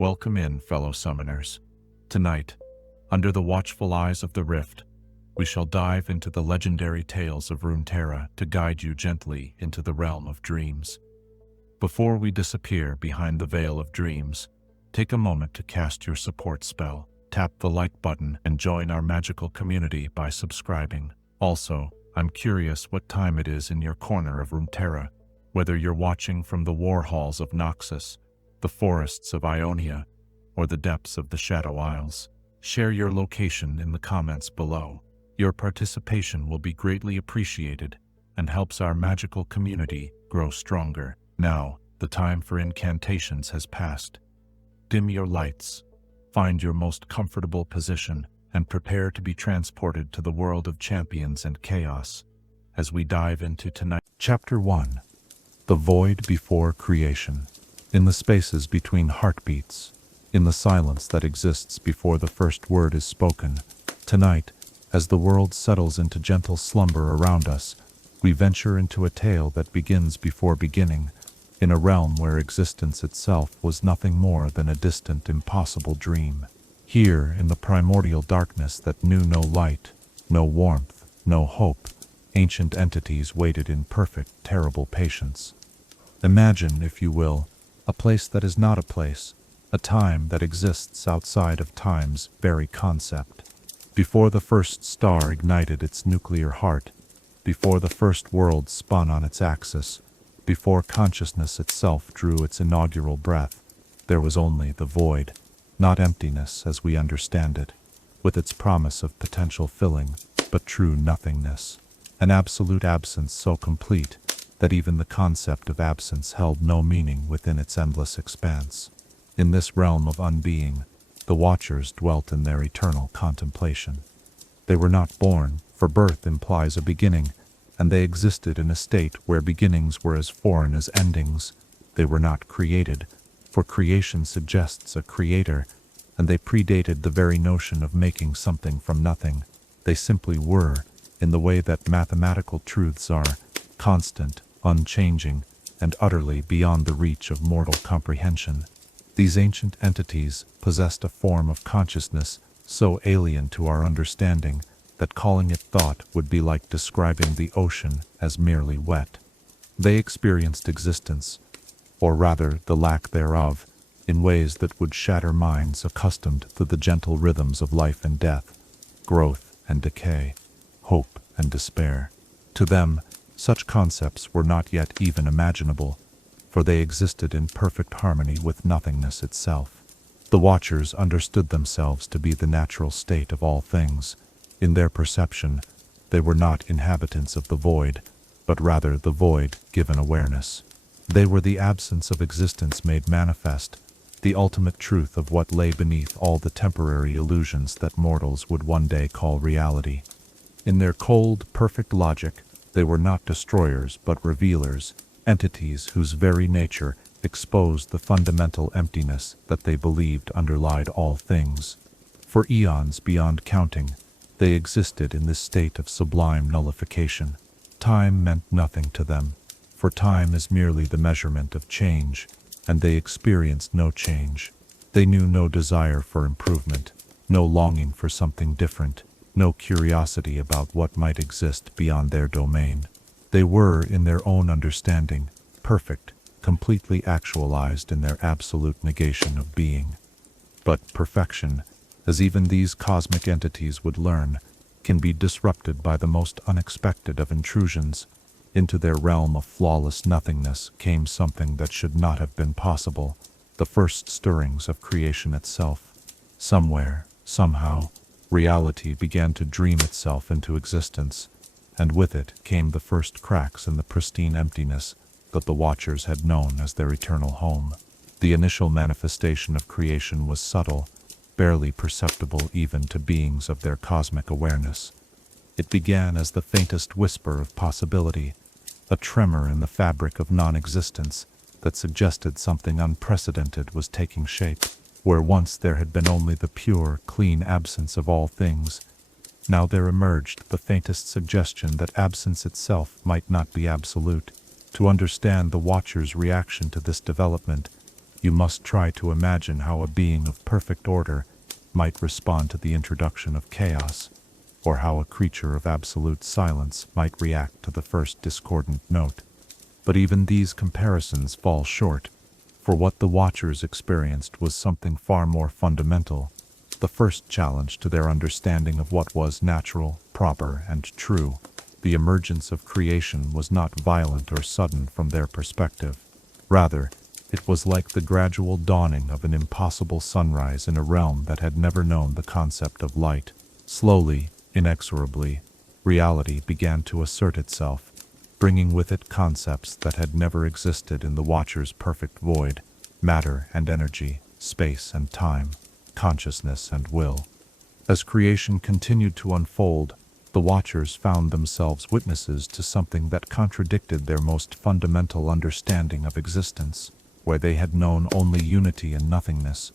Welcome in, fellow summoners. Tonight, under the watchful eyes of the Rift, we shall dive into the legendary tales of Runeterra to guide you gently into the realm of dreams. Before we disappear behind the veil of dreams, take a moment to cast your support spell, tap the like button, and join our magical community by subscribing. Also, I'm curious what time it is in your corner of Runeterra, whether you're watching from the war halls of Noxus, the forests of Ionia, or the depths of the Shadow Isles. Share your location in the comments below. Your participation will be greatly appreciated and helps our magical community grow stronger. Now, the time for incantations has passed. Dim your lights, find your most comfortable position, and prepare to be transported to the world of champions and chaos as we dive into tonight. Chapter 1. The Void Before Creation. In the spaces between heartbeats, in the silence that exists before the first word is spoken, tonight, as the world settles into gentle slumber around us, we venture into a tale that begins before beginning, in a realm where existence itself was nothing more than a distant, impossible dream. Here, in the primordial darkness that knew no light, no warmth, no hope, ancient entities waited in perfect, terrible patience. Imagine, if you will, a place that is not a place, a time that exists outside of time's very concept. Before the first star ignited its nuclear heart, before the first world spun on its axis, before consciousness itself drew its inaugural breath, there was only the void, not emptiness as we understand it, with its promise of potential filling, but true nothingness. An absolute absence so complete that even the concept of absence held no meaning within its endless expanse. In this realm of unbeing, the Watchers dwelt in their eternal contemplation. They were not born, for birth implies a beginning, and they existed in a state where beginnings were as foreign as endings. They were not created, for creation suggests a creator, and they predated the very notion of making something from nothing. They simply were, in the way that mathematical truths are, constant, unchanging, and utterly beyond the reach of mortal comprehension. These ancient entities possessed a form of consciousness so alien to our understanding that calling it thought would be like describing the ocean as merely wet. They experienced existence, or rather the lack thereof, in ways that would shatter minds accustomed to the gentle rhythms of life and death, growth and decay, hope and despair. To them, such concepts were not yet even imaginable, for they existed in perfect harmony with nothingness itself. The Watchers understood themselves to be the natural state of all things. In their perception, they were not inhabitants of the void, but rather the void given awareness. They were the absence of existence made manifest, the ultimate truth of what lay beneath all the temporary illusions that mortals would one day call reality. In their cold, perfect logic, they were not destroyers but revealers, entities whose very nature exposed the fundamental emptiness that they believed underlied all things. For eons beyond counting, they existed in this state of sublime nullification. Time meant nothing to them, for time is merely the measurement of change, and they experienced no change. They knew no desire for improvement, no longing for something different, no curiosity about what might exist beyond their domain. They were, in their own understanding, perfect, completely actualized in their absolute negation of being. But perfection, as even these cosmic entities would learn, can be disrupted by the most unexpected of intrusions. Into their realm of flawless nothingness came something that should not have been possible, the first stirrings of creation itself. Somewhere, somehow, reality began to dream itself into existence, and with it came the first cracks in the pristine emptiness that the Watchers had known as their eternal home. The initial manifestation of creation was subtle, barely perceptible even to beings of their cosmic awareness. It began as the faintest whisper of possibility, a tremor in the fabric of non-existence that suggested something unprecedented was taking shape. Where once there had been only the pure, clean absence of all things, now there emerged the faintest suggestion that absence itself might not be absolute. To understand the Watcher's reaction to this development, You must try to imagine how a being of perfect order might respond to the introduction of chaos, or how a creature of absolute silence might react to the first discordant note. But even these comparisons fall short, for what the Watchers experienced was something far more fundamental, the first challenge to their understanding of what was natural, proper, and true. The emergence of creation was not violent or sudden from their perspective. Rather, it was like the gradual dawning of an impossible sunrise in a realm that had never known the concept of light. Slowly, inexorably, reality began to assert itself, bringing with it concepts that had never existed in the Watcher's perfect void: matter and energy, space and time, consciousness and will. As creation continued to unfold, the Watchers found themselves witnesses to something that contradicted their most fundamental understanding of existence. Where they had known only unity and nothingness,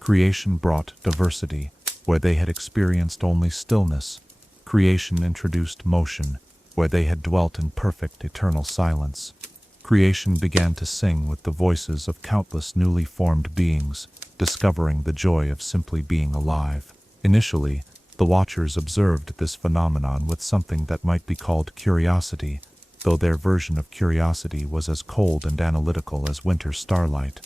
creation brought diversity. Where they had experienced only stillness, creation introduced motion. Where they had dwelt in perfect eternal silence, creation began to sing with the voices of countless newly formed beings, discovering the joy of simply being alive. Initially, the Watchers observed this phenomenon with something that might be called curiosity, though their version of curiosity was as cold and analytical as winter starlight.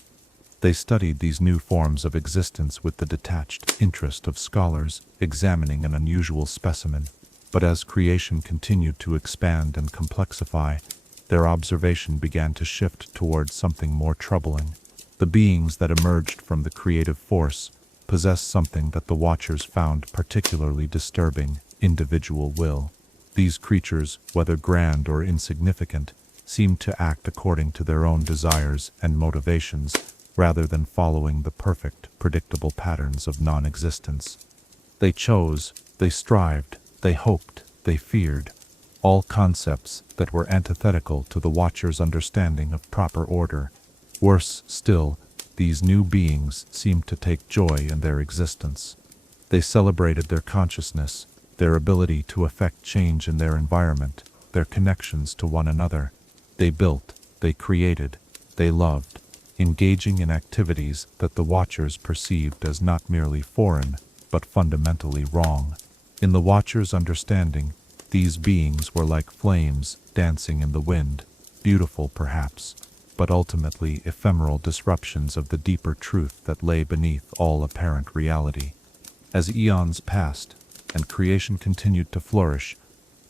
They studied these new forms of existence with the detached interest of scholars examining an unusual specimen. But as creation continued to expand and complexify, their observation began to shift towards something more troubling. The beings that emerged from the creative force possessed something that the Watchers found particularly disturbing: individual will. These creatures, whether grand or insignificant, seemed to act according to their own desires and motivations, rather than following the perfect, predictable patterns of non-existence. They chose, they strived, they hoped, they feared, all concepts that were antithetical to the Watcher's understanding of proper order. Worse still, these new beings seemed to take joy in their existence. They celebrated their consciousness, their ability to affect change in their environment, their connections to one another. They built, they created, they loved, engaging in activities that the Watchers perceived as not merely foreign, but fundamentally wrong. In the Watchers' understanding, these beings were like flames dancing in the wind, beautiful perhaps, but ultimately ephemeral disruptions of the deeper truth that lay beneath all apparent reality. As eons passed, and creation continued to flourish,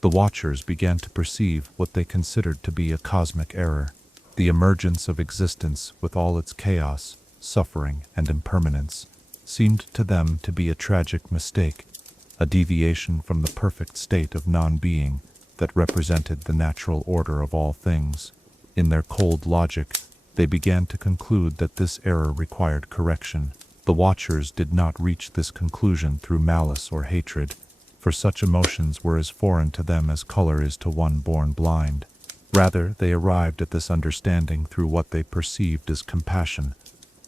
the Watchers began to perceive what they considered to be a cosmic error. The emergence of existence with all its chaos, suffering, and impermanence seemed to them to be a tragic mistake, a deviation from the perfect state of non-being that represented the natural order of all things. In their cold logic, they began to conclude that this error required correction. The Watchers did not reach this conclusion through malice or hatred, for such emotions were as foreign to them as color is to one born blind. Rather, they arrived at this understanding through what they perceived as compassion,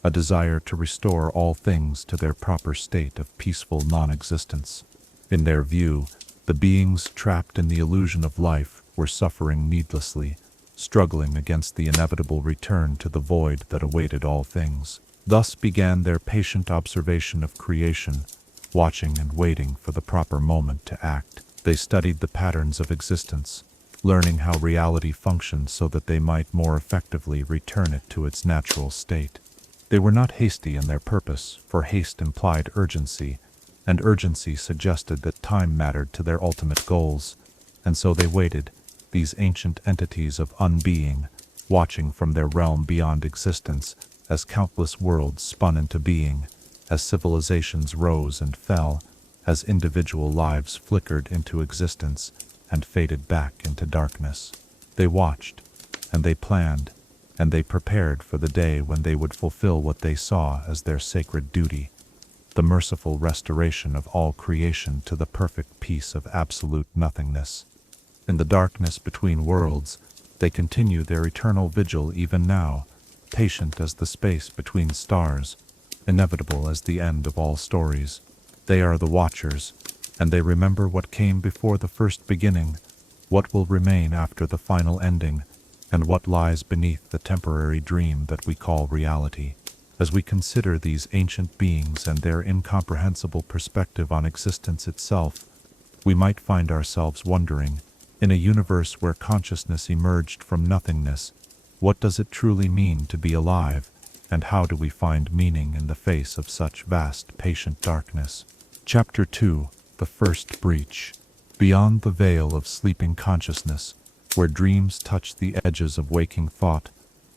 a desire to restore all things to their proper state of peaceful non-existence. In their view, the beings trapped in the illusion of life were suffering needlessly, struggling against the inevitable return to the void that awaited all things. Thus began their patient observation of creation, watching and waiting for the proper moment to act. They studied the patterns of existence, learning how reality functioned so that they might more effectively return it to its natural state. They were not hasty in their purpose, for haste implied urgency, and urgency suggested that time mattered to their ultimate goals, and so they waited, these ancient entities of unbeing, watching from their realm beyond existence, as countless worlds spun into being, as civilizations rose and fell, as individual lives flickered into existence and faded back into darkness. They watched, and they planned, and they prepared for the day when they would fulfill what they saw as their sacred duty, the merciful restoration of all creation to the perfect peace of absolute nothingness. In the darkness between worlds, they continue their eternal vigil even now, patient as the space between stars, inevitable as the end of all stories. They are the Watchers, and they remember what came before the first beginning, what will remain after the final ending, and what lies beneath the temporary dream that we call reality. As we consider these ancient beings and their incomprehensible perspective on existence itself, we might find ourselves wondering, in a universe where consciousness emerged from nothingness, what does it truly mean to be alive, and how do we find meaning in the face of such vast, patient darkness? Chapter 2: The First Breach. Beyond the veil of sleeping consciousness, where dreams touch the edges of waking thought,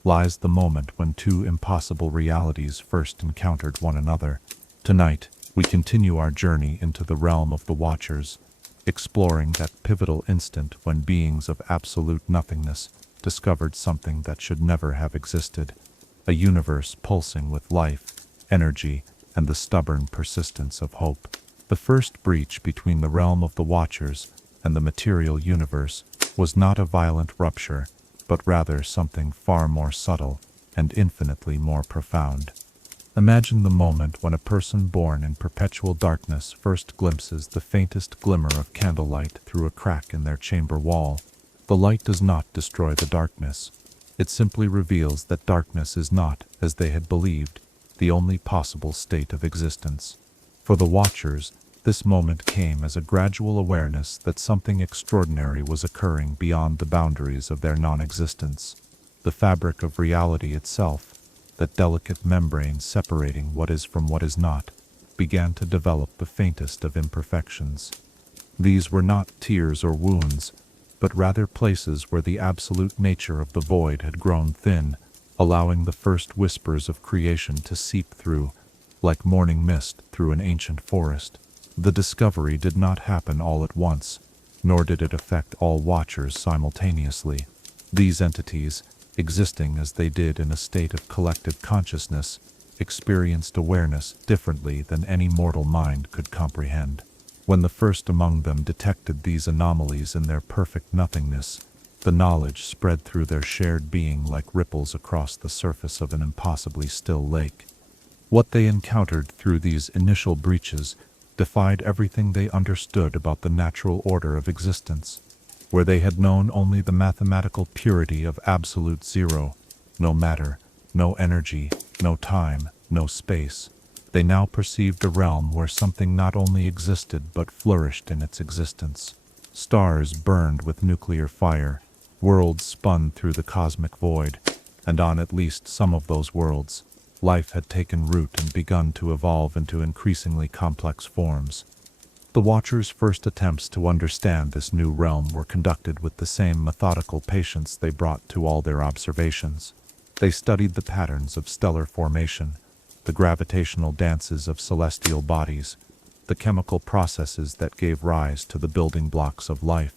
lies the moment when two impossible realities first encountered one another. Tonight, we continue our journey into the realm of the Watchers, exploring that pivotal instant when beings of absolute nothingness discovered something that should never have existed, a universe pulsing with life, energy, and the stubborn persistence of hope. The first breach between the realm of the Watchers and the material universe was not a violent rupture, but rather something far more subtle and infinitely more profound. Imagine the moment when a person born in perpetual darkness first glimpses the faintest glimmer of candlelight through a crack in their chamber wall. The light does not destroy the darkness. It simply reveals that darkness is not, as they had believed, the only possible state of existence. For the Watchers, this moment came as a gradual awareness that something extraordinary was occurring beyond the boundaries of their non-existence. The fabric of reality itself, that delicate membrane separating what is from what is not, began to develop the faintest of imperfections. These were not tears or wounds, but rather places where the absolute nature of the void had grown thin, allowing the first whispers of creation to seep through, like morning mist through an ancient forest. The discovery did not happen all at once, nor did it affect all Watchers simultaneously. These entities, existing as they did in a state of collective consciousness, experienced awareness differently than any mortal mind could comprehend. When the first among them detected these anomalies in their perfect nothingness, the knowledge spread through their shared being like ripples across the surface of an impossibly still lake. What they encountered through these initial breaches defied everything they understood about the natural order of existence. Where they had known only the mathematical purity of absolute zero, no matter, no energy, no time, no space, they now perceived a realm where something not only existed but flourished in its existence. Stars burned with nuclear fire, worlds spun through the cosmic void, and on at least some of those worlds, life had taken root and begun to evolve into increasingly complex forms. The Watchers' first attempts to understand this new realm were conducted with the same methodical patience they brought to all their observations. They studied the patterns of stellar formation, the gravitational dances of celestial bodies, the chemical processes that gave rise to the building blocks of life.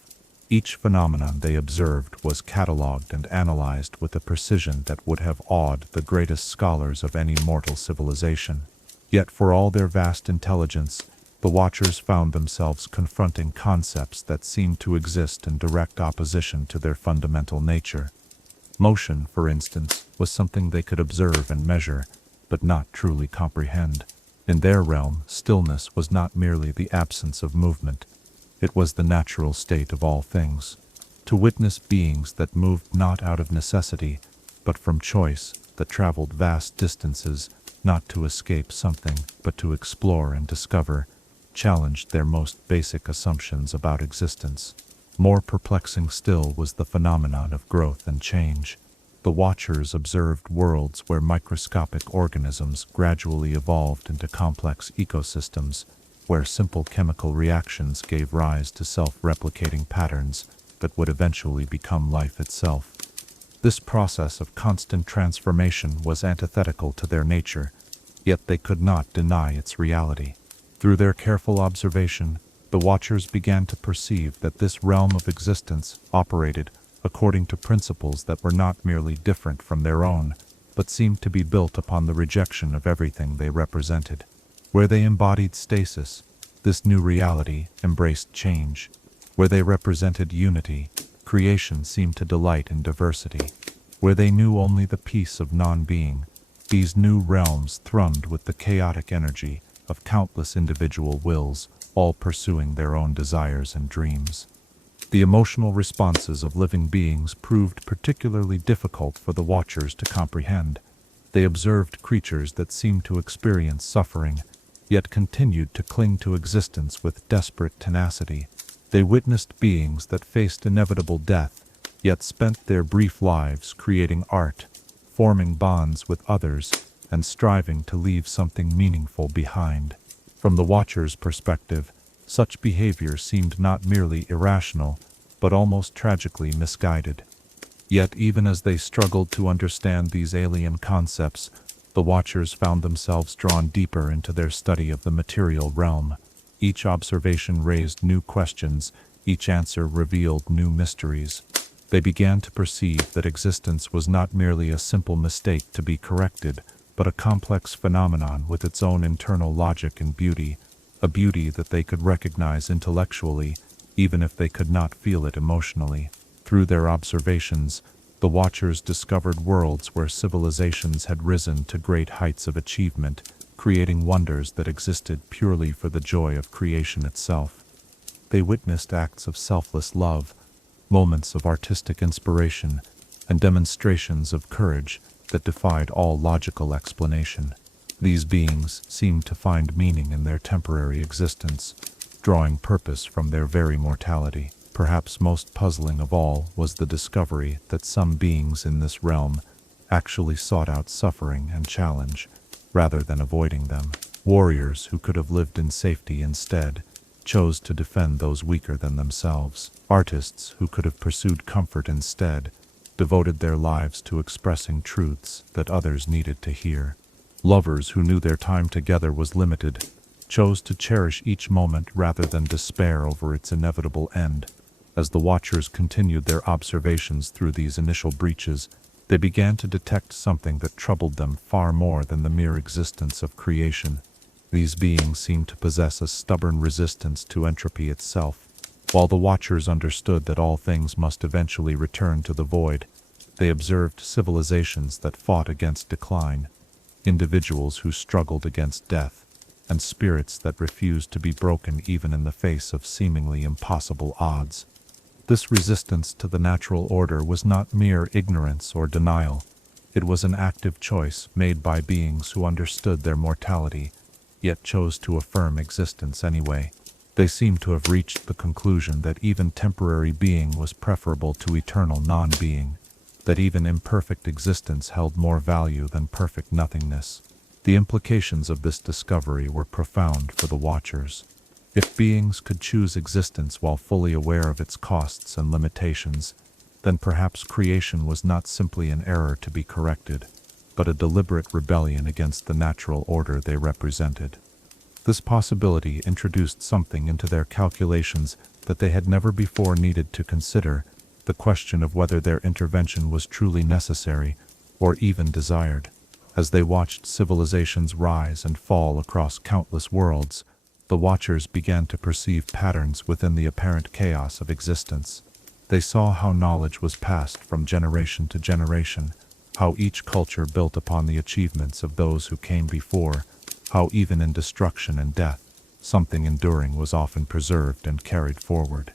Each phenomenon they observed was catalogued and analyzed with a precision that would have awed the greatest scholars of any mortal civilization. Yet for all their vast intelligence, the Watchers found themselves confronting concepts that seemed to exist in direct opposition to their fundamental nature. Motion, for instance, was something they could observe and measure, but not truly comprehend. In their realm, stillness was not merely the absence of movement. It was the natural state of all things. To witness beings that moved not out of necessity, but from choice, that traveled vast distances, not to escape something, but to explore and discover, challenged their most basic assumptions about existence. More perplexing still was the phenomenon of growth and change. The Watchers observed worlds where microscopic organisms gradually evolved into complex ecosystems, where simple chemical reactions gave rise to self-replicating patterns that would eventually become life itself. This process of constant transformation was antithetical to their nature, yet they could not deny its reality. Through their careful observation, the Watchers began to perceive that this realm of existence operated according to principles that were not merely different from their own, but seemed to be built upon the rejection of everything they represented. Where they embodied stasis, this new reality embraced change. Where they represented unity, creation seemed to delight in diversity. Where they knew only the peace of non-being, these new realms thrummed with the chaotic energy of countless individual wills, all pursuing their own desires and dreams. The emotional responses of living beings proved particularly difficult for the Watchers to comprehend. They observed creatures that seemed to experience suffering, yet continued to cling to existence with desperate tenacity. They witnessed beings that faced inevitable death, yet spent their brief lives creating art, forming bonds with others, and striving to leave something meaningful behind. From the Watcher's perspective, such behavior seemed not merely irrational, but almost tragically misguided. Yet even as they struggled to understand these alien concepts, the Watchers found themselves drawn deeper into their study of the material realm. Each observation raised new questions, each answer revealed new mysteries. They began to perceive that existence was not merely a simple mistake to be corrected, but a complex phenomenon with its own internal logic and beauty, a beauty that they could recognize intellectually, even if they could not feel it emotionally. Through their observations, the Watchers discovered worlds where civilizations had risen to great heights of achievement, creating wonders that existed purely for the joy of creation itself. They witnessed acts of selfless love, moments of artistic inspiration, and demonstrations of courage that defied all logical explanation. These beings seemed to find meaning in their temporary existence, drawing purpose from their very mortality. Perhaps most puzzling of all was the discovery that some beings in this realm actually sought out suffering and challenge, rather than avoiding them. Warriors who could have lived in safety instead chose to defend those weaker than themselves. Artists who could have pursued comfort instead devoted their lives to expressing truths that others needed to hear. Lovers who knew their time together was limited chose to cherish each moment rather than despair over its inevitable end. As the Watchers continued their observations through these initial breaches, they began to detect something that troubled them far more than the mere existence of creation. These beings seemed to possess a stubborn resistance to entropy itself. While the Watchers understood that all things must eventually return to the void, they observed civilizations that fought against decline, individuals who struggled against death, and spirits that refused to be broken even in the face of seemingly impossible odds. This resistance to the natural order was not mere ignorance or denial. It was an active choice made by beings who understood their mortality, yet chose to affirm existence anyway. They seemed to have reached the conclusion that even temporary being was preferable to eternal non-being, that even imperfect existence held more value than perfect nothingness. The implications of this discovery were profound for the Watchers. If beings could choose existence while fully aware of its costs and limitations, then perhaps creation was not simply an error to be corrected, but a deliberate rebellion against the natural order they represented. This possibility introduced something into their calculations that they had never before needed to consider, the question of whether their intervention was truly necessary or even desired. As they watched civilizations rise and fall across countless worlds, the Watchers began to perceive patterns within the apparent chaos of existence. They saw how knowledge was passed from generation to generation, how each culture built upon the achievements of those who came before, how even in destruction and death, something enduring was often preserved and carried forward.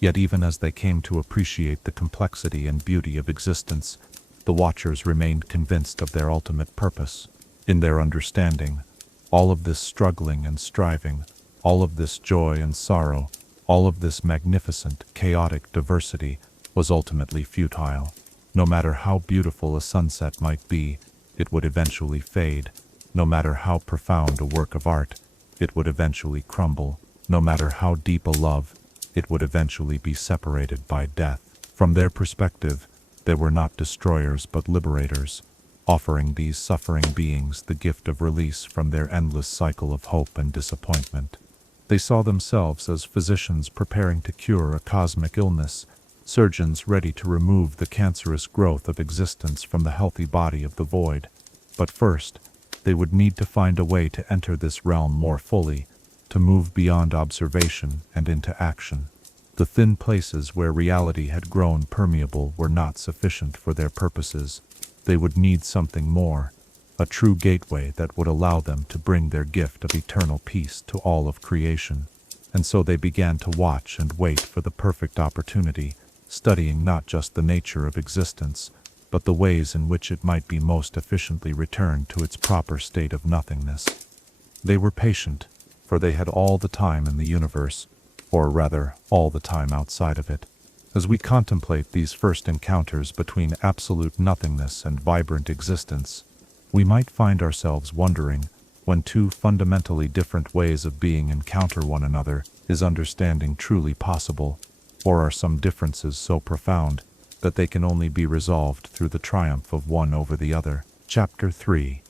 Yet even as they came to appreciate the complexity and beauty of existence, the Watchers remained convinced of their ultimate purpose. In their understanding, all of this struggling and striving, all of this joy and sorrow, all of this magnificent, chaotic diversity was ultimately futile. No matter how beautiful a sunset might be, it would eventually fade. No matter how profound a work of art, it would eventually crumble. No matter how deep a love, it would eventually be separated by death. From their perspective, they were not destroyers but liberators, offering these suffering beings the gift of release from their endless cycle of hope and disappointment. They saw themselves as physicians preparing to cure a cosmic illness, surgeons ready to remove the cancerous growth of existence from the healthy body of the void. But first, they would need to find a way to enter this realm more fully, to move beyond observation and into action. The thin places where reality had grown permeable were not sufficient for their purposes. They would need something more, a true gateway that would allow them to bring their gift of eternal peace to all of creation. And so they began to watch and wait for the perfect opportunity, studying not just the nature of existence, but the ways in which it might be most efficiently returned to its proper state of nothingness. They were patient, for they had all the time in the universe, or rather, all the time outside of it. As we contemplate these first encounters between absolute nothingness and vibrant existence, we might find ourselves wondering, when two fundamentally different ways of being encounter one another, is understanding truly possible, or are some differences so profound that they can only be resolved through the triumph of one over the other? Chapter 3.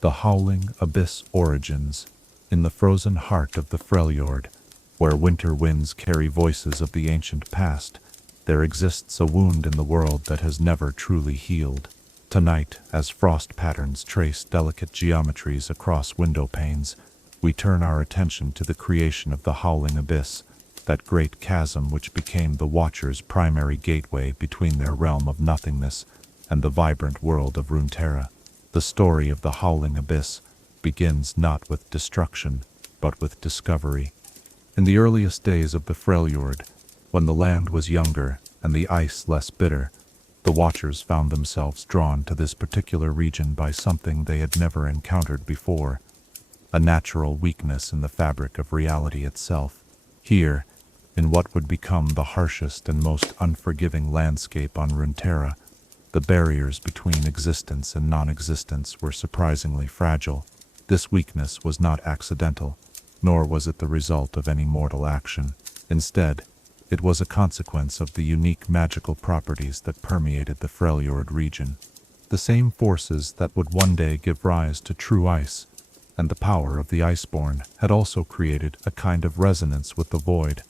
The Howling Abyss Origins. In the frozen heart of the Freljord, where winter winds carry voices of the ancient past, there exists a wound in the world that has never truly healed. Tonight, as frost patterns trace delicate geometries across window panes, we turn our attention to the creation of the Howling Abyss, that great chasm which became the Watcher's primary gateway between their realm of nothingness and the vibrant world of Runeterra. The story of the Howling Abyss begins not with destruction, but with discovery. In the earliest days of the Freljord, when the land was younger and the ice less bitter, the Watchers found themselves drawn to this particular region by something they had never encountered before, a natural weakness in the fabric of reality itself. Here, in what would become the harshest and most unforgiving landscape on Runeterra, the barriers between existence and non-existence were surprisingly fragile. This weakness was not accidental, nor was it the result of any mortal action. Instead, it was a consequence of the unique magical properties that permeated the Freljord region. The same forces that would one day give rise to true ice, and the power of the Iceborn, had also created a kind of resonance with the void,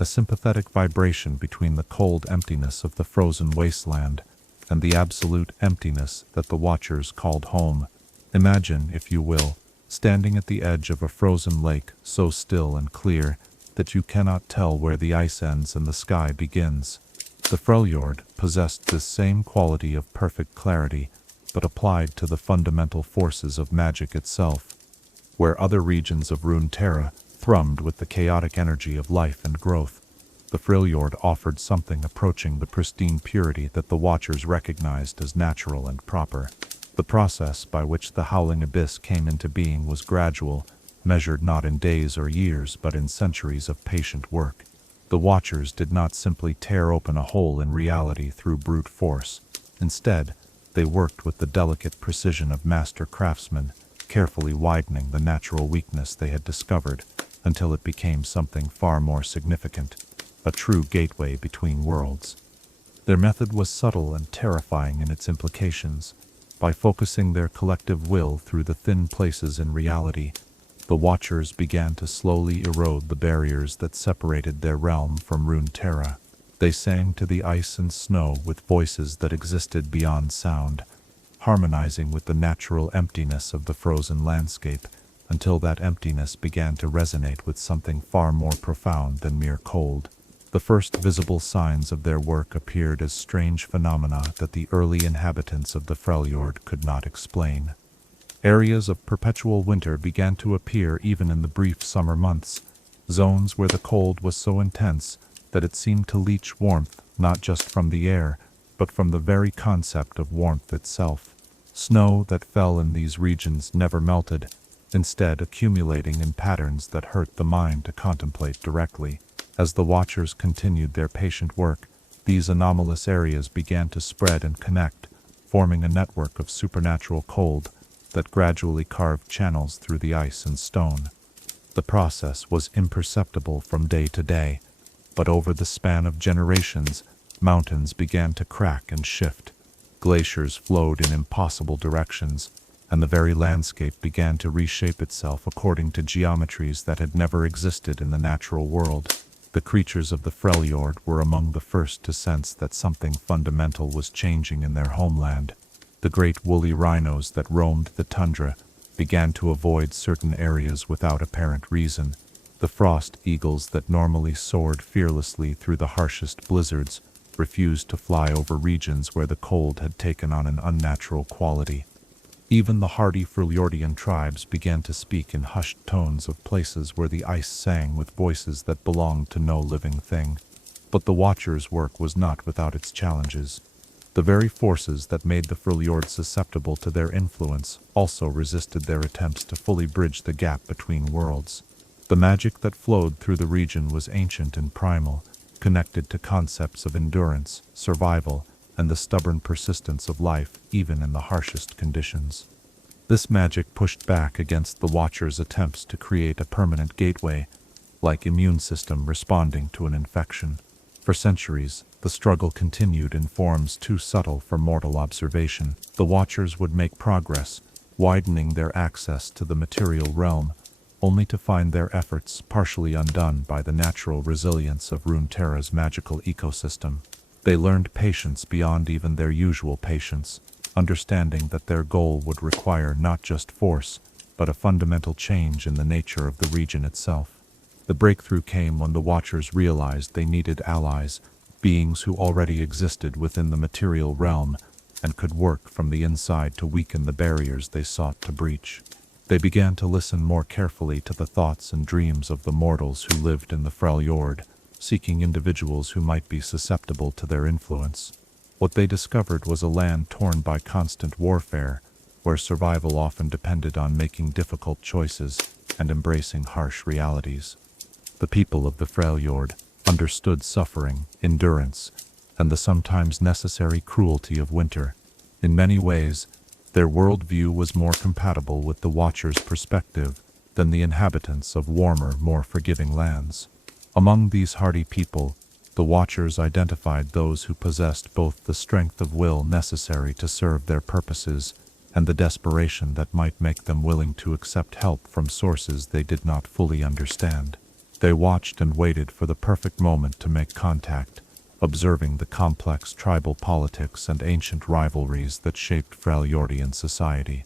a sympathetic vibration between the cold emptiness of the frozen wasteland and the absolute emptiness that the Watchers called home. Imagine, if you will, standing at the edge of a frozen lake so still and clear that you cannot tell where the ice ends and the sky begins. The Freljord possessed this same quality of perfect clarity, but applied to the fundamental forces of magic itself. Where other regions of Runeterra thrummed with the chaotic energy of life and growth, the Freljord offered something approaching the pristine purity that the Watchers recognized as natural and proper. The process by which the Howling Abyss came into being was gradual, measured not in days or years but in centuries of patient work. The Watchers did not simply tear open a hole in reality through brute force. Instead, they worked with the delicate precision of master craftsmen, carefully widening the natural weakness they had discovered until it became something far more significant, a true gateway between worlds. Their method was subtle and terrifying in its implications. By focusing their collective will through the thin places in reality, the Watchers began to slowly erode the barriers that separated their realm from Runeterra. They sang to the ice and snow with voices that existed beyond sound, harmonizing with the natural emptiness of the frozen landscape, until that emptiness began to resonate with something far more profound than mere cold. The first visible signs of their work appeared as strange phenomena that the early inhabitants of the Freljord could not explain. Areas of perpetual winter began to appear even in the brief summer months, zones where the cold was so intense that it seemed to leach warmth not just from the air, but from the very concept of warmth itself. Snow that fell in these regions never melted, instead accumulating in patterns that hurt the mind to contemplate directly. As the Watchers continued their patient work, these anomalous areas began to spread and connect, forming a network of supernatural cold that gradually carved channels through the ice and stone. The process was imperceptible from day to day, but over the span of generations, mountains began to crack and shift. Glaciers flowed in impossible directions, and the very landscape began to reshape itself according to geometries that had never existed in the natural world. The creatures of the Freljord were among the first to sense that something fundamental was changing in their homeland. The great woolly rhinos that roamed the tundra began to avoid certain areas without apparent reason. The frost eagles that normally soared fearlessly through the harshest blizzards refused to fly over regions where the cold had taken on an unnatural quality. Even the hardy Freljordian tribes began to speak in hushed tones of places where the ice sang with voices that belonged to no living thing. But the Watchers' work was not without its challenges. The very forces that made the Freljord susceptible to their influence also resisted their attempts to fully bridge the gap between worlds. The magic that flowed through the region was ancient and primal, connected to concepts of endurance, survival, and the stubborn persistence of life even in the harshest conditions. This magic pushed back against the Watchers' attempts to create a permanent gateway, like immune system responding to an infection. For centuries, the struggle continued in forms too subtle for mortal observation. The Watchers would make progress, widening their access to the material realm, only to find their efforts partially undone by the natural resilience of Runeterra's magical ecosystem. They learned patience beyond even their usual patience, understanding that their goal would require not just force, but a fundamental change in the nature of the region itself. The breakthrough came when the Watchers realized they needed allies, beings who already existed within the material realm and could work from the inside to weaken the barriers they sought to breach. They began to listen more carefully to the thoughts and dreams of the mortals who lived in the Freljord, seeking individuals who might be susceptible to their influence. What they discovered was a land torn by constant warfare, where survival often depended on making difficult choices and embracing harsh realities. The people of the Freljord understood suffering, endurance, and the sometimes necessary cruelty of winter. In many ways, their worldview was more compatible with the Watchers' perspective than the inhabitants of warmer, more forgiving lands. Among these hardy people, the Watchers identified those who possessed both the strength of will necessary to serve their purposes and the desperation that might make them willing to accept help from sources they did not fully understand. They watched and waited for the perfect moment to make contact, observing the complex tribal politics and ancient rivalries that shaped Freljordian society.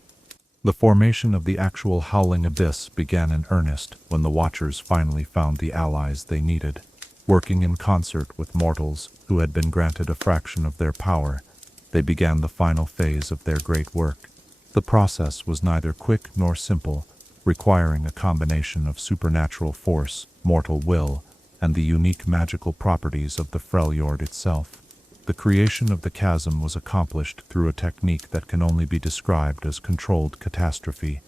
The formation of the actual Howling Abyss began in earnest when the Watchers finally found the allies they needed. Working in concert with mortals who had been granted a fraction of their power, they began the final phase of their great work. The process was neither quick nor simple, requiring a combination of supernatural force, mortal will, and the unique magical properties of the Freljord itself. The creation of the chasm was accomplished through a technique that can only be described as controlled catastrophe.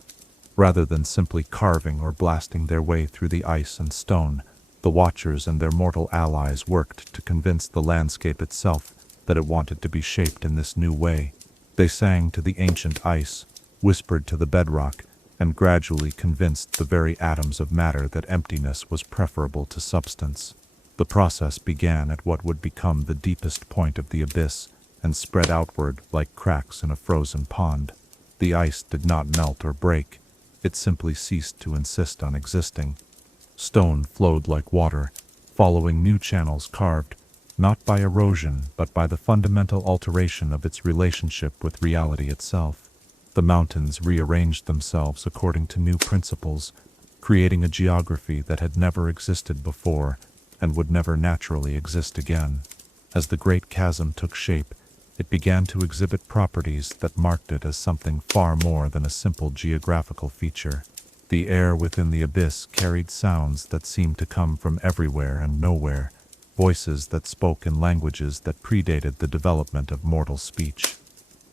Rather than simply carving or blasting their way through the ice and stone, the Watchers and their mortal allies worked to convince the landscape itself that it wanted to be shaped in this new way. They sang to the ancient ice, whispered to the bedrock, and gradually convinced the very atoms of matter that emptiness was preferable to substance. The process began at what would become the deepest point of the abyss and spread outward like cracks in a frozen pond. The ice did not melt or break, it simply ceased to insist on existing. Stone flowed like water, following new channels carved, not by erosion but by the fundamental alteration of its relationship with reality itself. The mountains rearranged themselves according to new principles, creating a geography that had never existed before and would never naturally exist again. As the great chasm took shape, it began to exhibit properties that marked it as something far more than a simple geographical feature. The air within the abyss carried sounds that seemed to come from everywhere and nowhere, voices that spoke in languages that predated the development of mortal speech.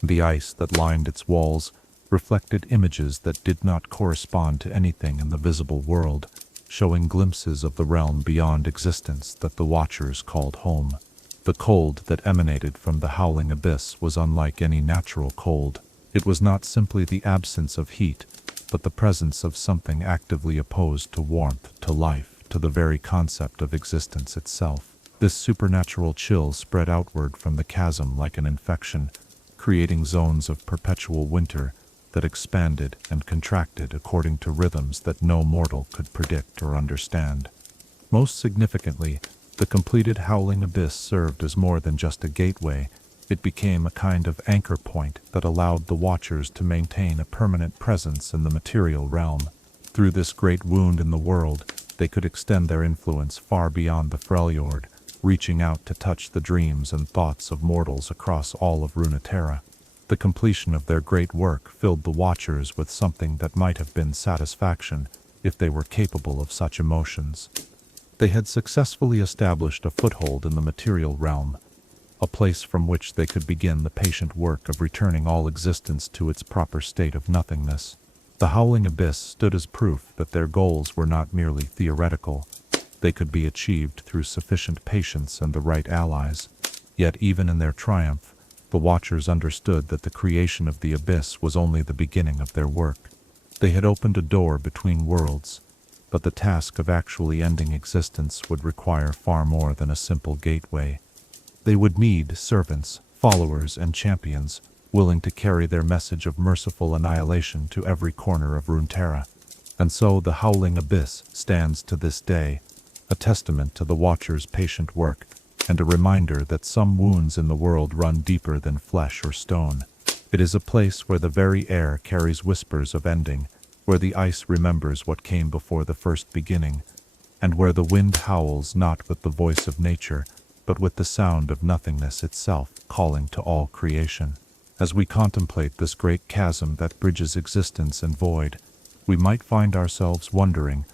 The ice that lined its walls reflected images that did not correspond to anything in the visible world, showing glimpses of the realm beyond existence that the Watchers called home. The cold that emanated from the Howling Abyss was unlike any natural cold. It was not simply the absence of heat, but the presence of something actively opposed to warmth, to life, to the very concept of existence itself. This supernatural chill spread outward from the chasm like an infection, creating zones of perpetual winter that expanded and contracted according to rhythms that no mortal could predict or understand. Most significantly, the completed Howling Abyss served as more than just a gateway. It became a kind of anchor point that allowed the Watchers to maintain a permanent presence in the material realm. Through this great wound in the world, they could extend their influence far beyond the Freljord, reaching out to touch the dreams and thoughts of mortals across all of Runeterra. The completion of their great work filled the Watchers with something that might have been satisfaction if they were capable of such emotions. They had successfully established a foothold in the material realm, a place from which they could begin the patient work of returning all existence to its proper state of nothingness. The howling abyss stood as proof that their goals were not merely theoretical. They could be achieved through sufficient patience and the right allies. Yet even in their triumph, the Watchers understood that the creation of the abyss was only the beginning of their work. They had opened a door between worlds, but the task of actually ending existence would require far more than a simple gateway. They would need servants, followers, and champions, willing to carry their message of merciful annihilation to every corner of Runeterra. And so the Howling Abyss stands to this day, a testament to the Watchers' patient work, and a reminder that some wounds in the world run deeper than flesh or stone. It is a place where the very air carries whispers of ending, where the ice remembers what came before the first beginning, and where the wind howls not with the voice of nature, but with the sound of nothingness itself calling to all creation. As we contemplate this great chasm that bridges existence and void, we might find ourselves wondering,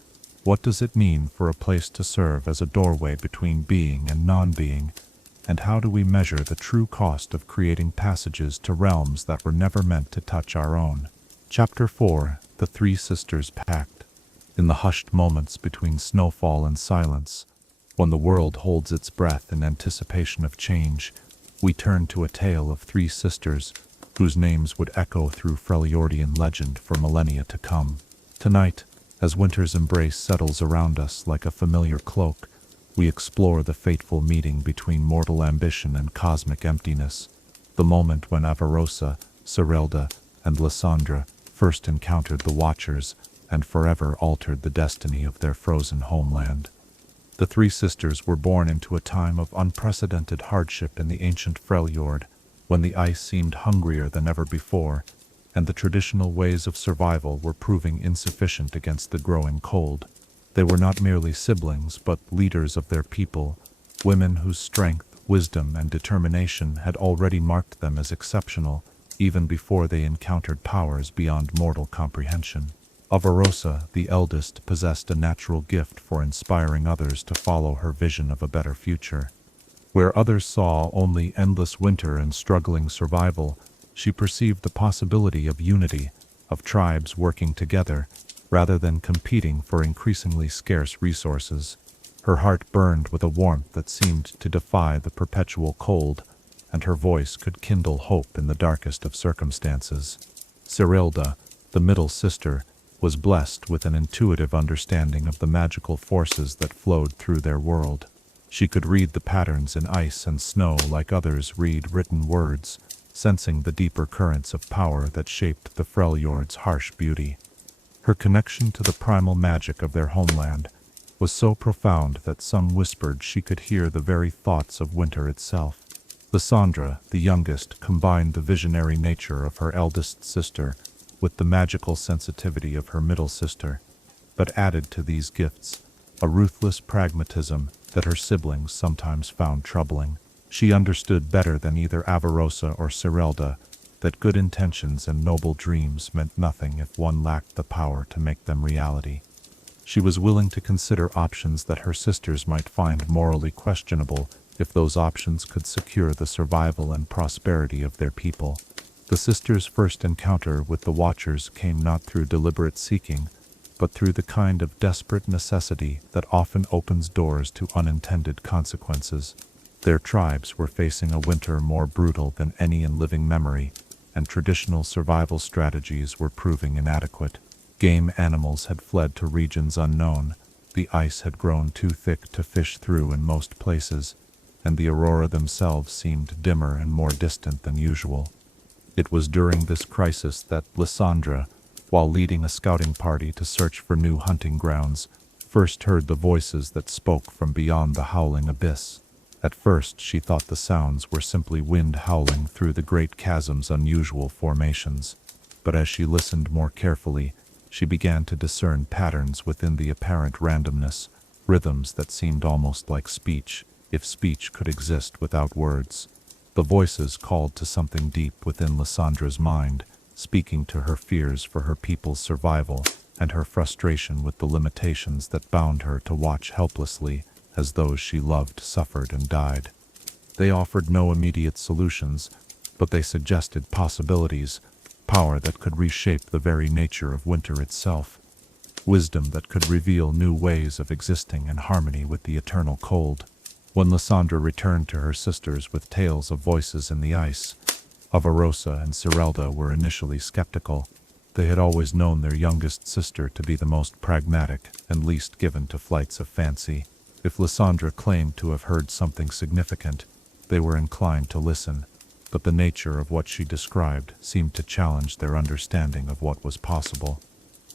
what does it mean for a place to serve as a doorway between being and non-being, and how do we measure the true cost of creating passages to realms that were never meant to touch our own? Chapter 4: The Three Sisters' Pact. In the hushed moments between snowfall and silence, when the world holds its breath in anticipation of change, we turn to a tale of three sisters whose names would echo through Freljordian legend for millennia to come. Tonight, as winter's embrace settles around us like a familiar cloak, we explore the fateful meeting between mortal ambition and cosmic emptiness, the moment when Avarosa, Serelda, and Lissandra first encountered the Watchers and forever altered the destiny of their frozen homeland. The three sisters were born into a time of unprecedented hardship in the ancient Freljord, when the ice seemed hungrier than ever before, and the traditional ways of survival were proving insufficient against the growing cold. They were not merely siblings, but leaders of their people, women whose strength, wisdom, and determination had already marked them as exceptional, even before they encountered powers beyond mortal comprehension. Avarosa, the eldest, possessed a natural gift for inspiring others to follow her vision of a better future. Where others saw only endless winter and struggling survival, she perceived the possibility of unity, of tribes working together, rather than competing for increasingly scarce resources. Her heart burned with a warmth that seemed to defy the perpetual cold, and her voice could kindle hope in the darkest of circumstances. Serelda, the middle sister, was blessed with an intuitive understanding of the magical forces that flowed through their world. She could read the patterns in ice and snow like others read written words, sensing the deeper currents of power that shaped the Freljord's harsh beauty. Her connection to the primal magic of their homeland was so profound that some whispered she could hear the very thoughts of winter itself. Lissandra, the youngest, combined the visionary nature of her eldest sister with the magical sensitivity of her middle sister, but added to these gifts a ruthless pragmatism that her siblings sometimes found troubling. She understood better than either Avarosa or Serelda that good intentions and noble dreams meant nothing if one lacked the power to make them reality. She was willing to consider options that her sisters might find morally questionable if those options could secure the survival and prosperity of their people. The sisters' first encounter with the Watchers came not through deliberate seeking, but through the kind of desperate necessity that often opens doors to unintended consequences. Their tribes were facing a winter more brutal than any in living memory, and traditional survival strategies were proving inadequate. Game animals had fled to regions unknown, the ice had grown too thick to fish through in most places, and the aurora themselves seemed dimmer and more distant than usual. It was during this crisis that Lissandra, while leading a scouting party to search for new hunting grounds, first heard the voices that spoke from beyond the howling abyss. At first she thought the sounds were simply wind howling through the great chasm's unusual formations, but as she listened more carefully, she began to discern patterns within the apparent randomness, rhythms that seemed almost like speech, if speech could exist without words. The voices called to something deep within Lissandra's mind, speaking to her fears for her people's survival and her frustration with the limitations that bound her to watch helplessly as those she loved suffered and died. They offered no immediate solutions, but they suggested possibilities, power that could reshape the very nature of winter itself, wisdom that could reveal new ways of existing in harmony with the eternal cold. When Lissandra returned to her sisters with tales of voices in the ice, Avarosa and Cirelda were initially skeptical. They had always known their youngest sister to be the most pragmatic and least given to flights of fancy. If Lissandra claimed to have heard something significant, they were inclined to listen, but the nature of what she described seemed to challenge their understanding of what was possible.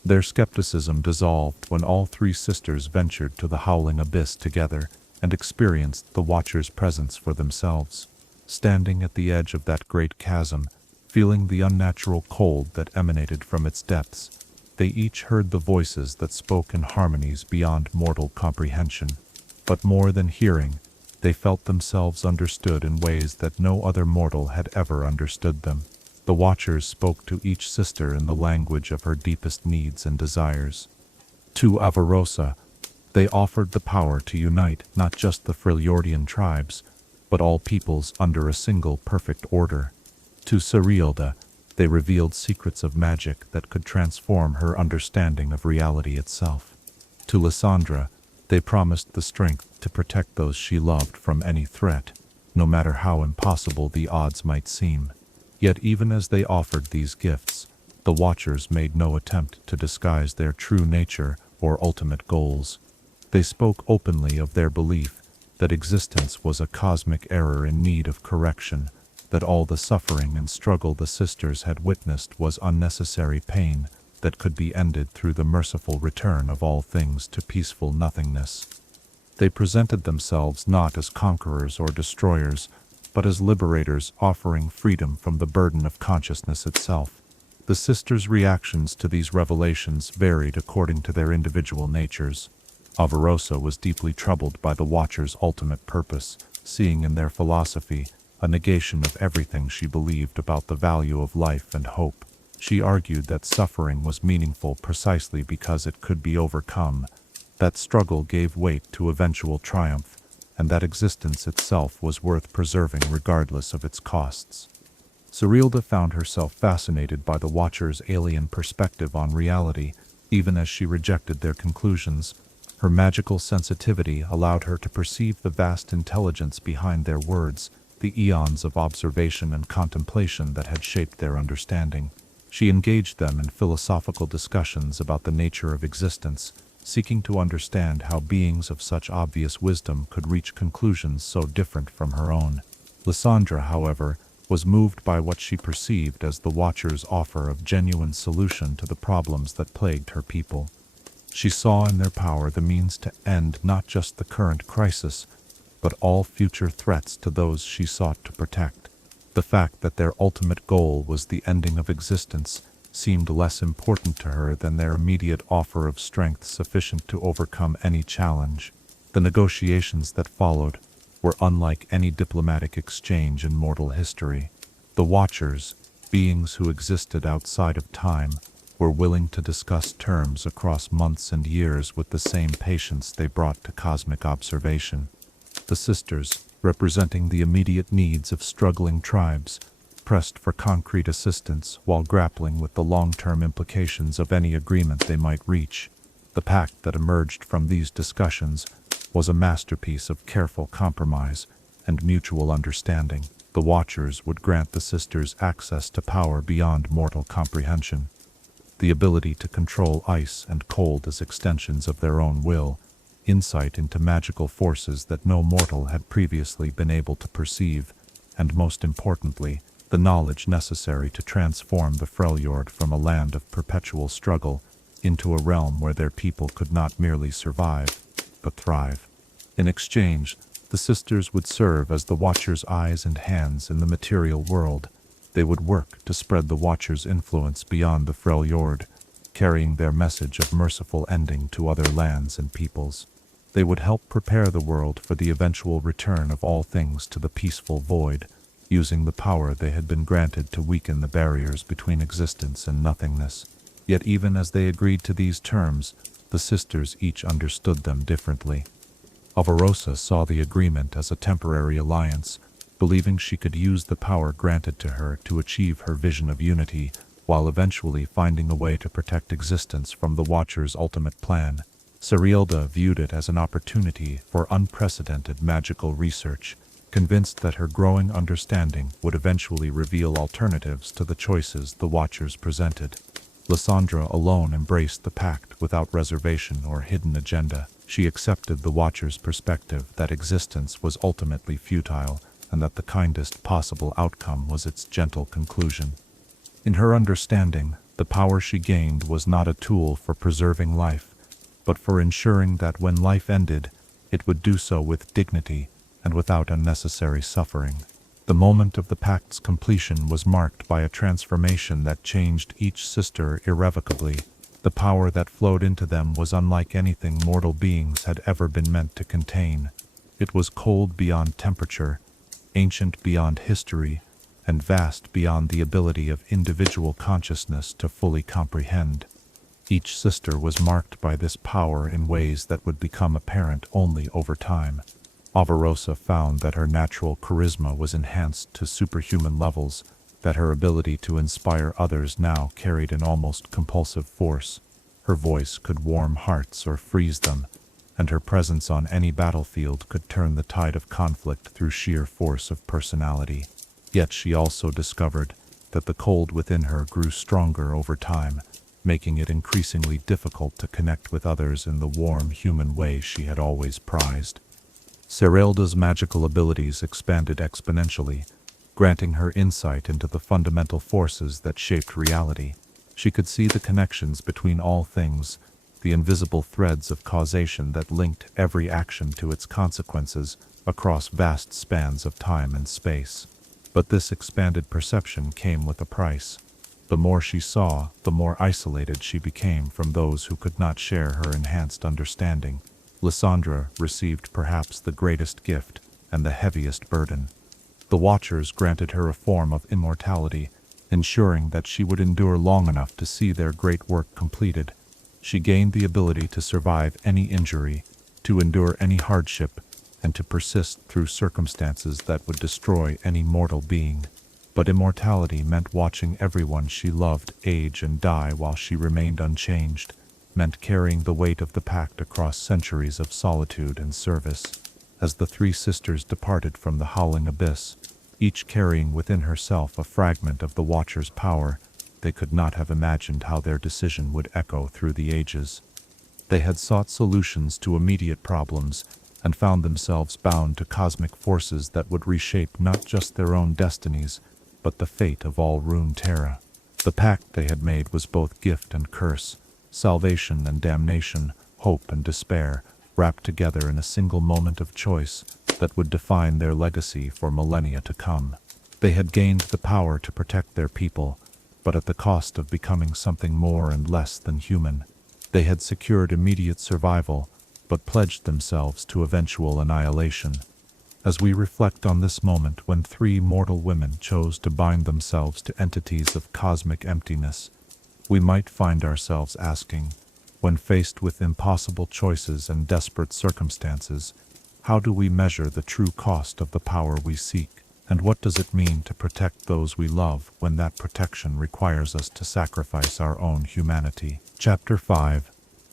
Their skepticism dissolved when all three sisters ventured to the howling abyss together and experienced the Watcher's presence for themselves. Standing at the edge of that great chasm, feeling the unnatural cold that emanated from its depths, they each heard the voices that spoke in harmonies beyond mortal comprehension. But more than hearing, they felt themselves understood in ways that no other mortal had ever understood them. The Watchers spoke to each sister in the language of her deepest needs and desires. To Avarosa, they offered the power to unite not just the Freljordian tribes, but all peoples under a single perfect order. To Cirelda, they revealed secrets of magic that could transform her understanding of reality itself. To Lissandra, they promised the strength to protect those she loved from any threat, no matter how impossible the odds might seem. Yet even as they offered these gifts, the Watchers made no attempt to disguise their true nature or ultimate goals. They spoke openly of their belief that existence was a cosmic error in need of correction, that all the suffering and struggle the sisters had witnessed was unnecessary pain that could be ended through the merciful return of all things to peaceful nothingness. They presented themselves not as conquerors or destroyers, but as liberators offering freedom from the burden of consciousness itself. The sisters' reactions to these revelations varied according to their individual natures. Avarosa was deeply troubled by the Watchers' ultimate purpose, seeing in their philosophy a negation of everything she believed about the value of life and hope. She argued that suffering was meaningful precisely because it could be overcome, that struggle gave weight to eventual triumph, and that existence itself was worth preserving regardless of its costs. Cirelda found herself fascinated by the Watchers' alien perspective on reality, even as she rejected their conclusions. Her magical sensitivity allowed her to perceive the vast intelligence behind their words, the eons of observation and contemplation that had shaped their understanding. She engaged them in philosophical discussions about the nature of existence, seeking to understand how beings of such obvious wisdom could reach conclusions so different from her own. Lissandra, however, was moved by what she perceived as the Watchers' offer of genuine solution to the problems that plagued her people. She saw in their power the means to end not just the current crisis, but all future threats to those she sought to protect. The fact that their ultimate goal was the ending of existence seemed less important to her than their immediate offer of strength sufficient to overcome any challenge. The negotiations that followed were unlike any diplomatic exchange in mortal history. The Watchers, beings who existed outside of time, were willing to discuss terms across months and years with the same patience they brought to cosmic observation. The sisters, representing the immediate needs of struggling tribes, pressed for concrete assistance while grappling with the long-term implications of any agreement they might reach. The pact that emerged from these discussions was a masterpiece of careful compromise and mutual understanding. The Watchers would grant the sisters access to power beyond mortal comprehension, the ability to control ice and cold as extensions of their own will, insight into magical forces that no mortal had previously been able to perceive, and most importantly, the knowledge necessary to transform the Freljord from a land of perpetual struggle into a realm where their people could not merely survive, but thrive. In exchange, the sisters would serve as the Watchers' eyes and hands in the material world. They would work to spread the Watchers' influence beyond the Freljord, carrying their message of merciful ending to other lands and peoples. They would help prepare the world for the eventual return of all things to the peaceful void, using the power they had been granted to weaken the barriers between existence and nothingness. Yet even as they agreed to these terms, the sisters each understood them differently. Avarosa saw the agreement as a temporary alliance, believing she could use the power granted to her to achieve her vision of unity, while eventually finding a way to protect existence from the Watcher's ultimate plan. Serielda viewed it as an opportunity for unprecedented magical research, convinced that her growing understanding would eventually reveal alternatives to the choices the Watchers presented. Lissandra alone embraced the Pact without reservation or hidden agenda. She accepted the Watcher's perspective that existence was ultimately futile, and that the kindest possible outcome was its gentle conclusion. In her understanding, the power she gained was not a tool for preserving life, but for ensuring that when life ended, it would do so with dignity and without unnecessary suffering. The moment of the Pact's completion was marked by a transformation that changed each sister irrevocably. The power that flowed into them was unlike anything mortal beings had ever been meant to contain. It was cold beyond temperature, ancient beyond history, and vast beyond the ability of individual consciousness to fully comprehend. Each sister was marked by this power in ways that would become apparent only over time. Avarosa found that her natural charisma was enhanced to superhuman levels, that her ability to inspire others now carried an almost compulsive force. Her voice could warm hearts or freeze them, and her presence on any battlefield could turn the tide of conflict through sheer force of personality. Yet she also discovered that the cold within her grew stronger over time, making it increasingly difficult to connect with others in the warm human way she had always prized. Serielda's magical abilities expanded exponentially, granting her insight into the fundamental forces that shaped reality. She could see the connections between all things, the invisible threads of causation that linked every action to its consequences across vast spans of time and space. But this expanded perception came with a price. The more she saw, the more isolated she became from those who could not share her enhanced understanding. Lissandra received perhaps the greatest gift and the heaviest burden. The Watchers granted her a form of immortality, ensuring that she would endure long enough to see their great work completed. She gained the ability to survive any injury, to endure any hardship, and to persist through circumstances that would destroy any mortal being. But immortality meant watching everyone she loved age and die while she remained unchanged, meant carrying the weight of the Pact across centuries of solitude and service. As the three sisters departed from the Howling Abyss, each carrying within herself a fragment of the Watcher's power, they could not have imagined how their decision would echo through the ages. They had sought solutions to immediate problems, and found themselves bound to cosmic forces that would reshape not just their own destinies, but the fate of all Runeterra. The pact they had made was both gift and curse, salvation and damnation, hope and despair, wrapped together in a single moment of choice that would define their legacy for millennia to come. They had gained the power to protect their people, but at the cost of becoming something more and less than human. They had secured immediate survival, but pledged themselves to eventual annihilation. As we reflect on this moment when three mortal women chose to bind themselves to entities of cosmic emptiness, we might find ourselves asking, when faced with impossible choices and desperate circumstances, how do we measure the true cost of the power we seek? And what does it mean to protect those we love when that protection requires us to sacrifice our own humanity? Chapter 5.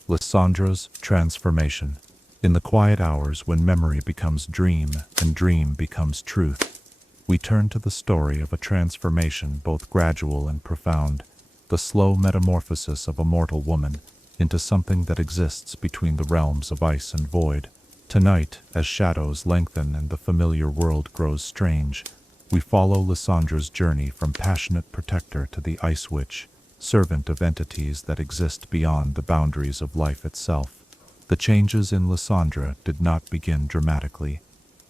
Lissandra's Transformation. In the quiet hours when memory becomes dream and dream becomes truth, we turn to the story of a transformation both gradual and profound, the slow metamorphosis of a mortal woman into something that exists between the realms of ice and void. Tonight, as shadows lengthen and the familiar world grows strange, we follow Lissandra's journey from passionate protector to the Ice Witch, servant of entities that exist beyond the boundaries of life itself. The changes in Lissandra did not begin dramatically.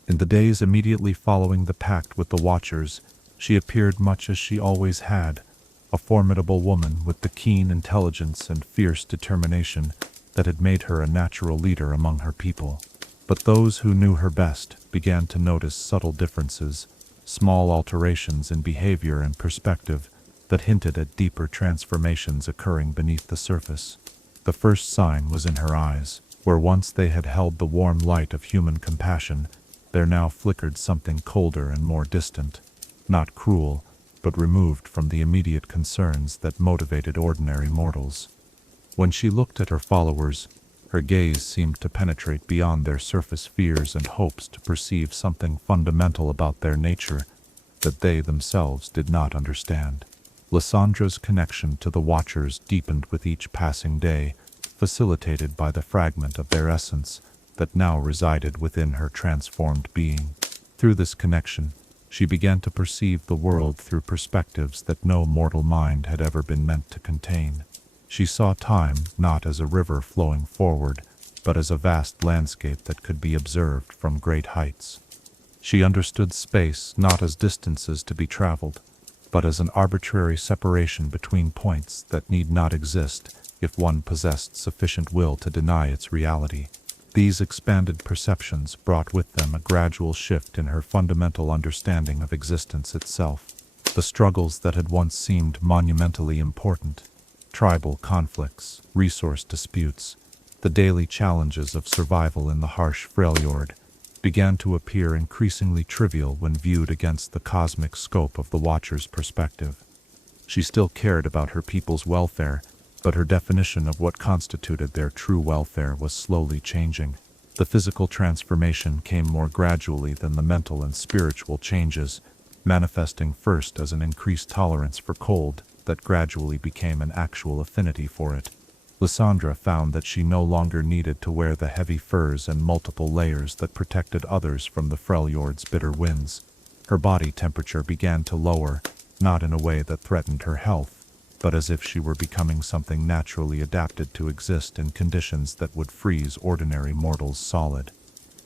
In the days immediately following the pact with the Watchers, she appeared much as she always had, a formidable woman with the keen intelligence and fierce determination that had made her a natural leader among her people. But those who knew her best began to notice subtle differences, small alterations in behavior and perspective that hinted at deeper transformations occurring beneath the surface. The first sign was in her eyes. Where once they had held the warm light of human compassion, there now flickered something colder and more distant, not cruel, but removed from the immediate concerns that motivated ordinary mortals. When she looked at her followers, her gaze seemed to penetrate beyond their surface fears and hopes to perceive something fundamental about their nature that they themselves did not understand. Lissandra's connection to the Watchers deepened with each passing day, facilitated by the fragment of their essence that now resided within her transformed being. Through this connection, she began to perceive the world through perspectives that no mortal mind had ever been meant to contain. She saw time not as a river flowing forward, but as a vast landscape that could be observed from great heights. She understood space not as distances to be traveled, but as an arbitrary separation between points that need not exist if one possessed sufficient will to deny its reality. These expanded perceptions brought with them a gradual shift in her fundamental understanding of existence itself. The struggles that had once seemed monumentally important, tribal conflicts, resource disputes, the daily challenges of survival in the harsh Freljord, began to appear increasingly trivial when viewed against the cosmic scope of the Watcher's perspective. She still cared about her people's welfare, but her definition of what constituted their true welfare was slowly changing. The physical transformation came more gradually than the mental and spiritual changes, manifesting first as an increased tolerance for cold that gradually became an actual affinity for it. Lissandra found that she no longer needed to wear the heavy furs and multiple layers that protected others from the Freljord's bitter winds. Her body temperature began to lower, not in a way that threatened her health, but as if she were becoming something naturally adapted to exist in conditions that would freeze ordinary mortals solid.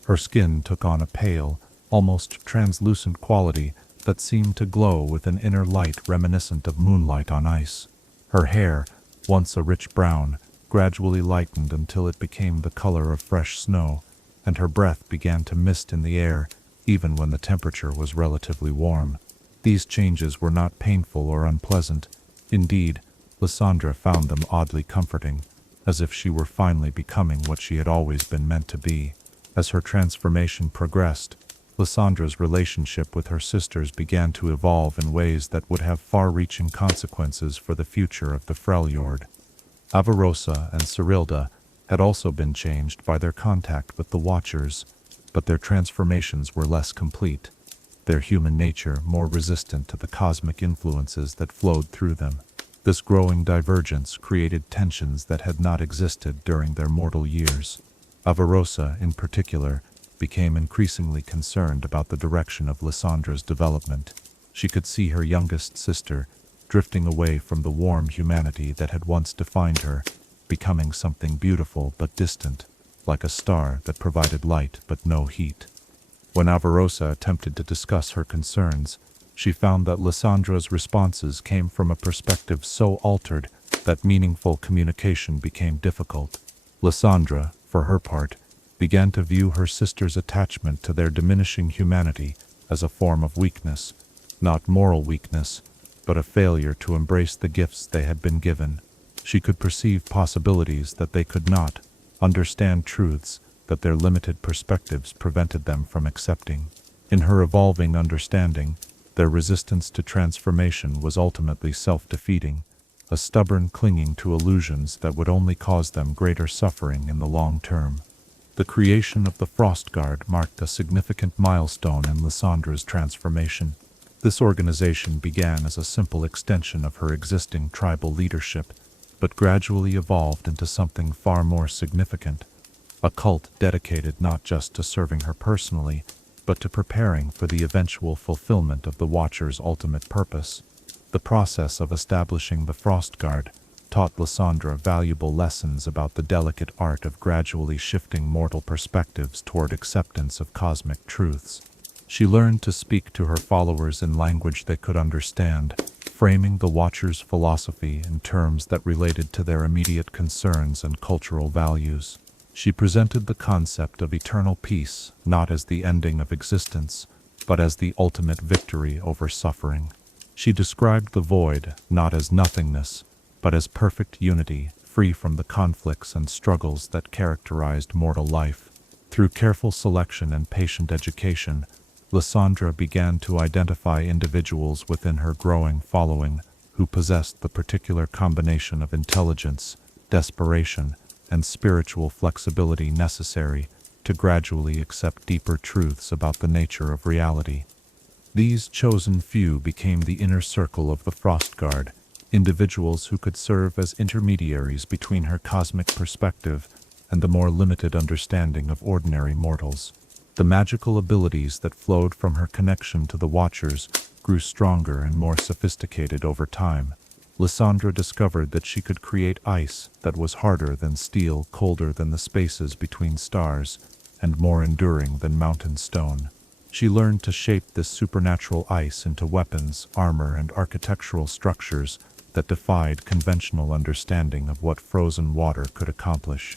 Her skin took on a pale, almost translucent quality that seemed to glow with an inner light reminiscent of moonlight on ice. Her hair, once a rich brown, gradually lightened until it became the color of fresh snow, and her breath began to mist in the air even when the temperature was relatively warm. These changes were not painful or unpleasant. Indeed, Lissandra found them oddly comforting, as if she were finally becoming what she had always been meant to be. As her transformation progressed, Lissandra's relationship with her sisters began to evolve in ways that would have far-reaching consequences for the future of the Freljord. Avarosa and Cyrilda had also been changed by their contact with the Watchers, but their transformations were less complete, their human nature more resistant to the cosmic influences that flowed through them. This growing divergence created tensions that had not existed during their mortal years. Avarosa, in particular, became increasingly concerned about the direction of Lissandra's development. She could see her youngest sister drifting away from the warm humanity that had once defined her, becoming something beautiful but distant, like a star that provided light but no heat. When Avarosa attempted to discuss her concerns, she found that Lissandra's responses came from a perspective so altered that meaningful communication became difficult. Lissandra, for her part, began to view her sister's attachment to their diminishing humanity as a form of weakness, not moral weakness, but a failure to embrace the gifts they had been given. She could perceive possibilities that they could not, understand truths that their limited perspectives prevented them from accepting. In her evolving understanding, their resistance to transformation was ultimately self-defeating, a stubborn clinging to illusions that would only cause them greater suffering in the long term. The creation of the Frost Guard marked a significant milestone in Lissandra's transformation. This organization began as a simple extension of her existing tribal leadership, but gradually evolved into something far more significant, a cult dedicated not just to serving her personally, but to preparing for the eventual fulfillment of the Watcher's ultimate purpose. The process of establishing the Frost Guard taught Lissandra valuable lessons about the delicate art of gradually shifting mortal perspectives toward acceptance of cosmic truths. She learned to speak to her followers in language they could understand, framing the Watcher's philosophy in terms that related to their immediate concerns and cultural values. She presented the concept of eternal peace not as the ending of existence, but as the ultimate victory over suffering. She described the void not as nothingness, but as perfect unity, free from the conflicts and struggles that characterized mortal life. Through careful selection and patient education, Lissandra began to identify individuals within her growing following who possessed the particular combination of intelligence, desperation, and spiritual flexibility necessary to gradually accept deeper truths about the nature of reality. These chosen few became the inner circle of the Frost Guard, individuals who could serve as intermediaries between her cosmic perspective and the more limited understanding of ordinary mortals. The magical abilities that flowed from her connection to the Watchers grew stronger and more sophisticated over time. Lissandra discovered that she could create ice that was harder than steel, colder than the spaces between stars, and more enduring than mountain stone. She learned to shape this supernatural ice into weapons, armor, and architectural structures that defied conventional understanding of what frozen water could accomplish.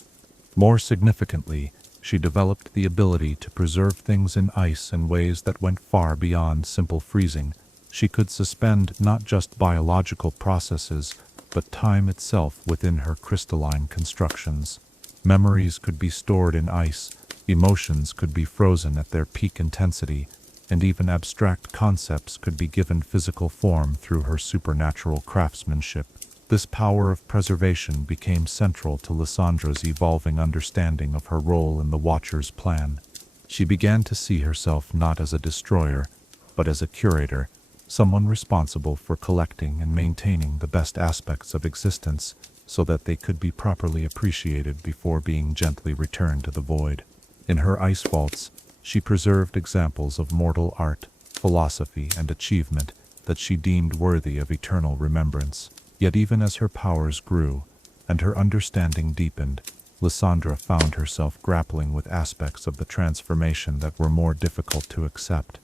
More significantly, she developed the ability to preserve things in ice in ways that went far beyond simple freezing. She could suspend not just biological processes, but time itself within her crystalline constructions. Memories could be stored in ice, emotions could be frozen at their peak intensity, and even abstract concepts could be given physical form through her supernatural craftsmanship. This power of preservation became central to Lissandra's evolving understanding of her role in the Watcher's plan. She began to see herself not as a destroyer, but as a curator, someone responsible for collecting and maintaining the best aspects of existence so that they could be properly appreciated before being gently returned to the void. In her ice vaults, she preserved examples of mortal art, philosophy, and achievement that she deemed worthy of eternal remembrance. Yet even as her powers grew, and her understanding deepened, Lissandra found herself grappling with aspects of the transformation that were more difficult to accept.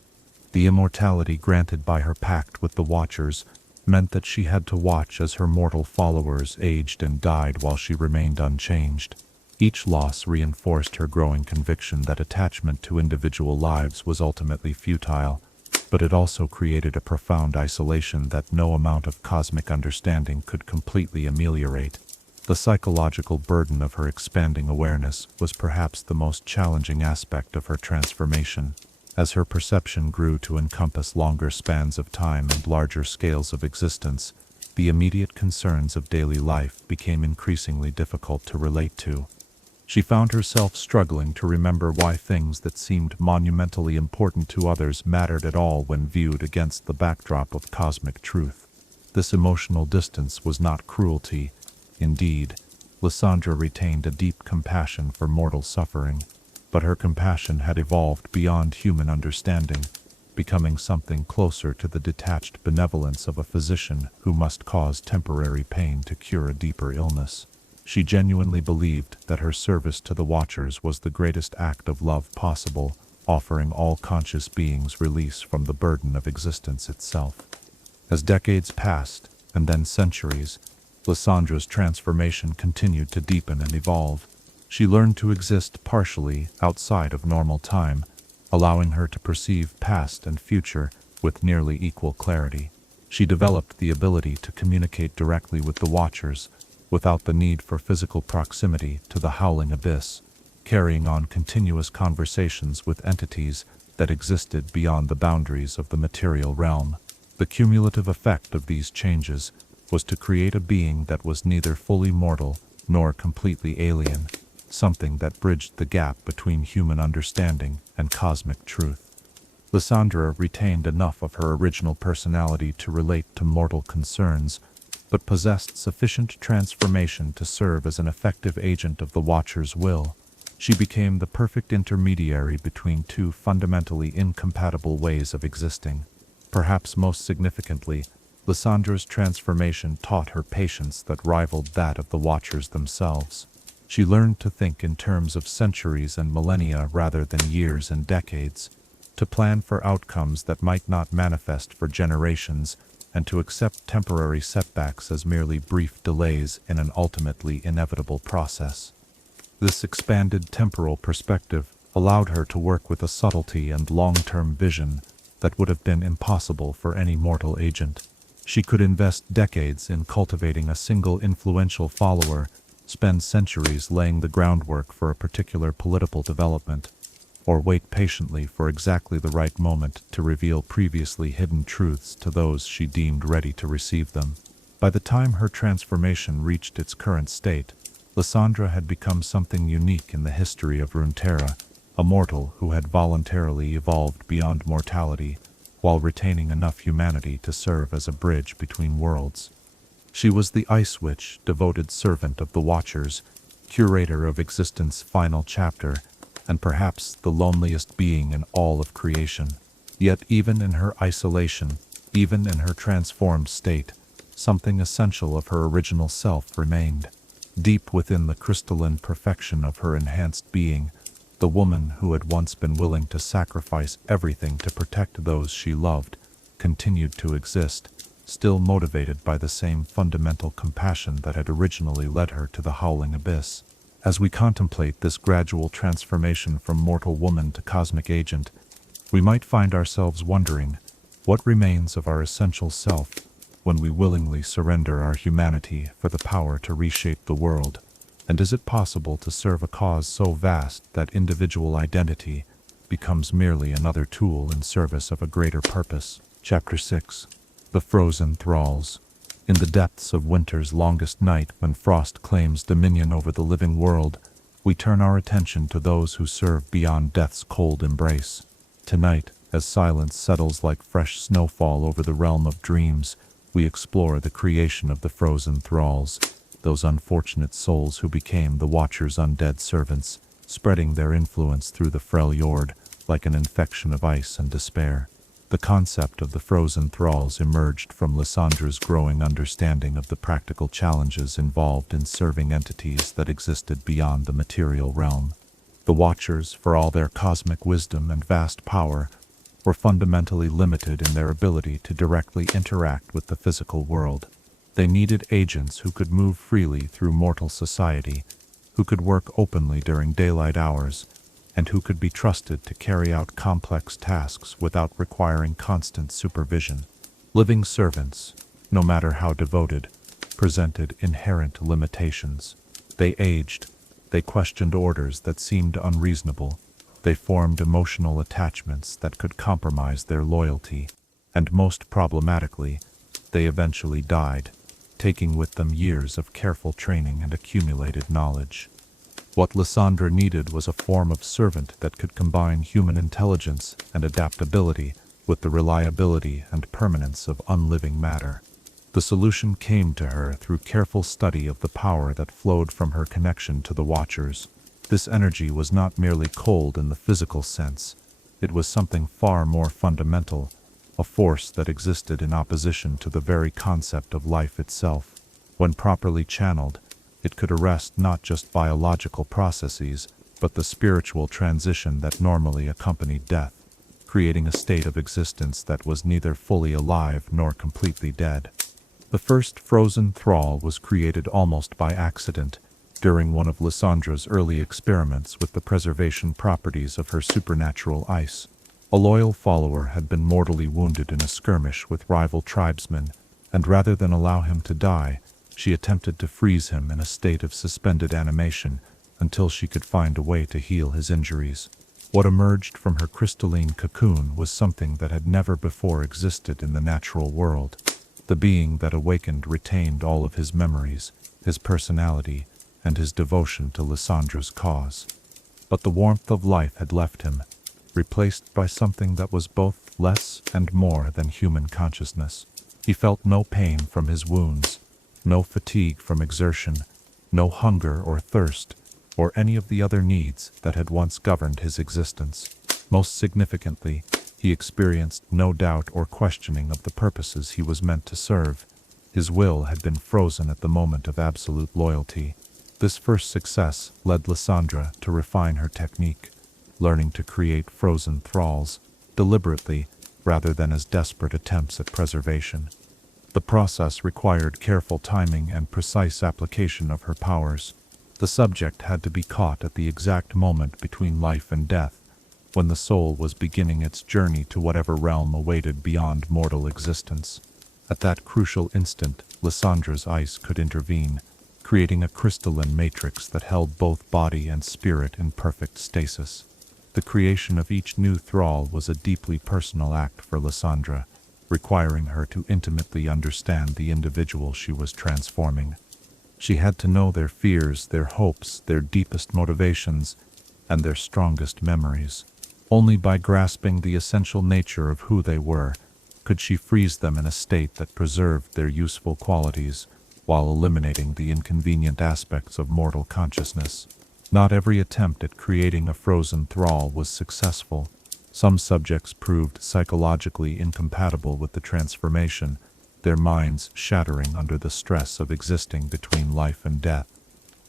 The immortality granted by her pact with the Watchers meant that she had to watch as her mortal followers aged and died while she remained unchanged. Each loss reinforced her growing conviction that attachment to individual lives was ultimately futile, but it also created a profound isolation that no amount of cosmic understanding could completely ameliorate. The psychological burden of her expanding awareness was perhaps the most challenging aspect of her transformation. As her perception grew to encompass longer spans of time and larger scales of existence, the immediate concerns of daily life became increasingly difficult to relate to. She found herself struggling to remember why things that seemed monumentally important to others mattered at all when viewed against the backdrop of cosmic truth. This emotional distance was not cruelty. Indeed, Lissandra retained a deep compassion for mortal suffering, but her compassion had evolved beyond human understanding, becoming something closer to the detached benevolence of a physician who must cause temporary pain to cure a deeper illness. She genuinely believed that her service to the Watchers was the greatest act of love possible, offering all conscious beings release from the burden of existence itself. As decades passed, and then centuries, Lissandra's transformation continued to deepen and evolve. She learned to exist partially outside of normal time, allowing her to perceive past and future with nearly equal clarity. She developed the ability to communicate directly with the Watchers, without the need for physical proximity to the Howling abyss, carrying on continuous conversations with entities that existed beyond the boundaries of the material realm. The cumulative effect of these changes was to create a being that was neither fully mortal nor completely alien, something that bridged the gap between human understanding and cosmic truth. Lissandra retained enough of her original personality to relate to mortal concerns, but possessed sufficient transformation to serve as an effective agent of the Watcher's will. She became the perfect intermediary between two fundamentally incompatible ways of existing. Perhaps most significantly, Lissandra's transformation taught her patience that rivaled that of the Watchers themselves. She learned to think in terms of centuries and millennia rather than years and decades, to plan for outcomes that might not manifest for generations, and to accept temporary setbacks as merely brief delays in an ultimately inevitable process. This expanded temporal perspective allowed her to work with a subtlety and long-term vision that would have been impossible for any mortal agent. She could invest decades in cultivating a single influential follower, spend centuries laying the groundwork for a particular political development, or wait patiently for exactly the right moment to reveal previously hidden truths to those she deemed ready to receive them. By the time her transformation reached its current state, Lissandra had become something unique in the history of Runeterra, a mortal who had voluntarily evolved beyond mortality while retaining enough humanity to serve as a bridge between worlds. She was the Ice Witch, devoted servant of the Watchers, curator of existence's final chapter, and perhaps the loneliest being in all of creation. Yet even in her isolation, even in her transformed state, something essential of her original self remained. Deep within the crystalline perfection of her enhanced being, the woman who had once been willing to sacrifice everything to protect those she loved continued to exist, still motivated by the same fundamental compassion that had originally led her to the Howling Abyss. As we contemplate this gradual transformation from mortal woman to cosmic agent, we might find ourselves wondering, what remains of our essential self when we willingly surrender our humanity for the power to reshape the world? And is it possible to serve a cause so vast that individual identity becomes merely another tool in service of a greater purpose? Chapter 6. The Frozen Thralls. In the depths of winter's longest night, when frost claims dominion over the living world, we turn our attention to those who serve beyond death's cold embrace. Tonight, as silence settles like fresh snowfall over the realm of dreams, we explore the creation of the Frozen Thralls, those unfortunate souls who became the Watcher's undead servants, spreading their influence through the Freljord like an infection of ice and despair. The concept of the Frozen Thralls emerged from Lissandra's growing understanding of the practical challenges involved in serving entities that existed beyond the material realm. The Watchers, for all their cosmic wisdom and vast power, were fundamentally limited in their ability to directly interact with the physical world. They needed agents who could move freely through mortal society, who could work openly during daylight hours, and who could be trusted to carry out complex tasks without requiring constant supervision. Living servants, no matter how devoted, presented inherent limitations. They aged, they questioned orders that seemed unreasonable, they formed emotional attachments that could compromise their loyalty, and most problematically, they eventually died, taking with them years of careful training and accumulated knowledge. What Lissandra needed was a form of servant that could combine human intelligence and adaptability with the reliability and permanence of unliving matter. The solution came to her through careful study of the power that flowed from her connection to the Watchers. This energy was not merely cold in the physical sense, it was something far more fundamental, a force that existed in opposition to the very concept of life itself. When properly channeled, it could arrest not just biological processes, but the spiritual transition that normally accompanied death, creating a state of existence that was neither fully alive nor completely dead. The first frozen thrall was created almost by accident, during one of Lissandra's early experiments with the preservation properties of her supernatural ice. A loyal follower had been mortally wounded in a skirmish with rival tribesmen, and rather than allow him to die, she attempted to freeze him in a state of suspended animation until she could find a way to heal his injuries. What emerged from her crystalline cocoon was something that had never before existed in the natural world. The being that awakened retained all of his memories, his personality, and his devotion to Lissandra's cause. But the warmth of life had left him, replaced by something that was both less and more than human consciousness. He felt no pain from his wounds, no fatigue from exertion, no hunger or thirst, or any of the other needs that had once governed his existence. Most significantly, he experienced no doubt or questioning of the purposes he was meant to serve. His will had been frozen at the moment of absolute loyalty. This first success led Lissandra to refine her technique, learning to create frozen thralls, deliberately rather than as desperate attempts at preservation. The process required careful timing and precise application of her powers. The subject had to be caught at the exact moment between life and death, when the soul was beginning its journey to whatever realm awaited beyond mortal existence. At that crucial instant, Lissandra's ice could intervene, creating a crystalline matrix that held both body and spirit in perfect stasis. The creation of each new thrall was a deeply personal act for Lissandra, requiring her to intimately understand the individual she was transforming. She had to know their fears, their hopes, their deepest motivations, and their strongest memories. Only by grasping the essential nature of who they were could she freeze them in a state that preserved their useful qualities while eliminating the inconvenient aspects of mortal consciousness. Not every attempt at creating a frozen thrall was successful. Some subjects proved psychologically incompatible with the transformation, their minds shattering under the stress of existing between life and death.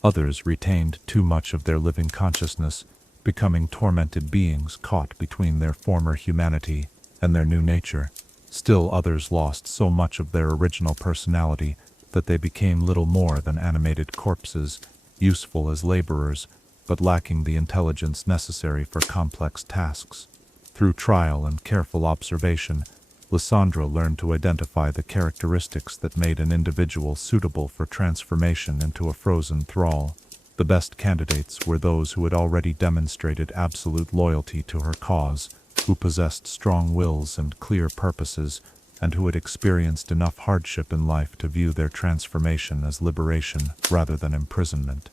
Others retained too much of their living consciousness, becoming tormented beings caught between their former humanity and their new nature. Still others lost so much of their original personality that they became little more than animated corpses, useful as laborers, but lacking the intelligence necessary for complex tasks. Through trial and careful observation, Lissandra learned to identify the characteristics that made an individual suitable for transformation into a frozen thrall. The best candidates were those who had already demonstrated absolute loyalty to her cause, who possessed strong wills and clear purposes, and who had experienced enough hardship in life to view their transformation as liberation rather than imprisonment.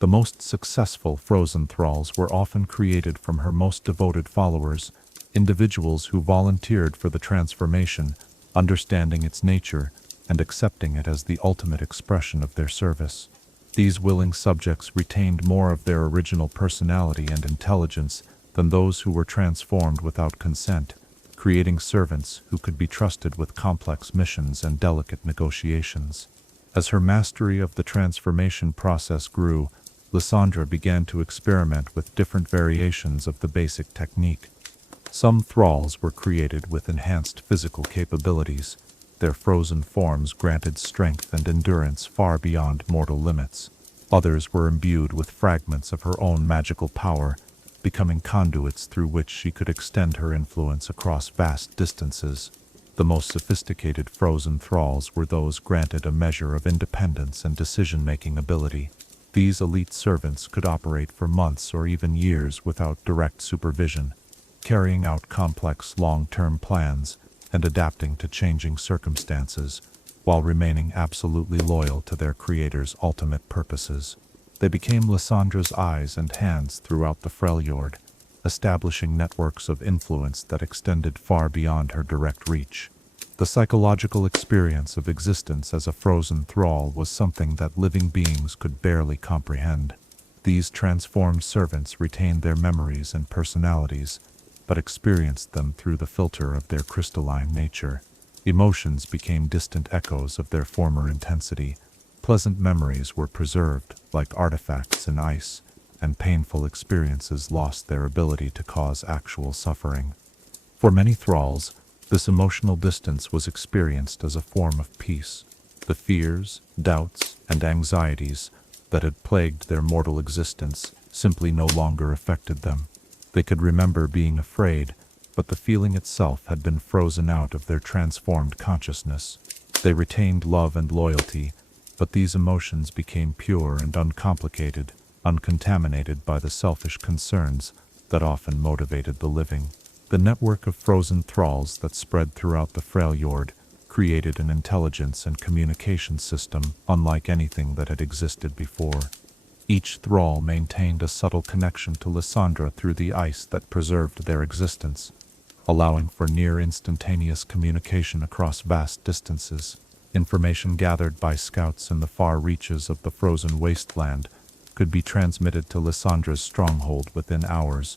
The most successful frozen thralls were often created from her most devoted followers, individuals who volunteered for the transformation, understanding its nature and accepting it as the ultimate expression of their service. These willing subjects retained more of their original personality and intelligence than those who were transformed without consent, creating servants who could be trusted with complex missions and delicate negotiations. As her mastery of the transformation process grew, Lissandra began to experiment with different variations of the basic technique. Some thralls were created with enhanced physical capabilities. Their frozen forms granted strength and endurance far beyond mortal limits. Others were imbued with fragments of her own magical power, becoming conduits through which she could extend her influence across vast distances. The most sophisticated frozen thralls were those granted a measure of independence and decision-making ability. These elite servants could operate for months or even years without direct supervision, carrying out complex long-term plans and adapting to changing circumstances, while remaining absolutely loyal to their creator's ultimate purposes. They became Lissandra's eyes and hands throughout the Freljord, establishing networks of influence that extended far beyond her direct reach. The psychological experience of existence as a frozen thrall was something that living beings could barely comprehend. These transformed servants retained their memories and personalities, but experienced them through the filter of their crystalline nature. Emotions became distant echoes of their former intensity. Pleasant memories were preserved, like artifacts in ice, and painful experiences lost their ability to cause actual suffering. For many thralls, this emotional distance was experienced as a form of peace. The fears, doubts, and anxieties that had plagued their mortal existence simply no longer affected them. They could remember being afraid, but the feeling itself had been frozen out of their transformed consciousness. They retained love and loyalty, but these emotions became pure and uncomplicated, uncontaminated by the selfish concerns that often motivated the living. The network of frozen thralls that spread throughout the Freljord created an intelligence and communication system unlike anything that had existed before. Each thrall maintained a subtle connection to Lissandra through the ice that preserved their existence, allowing for near instantaneous communication across vast distances. Information gathered by scouts in the far reaches of the frozen wasteland could be transmitted to Lissandra's stronghold within hours,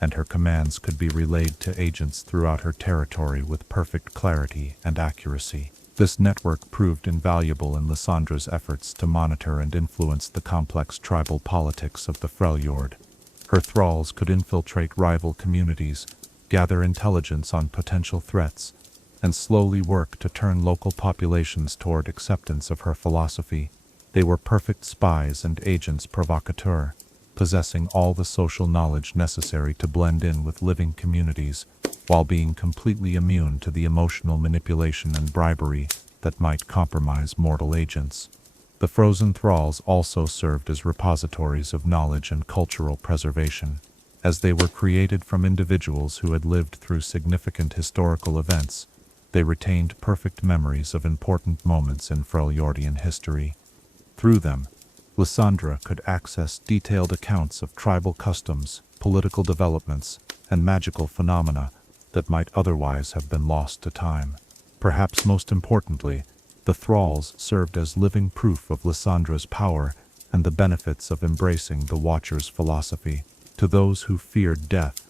and her commands could be relayed to agents throughout her territory with perfect clarity and accuracy. This network proved invaluable in Lissandra's efforts to monitor and influence the complex tribal politics of the Freljord. Her thralls could infiltrate rival communities, gather intelligence on potential threats, and slowly work to turn local populations toward acceptance of her philosophy. They were perfect spies and agents provocateurs, possessing all the social knowledge necessary to blend in with living communities, while being completely immune to the emotional manipulation and bribery that might compromise mortal agents. The frozen thralls also served as repositories of knowledge and cultural preservation, as they were created from individuals who had lived through significant historical events. They retained perfect memories of important moments in Freljordian history. Through them, Lissandra could access detailed accounts of tribal customs, political developments, and magical phenomena that might otherwise have been lost to time. Perhaps most importantly, the Thralls served as living proof of Lissandra's power and the benefits of embracing the Watcher's philosophy. To those who feared death,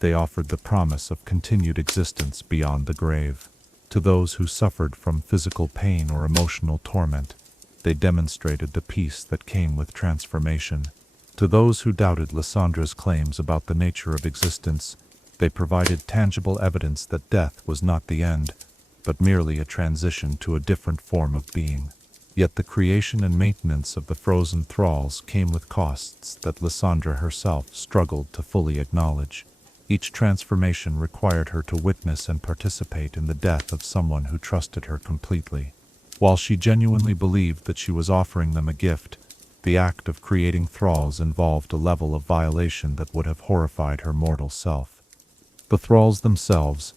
they offered the promise of continued existence beyond the grave. To those who suffered from physical pain or emotional torment, they demonstrated the peace that came with transformation. To those who doubted Lissandra's claims about the nature of existence, they provided tangible evidence that death was not the end, but merely a transition to a different form of being. Yet the creation and maintenance of the frozen thralls came with costs that Lissandra herself struggled to fully acknowledge. Each transformation required her to witness and participate in the death of someone who trusted her completely. While she genuinely believed that she was offering them a gift, the act of creating thralls involved a level of violation that would have horrified her mortal self. The thralls themselves,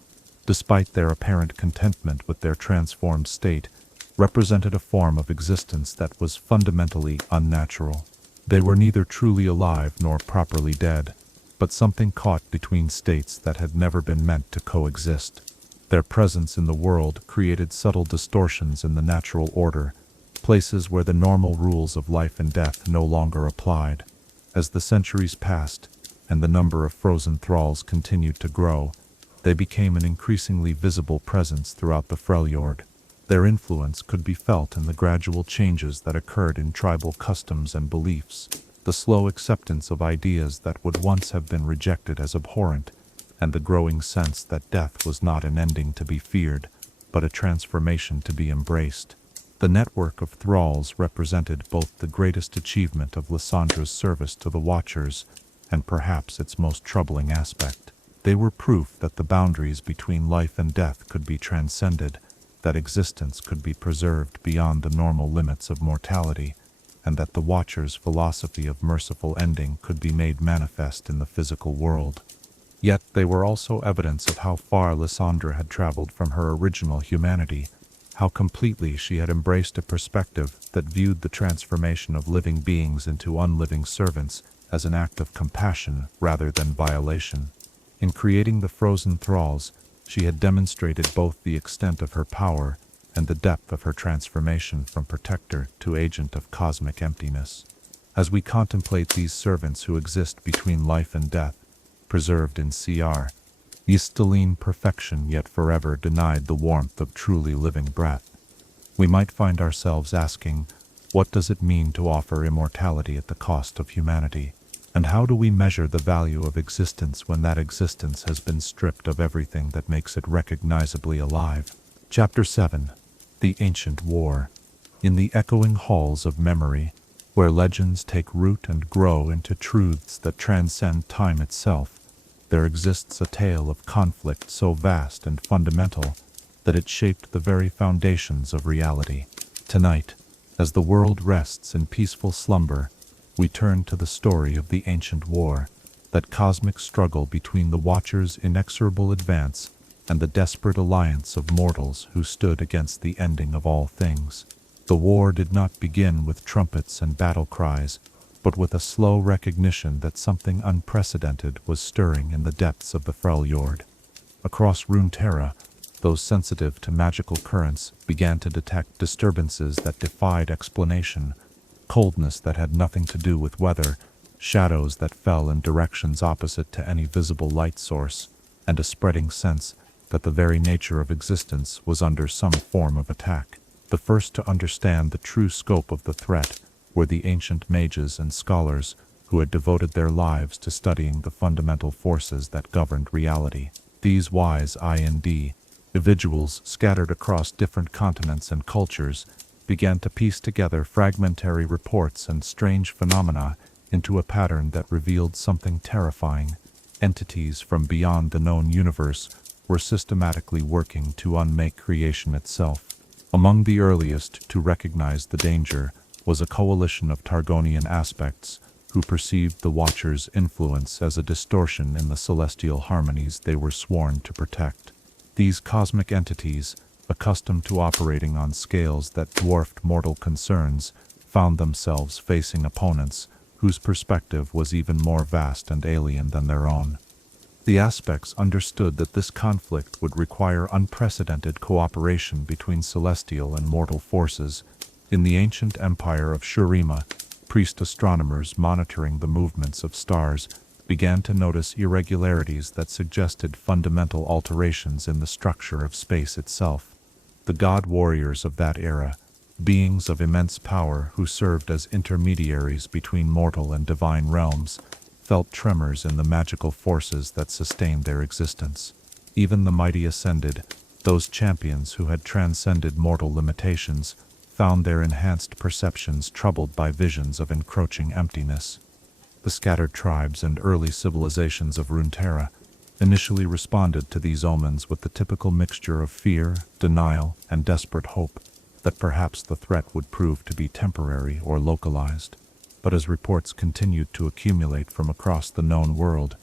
despite their apparent contentment with their transformed state, represented a form of existence that was fundamentally unnatural. They were neither truly alive nor properly dead, but something caught between states that had never been meant to coexist. Their presence in the world created subtle distortions in the natural order, places where the normal rules of life and death no longer applied. As the centuries passed, and the number of frozen thralls continued to grow, they became an increasingly visible presence throughout the Freljord. Their influence could be felt in the gradual changes that occurred in tribal customs and beliefs, the slow acceptance of ideas that would once have been rejected as abhorrent, and the growing sense that death was not an ending to be feared, but a transformation to be embraced. The network of thralls represented both the greatest achievement of Lissandra's service to the Watchers, and perhaps its most troubling aspect. They were proof that the boundaries between life and death could be transcended, that existence could be preserved beyond the normal limits of mortality, and that the Watcher's philosophy of merciful ending could be made manifest in the physical world. Yet they were also evidence of how far Lissandra had traveled from her original humanity, how completely she had embraced a perspective that viewed the transformation of living beings into unliving servants as an act of compassion rather than violation. In creating the frozen thralls, she had demonstrated both the extent of her power and the depth of her transformation from protector to agent of cosmic emptiness. As we contemplate these servants who exist between life and death, preserved in CR, crystalline perfection yet forever denied the warmth of truly living breath, we might find ourselves asking, what does it mean to offer immortality at the cost of humanity? And how do we measure the value of existence when that existence has been stripped of everything that makes it recognizably alive? Chapter 7. The Ancient War. In the echoing halls of memory, where legends take root and grow into truths that transcend time itself, there exists a tale of conflict so vast and fundamental that it shaped the very foundations of reality. Tonight, as the world rests in peaceful slumber, we turn to the story of the Ancient War, that cosmic struggle between the Watcher's inexorable advance and the desperate alliance of mortals who stood against the ending of all things. The war did not begin with trumpets and battle cries, but with a slow recognition that something unprecedented was stirring in the depths of the Freljord. Across Runeterra, those sensitive to magical currents began to detect disturbances that defied explanation, coldness that had nothing to do with weather, shadows that fell in directions opposite to any visible light source, and a spreading sense that the very nature of existence was under some form of attack. The first to understand the true scope of the threat were the ancient mages and scholars who had devoted their lives to studying the fundamental forces that governed reality. These wise individuals scattered across different continents and cultures began to piece together fragmentary reports and strange phenomena into a pattern that revealed something terrifying. Entities from beyond the known universe were systematically working to unmake creation itself. Among the earliest to recognize the danger was a coalition of Targonian aspects who perceived the Watchers' influence as a distortion in the celestial harmonies they were sworn to protect. These cosmic entities, accustomed to operating on scales that dwarfed mortal concerns, found themselves facing opponents whose perspective was even more vast and alien than their own. The aspects understood that this conflict would require unprecedented cooperation between celestial and mortal forces. In the ancient empire of Shurima, priest astronomers monitoring the movements of stars began to notice irregularities that suggested fundamental alterations in the structure of space itself. The god warriors of that era, beings of immense power who served as intermediaries between mortal and divine realms, felt tremors in the magical forces that sustained their existence. Even the mighty ascended, those champions who had transcended mortal limitations, found their enhanced perceptions troubled by visions of encroaching emptiness. The scattered tribes and early civilizations of Runeterra initially responded to these omens with the typical mixture of fear, denial, and desperate hope that perhaps the threat would prove to be temporary or localized. But as reports continued to accumulate from across the known world,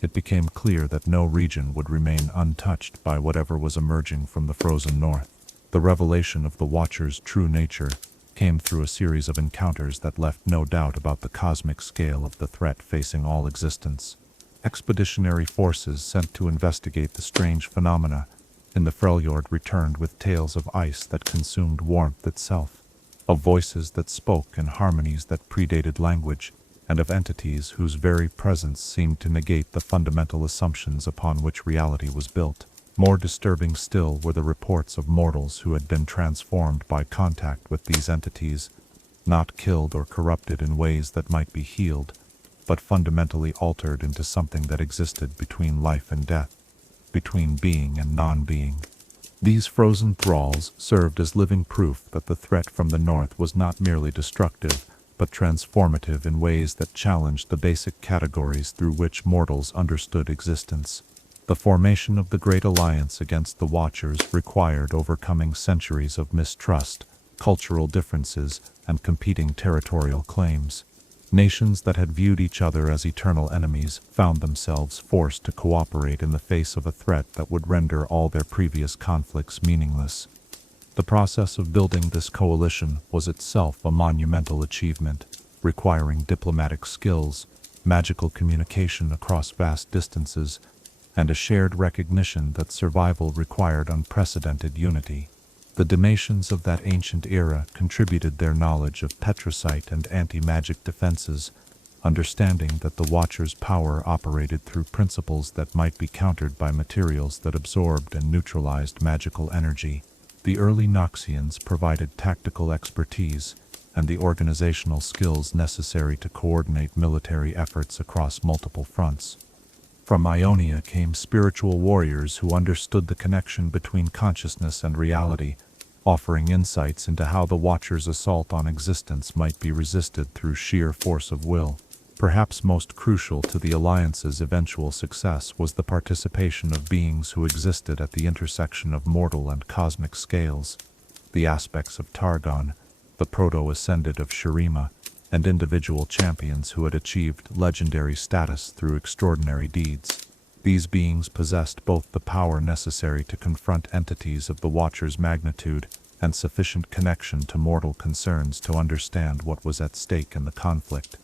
it became clear that no region would remain untouched by whatever was emerging from the frozen north. The revelation of the Watcher's true nature came through a series of encounters that left no doubt about the cosmic scale of the threat facing all existence. Expeditionary forces sent to investigate the strange phenomena in the Freljord returned with tales of ice that consumed warmth itself, of voices that spoke in harmonies that predated language, and of entities whose very presence seemed to negate the fundamental assumptions upon which reality was built. More disturbing still were the reports of mortals who had been transformed by contact with these entities, not killed or corrupted in ways that might be healed, but fundamentally altered into something that existed between life and death, between being and non-being. These frozen thralls served as living proof that the threat from the north was not merely destructive, but transformative in ways that challenged the basic categories through which mortals understood existence. The formation of the Great Alliance against the Watchers required overcoming centuries of mistrust, cultural differences, and competing territorial claims. Nations that had viewed each other as eternal enemies found themselves forced to cooperate in the face of a threat that would render all their previous conflicts meaningless. The process of building this coalition was itself a monumental achievement, requiring diplomatic skills, magical communication across vast distances, and a shared recognition that survival required unprecedented unity. The Dalmatians of that ancient era contributed their knowledge of petricite and anti-magic defenses, understanding that the Watcher's power operated through principles that might be countered by materials that absorbed and neutralized magical energy. The early Noxians provided tactical expertise and the organizational skills necessary to coordinate military efforts across multiple fronts. From Ionia came spiritual warriors who understood the connection between consciousness and reality, offering insights into how the Watcher's assault on existence might be resisted through sheer force of will. Perhaps most crucial to the Alliance's eventual success was the participation of beings who existed at the intersection of mortal and cosmic scales. The aspects of Targon, the proto-ascended of Shurima, and individual champions who had achieved legendary status through extraordinary deeds. These beings possessed both the power necessary to confront entities of the Watcher's magnitude and sufficient connection to mortal concerns to understand what was at stake in the conflict.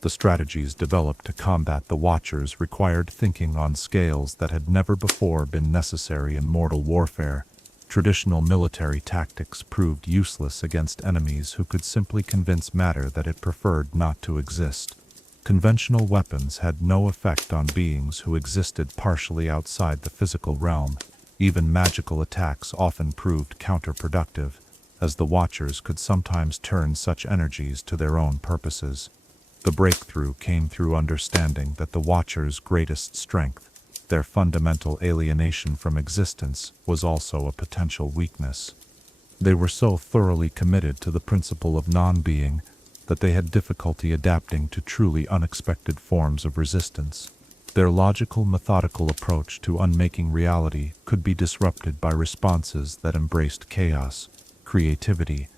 The strategies developed to combat the Watchers required thinking on scales that had never before been necessary in mortal warfare. Traditional military tactics proved useless against enemies who could simply convince matter that it preferred not to exist. Conventional weapons had no effect on beings who existed partially outside the physical realm. Even magical attacks often proved counterproductive, as the Watchers could sometimes turn such energies to their own purposes. The breakthrough came through understanding that the Watchers' greatest strength, their fundamental alienation from existence, was also a potential weakness. They were so thoroughly committed to the principle of non-being that they had difficulty adapting to truly unexpected forms of resistance. Their logical, methodical approach to unmaking reality could be disrupted by responses that embraced chaos, creativity,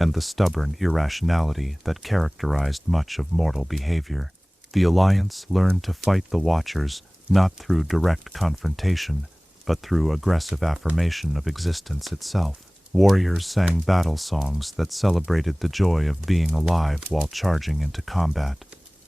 and the stubborn irrationality that characterized much of mortal behavior. The Alliance learned to fight the Watchers not through direct confrontation, but through aggressive affirmation of existence itself. Warriors sang battle songs that celebrated the joy of being alive while charging into combat.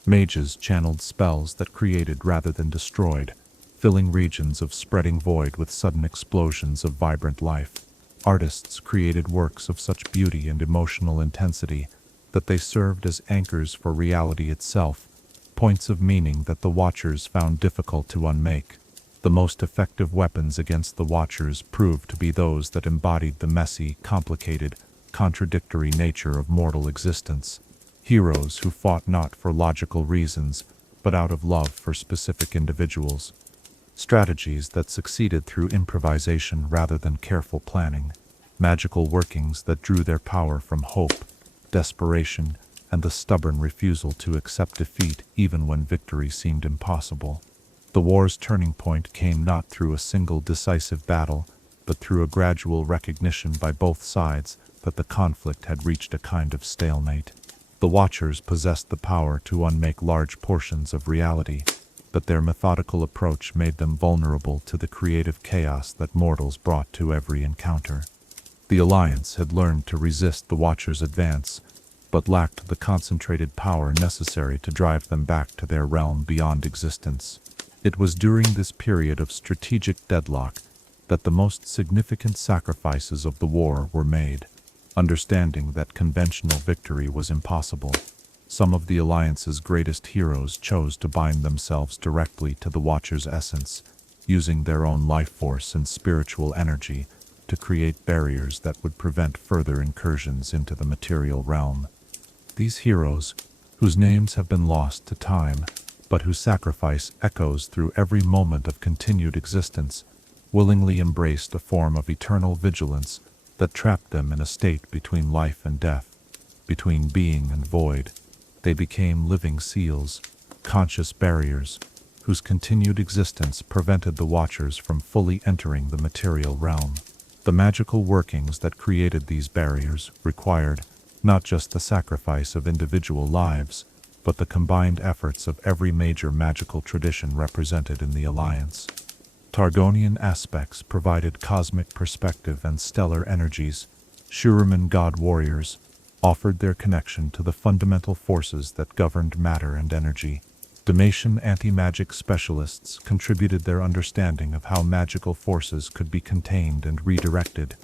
Mages channeled spells that created rather than destroyed, filling regions of spreading void with sudden explosions of vibrant life. Artists created works of such beauty and emotional intensity that they served as anchors for reality itself, points of meaning that the Watchers found difficult to unmake. The most effective weapons against the Watchers proved to be those that embodied the messy, complicated, contradictory nature of mortal existence. Heroes who fought not for logical reasons, but out of love for specific individuals. Strategies that succeeded through improvisation rather than careful planning. Magical workings that drew their power from hope, desperation, and the stubborn refusal to accept defeat even when victory seemed impossible. The war's turning point came not through a single decisive battle, but through a gradual recognition by both sides that the conflict had reached a kind of stalemate. The Watchers possessed the power to unmake large portions of reality, but their methodical approach made them vulnerable to the creative chaos that mortals brought to every encounter. The Alliance had learned to resist the Watchers' advance, but lacked the concentrated power necessary to drive them back to their realm beyond existence. It was during this period of strategic deadlock that the most significant sacrifices of the war were made. Understanding that conventional victory was impossible, some of the Alliance's greatest heroes chose to bind themselves directly to the Watcher's essence, using their own life force and spiritual energy to create barriers that would prevent further incursions into the material realm. These heroes, whose names have been lost to time, but whose sacrifice echoes through every moment of continued existence, willingly embraced a form of eternal vigilance that trapped them in a state between life and death, between being and void. They became living seals, conscious barriers, whose continued existence prevented the Watchers from fully entering the material realm. The magical workings that created these barriers required not just the sacrifice of individual lives, but the combined efforts of every major magical tradition represented in the Alliance. Targonian aspects provided cosmic perspective and stellar energies. Shuriman god warriors offered their connection to the fundamental forces that governed matter and energy. Damatian anti-magic specialists contributed their understanding of how magical forces could be contained and redirected.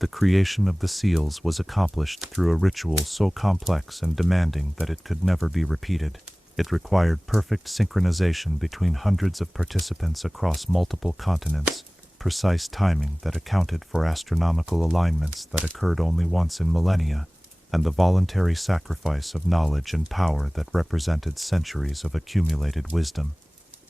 The creation of the seals was accomplished through a ritual so complex and demanding that it could never be repeated. It required perfect synchronization between hundreds of participants across multiple continents, precise timing that accounted for astronomical alignments that occurred only once in millennia, and the voluntary sacrifice of knowledge and power that represented centuries of accumulated wisdom.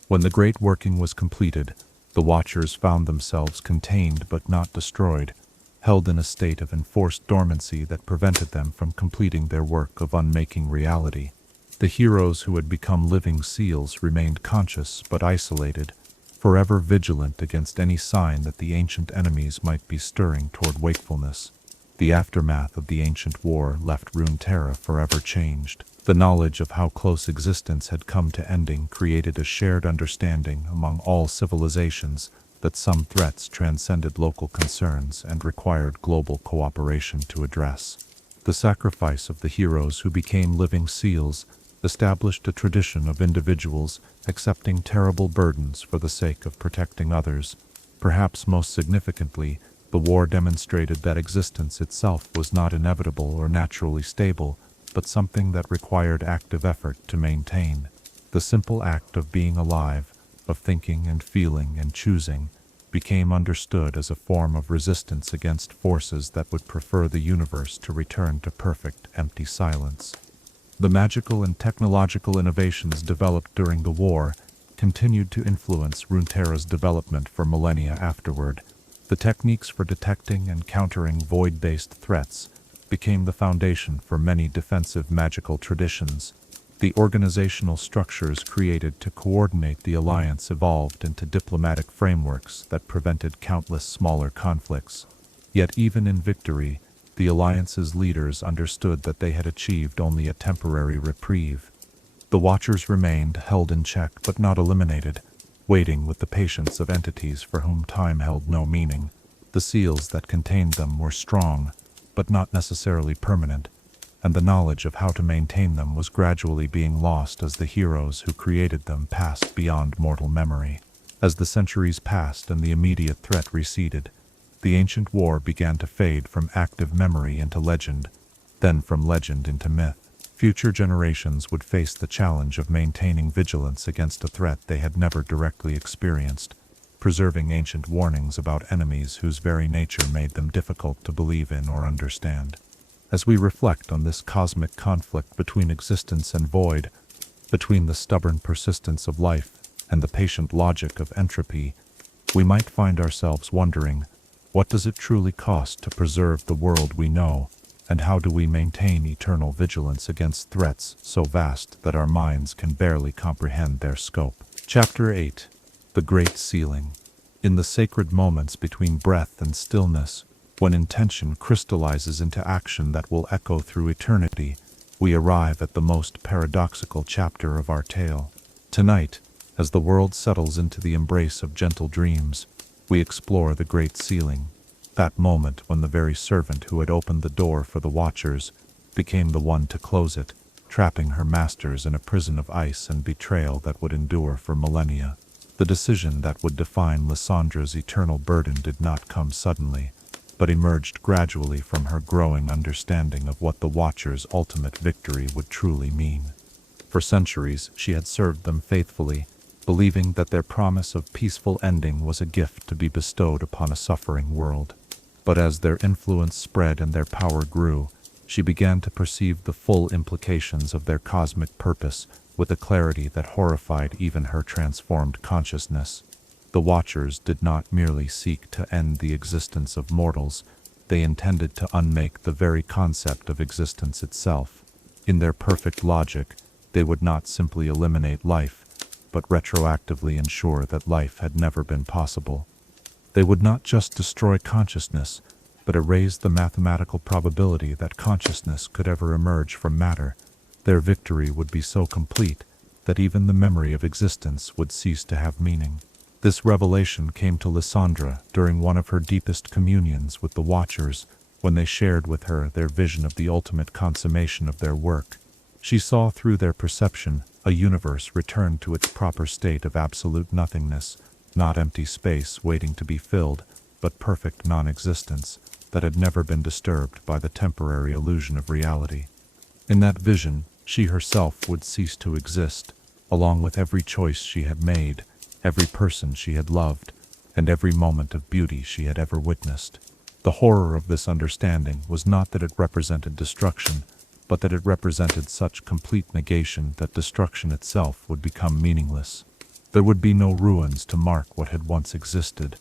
When the great working was completed, the Watchers found themselves contained but not destroyed, held in a state of enforced dormancy that prevented them from completing their work of unmaking reality. The heroes who had become living seals remained conscious but isolated, forever vigilant against any sign that the ancient enemies might be stirring toward wakefulness. The aftermath of the ancient war left Runeterra forever changed. The knowledge of how close existence had come to ending created a shared understanding among all civilizations that some threats transcended local concerns and required global cooperation to address. The sacrifice of the heroes who became living seals established a tradition of individuals accepting terrible burdens for the sake of protecting others. Perhaps most significantly, the war demonstrated that existence itself was not inevitable or naturally stable, but something that required active effort to maintain. The simple act of being alive, of thinking and feeling and choosing, became understood as a form of resistance against forces that would prefer the universe to return to perfect, empty silence. The magical and technological innovations developed during the war continued to influence Runeterra's development for millennia afterward. The techniques for detecting and countering void-based threats became the foundation for many defensive magical traditions. The organizational structures created to coordinate the Alliance evolved into diplomatic frameworks that prevented countless smaller conflicts. Yet even in victory, the Alliance's leaders understood that they had achieved only a temporary reprieve. The Watchers remained, held in check but not eliminated, waiting with the patience of entities for whom time held no meaning. The seals that contained them were strong, but not necessarily permanent, and the knowledge of how to maintain them was gradually being lost as the heroes who created them passed beyond mortal memory. As the centuries passed and the immediate threat receded, the ancient war began to fade from active memory into legend, then from legend into myth. Future generations would face the challenge of maintaining vigilance against a threat they had never directly experienced, preserving ancient warnings about enemies whose very nature made them difficult to believe in or understand. As we reflect on this cosmic conflict between existence and void, between the stubborn persistence of life and the patient logic of entropy, we might find ourselves wondering, what does it truly cost to preserve the world we know, and how do we maintain eternal vigilance against threats so vast that our minds can barely comprehend their scope? Chapter 8. The Great Sealing. In the sacred moments between breath and stillness, when intention crystallizes into action that will echo through eternity, we arrive at the most paradoxical chapter of our tale. Tonight, as the world settles into the embrace of gentle dreams, we explore the Great Sealing, that moment when the very servant who had opened the door for the Watchers became the one to close it, trapping her masters in a prison of ice and betrayal that would endure for millennia. The decision that would define Lissandra's eternal burden did not come suddenly, but emerged gradually from her growing understanding of what the Watchers' ultimate victory would truly mean. For centuries, she had served them faithfully, believing that their promise of peaceful ending was a gift to be bestowed upon a suffering world. But as their influence spread and their power grew, she began to perceive the full implications of their cosmic purpose with a clarity that horrified even her transformed consciousness. The Watchers did not merely seek to end the existence of mortals, they intended to unmake the very concept of existence itself. In their perfect logic, they would not simply eliminate life, but retroactively ensure that life had never been possible. They would not just destroy consciousness, but erase the mathematical probability that consciousness could ever emerge from matter. Their victory would be so complete that even the memory of existence would cease to have meaning. This revelation came to Lissandra during one of her deepest communions with the Watchers, when they shared with her their vision of the ultimate consummation of their work. She saw through their perception a universe returned to its proper state of absolute nothingness, not empty space waiting to be filled, but perfect non-existence that had never been disturbed by the temporary illusion of reality. In that vision, she herself would cease to exist, along with every choice she had made, every person she had loved, and every moment of beauty she had ever witnessed. The horror of this understanding was not that it represented destruction, but that it represented such complete negation that destruction itself would become meaningless. There would be no ruins to mark what had once existed,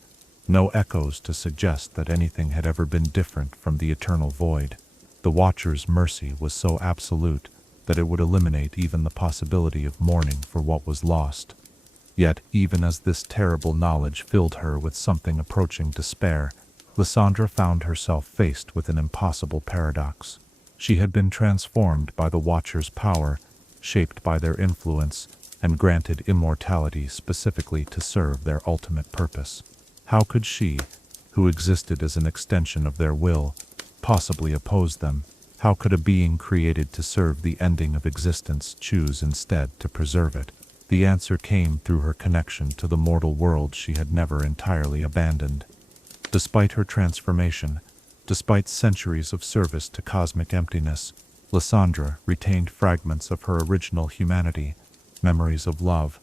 no echoes to suggest that anything had ever been different from the eternal void. The Watcher's mercy was so absolute that it would eliminate even the possibility of mourning for what was lost. Yet, even as this terrible knowledge filled her with something approaching despair, Lissandra found herself faced with an impossible paradox. She had been transformed by the Watcher's power, shaped by their influence, and granted immortality specifically to serve their ultimate purpose. How could she, who existed as an extension of their will, possibly oppose them? How could a being created to serve the ending of existence choose instead to preserve it? The answer came through her connection to the mortal world she had never entirely abandoned. Despite her transformation, despite centuries of service to cosmic emptiness, Lissandra retained fragments of her original humanity, memories of love,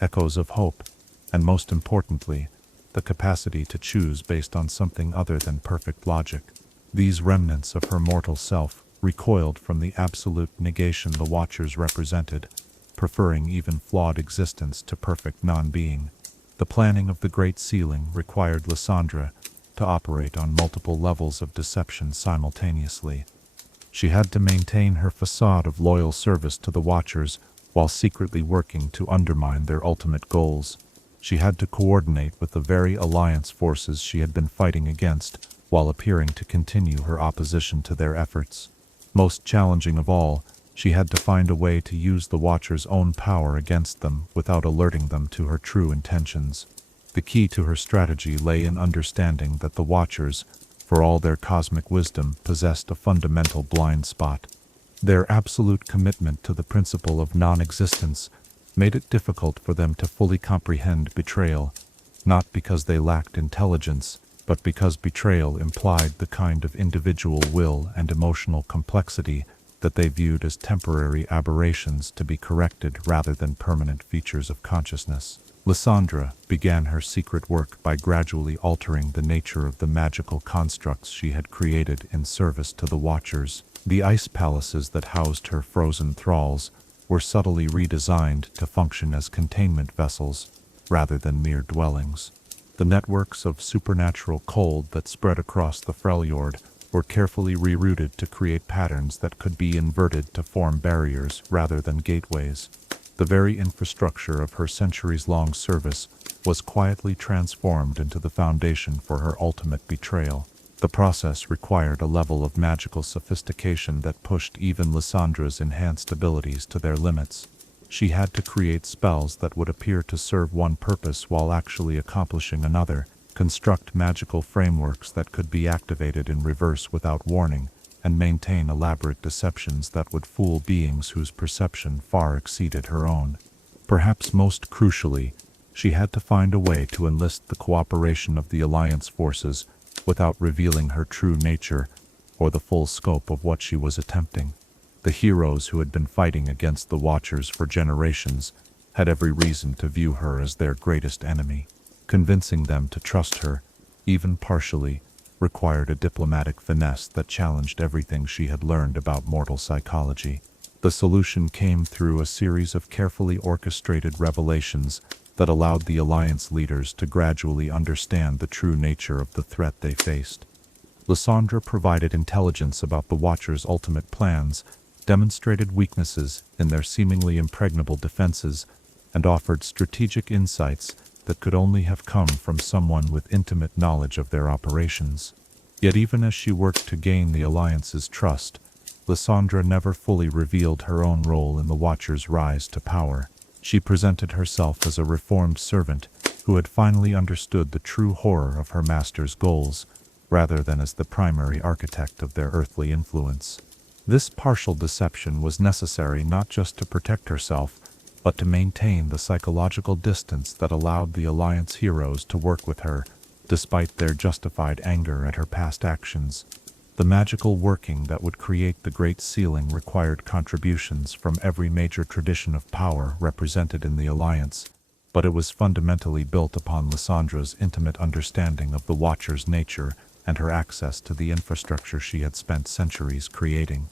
echoes of hope, and most importantly, the capacity to choose based on something other than perfect logic. These remnants of her mortal self recoiled from the absolute negation the Watchers represented, preferring even flawed existence to perfect non-being. The planning of the Great Sealing required Lissandra to operate on multiple levels of deception simultaneously. She had to maintain her facade of loyal service to the Watchers while secretly working to undermine their ultimate goals. She had to coordinate with the very alliance forces she had been fighting against, while appearing to continue her opposition to their efforts. Most challenging of all, she had to find a way to use the Watcher's own power against them without alerting them to her true intentions. The key to her strategy lay in understanding that the Watchers, for all their cosmic wisdom, possessed a fundamental blind spot. Their absolute commitment to the principle of non-existence made it difficult for them to fully comprehend betrayal, not because they lacked intelligence, but because betrayal implied the kind of individual will and emotional complexity that they viewed as temporary aberrations to be corrected rather than permanent features of consciousness. Lissandra began her secret work by gradually altering the nature of the magical constructs she had created in service to the Watchers. The ice palaces that housed her frozen thralls were subtly redesigned to function as containment vessels rather than mere dwellings. The networks of supernatural cold that spread across the Freljord were carefully rerouted to create patterns that could be inverted to form barriers rather than gateways. The very infrastructure of her centuries-long service was quietly transformed into the foundation for her ultimate betrayal. The process required a level of magical sophistication that pushed even Lissandra's enhanced abilities to their limits. She had to create spells that would appear to serve one purpose while actually accomplishing another, construct magical frameworks that could be activated in reverse without warning, and maintain elaborate deceptions that would fool beings whose perception far exceeded her own. Perhaps most crucially, she had to find a way to enlist the cooperation of the Alliance forces without revealing her true nature or the full scope of what she was attempting. The heroes who had been fighting against the Watchers for generations had every reason to view her as their greatest enemy. Convincing them to trust her, even partially, required a diplomatic finesse that challenged everything she had learned about mortal psychology. The solution came through a series of carefully orchestrated revelations that allowed the Alliance leaders to gradually understand the true nature of the threat they faced. Lissandra provided intelligence about the Watchers' ultimate plans, demonstrated weaknesses in their seemingly impregnable defenses, and offered strategic insights that could only have come from someone with intimate knowledge of their operations. Yet even as she worked to gain the Alliance's trust, Lissandra never fully revealed her own role in the Watchers' rise to power. She presented herself as a reformed servant who had finally understood the true horror of her master's goals, rather than as the primary architect of their earthly influence. This partial deception was necessary not just to protect herself, but to maintain the psychological distance that allowed the Alliance heroes to work with her, despite their justified anger at her past actions. The magical working that would create the Great Sealing required contributions from every major tradition of power represented in the Alliance, but it was fundamentally built upon Lissandra's intimate understanding of the Watcher's nature and her access to the infrastructure she had spent centuries creating.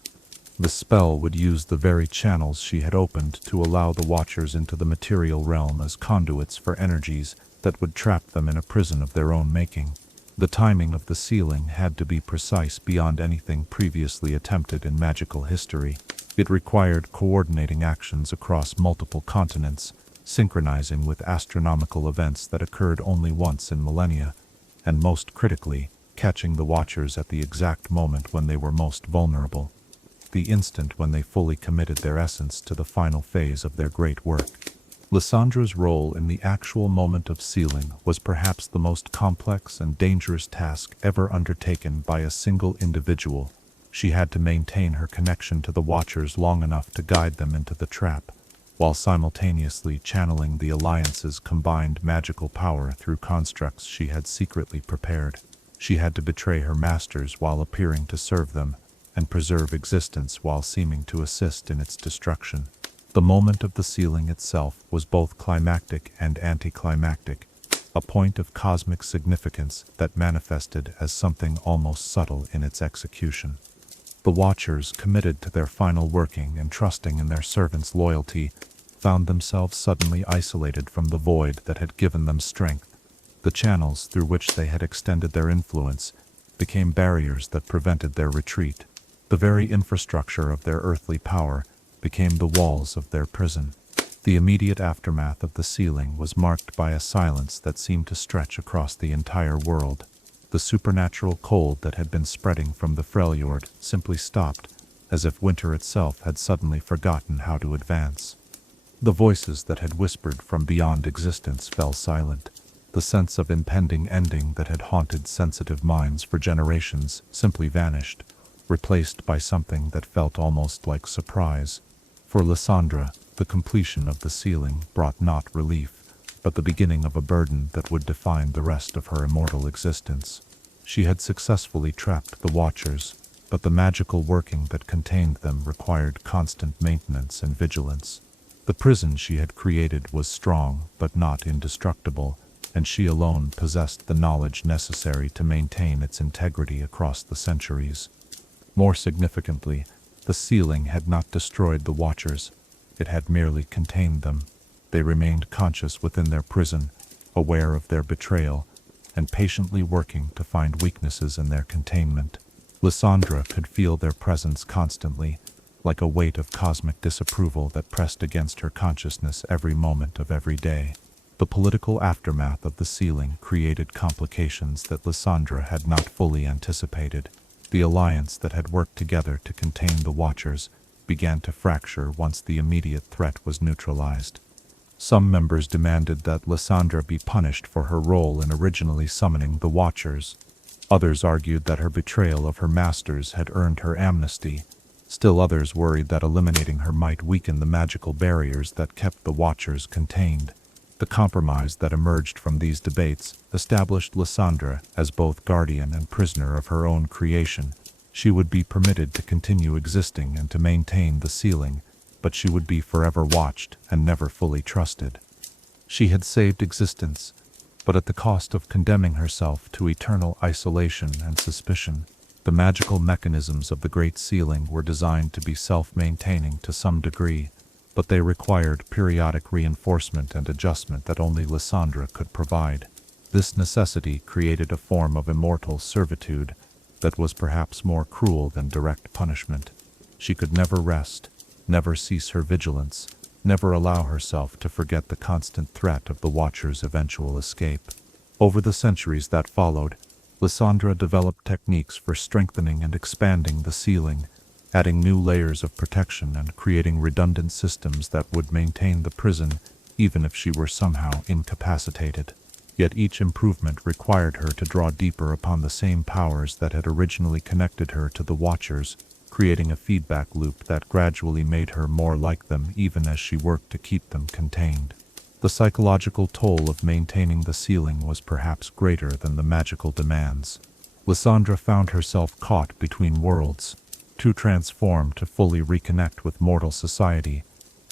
The spell would use the very channels she had opened to allow the Watchers into the material realm as conduits for energies that would trap them in a prison of their own making. The timing of the sealing had to be precise beyond anything previously attempted in magical history. It required coordinating actions across multiple continents, synchronizing with astronomical events that occurred only once in millennia, and most critically, catching the Watchers at the exact moment when they were most vulnerable. The instant when they fully committed their essence to the final phase of their great work. Lissandra's role in the actual moment of sealing was perhaps the most complex and dangerous task ever undertaken by a single individual. She had to maintain her connection to the Watchers long enough to guide them into the trap, while simultaneously channeling the Alliance's combined magical power through constructs she had secretly prepared. She had to betray her masters while appearing to serve them, and preserve existence while seeming to assist in its destruction. The moment of the sealing itself was both climactic and anticlimactic, a point of cosmic significance that manifested as something almost subtle in its execution. The Watchers, committed to their final working and trusting in their servants' loyalty, found themselves suddenly isolated from the void that had given them strength. The channels through which they had extended their influence became barriers that prevented their retreat. The very infrastructure of their earthly power became the walls of their prison. The immediate aftermath of the sealing was marked by a silence that seemed to stretch across the entire world. The supernatural cold that had been spreading from the Freljord simply stopped, as if winter itself had suddenly forgotten how to advance. The voices that had whispered from beyond existence fell silent. The sense of impending ending that had haunted sensitive minds for generations simply vanished, replaced by something that felt almost like surprise. For Lissandra, the completion of the sealing brought not relief, but the beginning of a burden that would define the rest of her immortal existence. She had successfully trapped the Watchers, but the magical working that contained them required constant maintenance and vigilance. The prison she had created was strong, but not indestructible, and she alone possessed the knowledge necessary to maintain its integrity across the centuries. More significantly, the sealing had not destroyed the Watchers, it had merely contained them. They remained conscious within their prison, aware of their betrayal, and patiently working to find weaknesses in their containment. Lissandra could feel their presence constantly, like a weight of cosmic disapproval that pressed against her consciousness every moment of every day. The political aftermath of the sealing created complications that Lissandra had not fully anticipated. The alliance that had worked together to contain the Watchers began to fracture once the immediate threat was neutralized. Some members demanded that Lissandra be punished for her role in originally summoning the Watchers. Others argued that her betrayal of her masters had earned her amnesty. Still others worried that eliminating her might weaken the magical barriers that kept the Watchers contained. The compromise that emerged from these debates established Lissandra as both guardian and prisoner of her own creation. She would be permitted to continue existing and to maintain the sealing, but she would be forever watched and never fully trusted. She had saved existence, but at the cost of condemning herself to eternal isolation and suspicion. The magical mechanisms of the Great Sealing were designed to be self-maintaining to some degree, but they required periodic reinforcement and adjustment that only Lissandra could provide. This necessity created a form of immortal servitude that was perhaps more cruel than direct punishment. She could never rest, never cease her vigilance, never allow herself to forget the constant threat of the Watcher's eventual escape. Over the centuries that followed, Lissandra developed techniques for strengthening and expanding the sealing, adding new layers of protection and creating redundant systems that would maintain the prison even if she were somehow incapacitated. Yet each improvement required her to draw deeper upon the same powers that had originally connected her to the Watchers, creating a feedback loop that gradually made her more like them even as she worked to keep them contained. The psychological toll of maintaining the sealing was perhaps greater than the magical demands. Lissandra found herself caught between worlds, too transformed to fully reconnect with mortal society,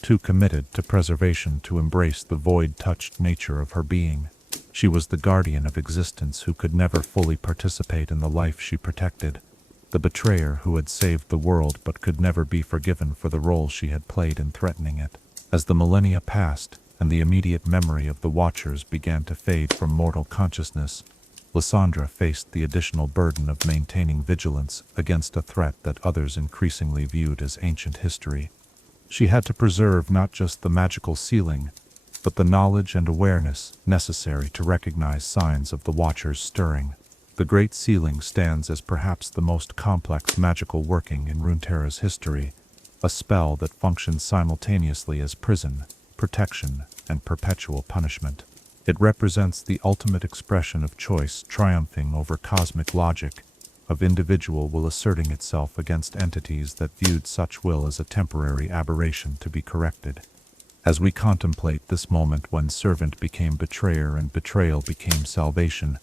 too committed to preservation to embrace the void-touched nature of her being. She was the guardian of existence who could never fully participate in the life she protected, the betrayer who had saved the world but could never be forgiven for the role she had played in threatening it. As the millennia passed, and the immediate memory of the Watchers began to fade from mortal consciousness, Lissandra faced the additional burden of maintaining vigilance against a threat that others increasingly viewed as ancient history. She had to preserve not just the magical sealing, but the knowledge and awareness necessary to recognize signs of the Watchers stirring. The Great Sealing stands as perhaps the most complex magical working in Runeterra's history, a spell that functions simultaneously as prison, protection, and perpetual punishment. It represents the ultimate expression of choice triumphing over cosmic logic, of individual will asserting itself against entities that viewed such will as a temporary aberration to be corrected. As we contemplate this moment when servant became betrayer and betrayal became salvation,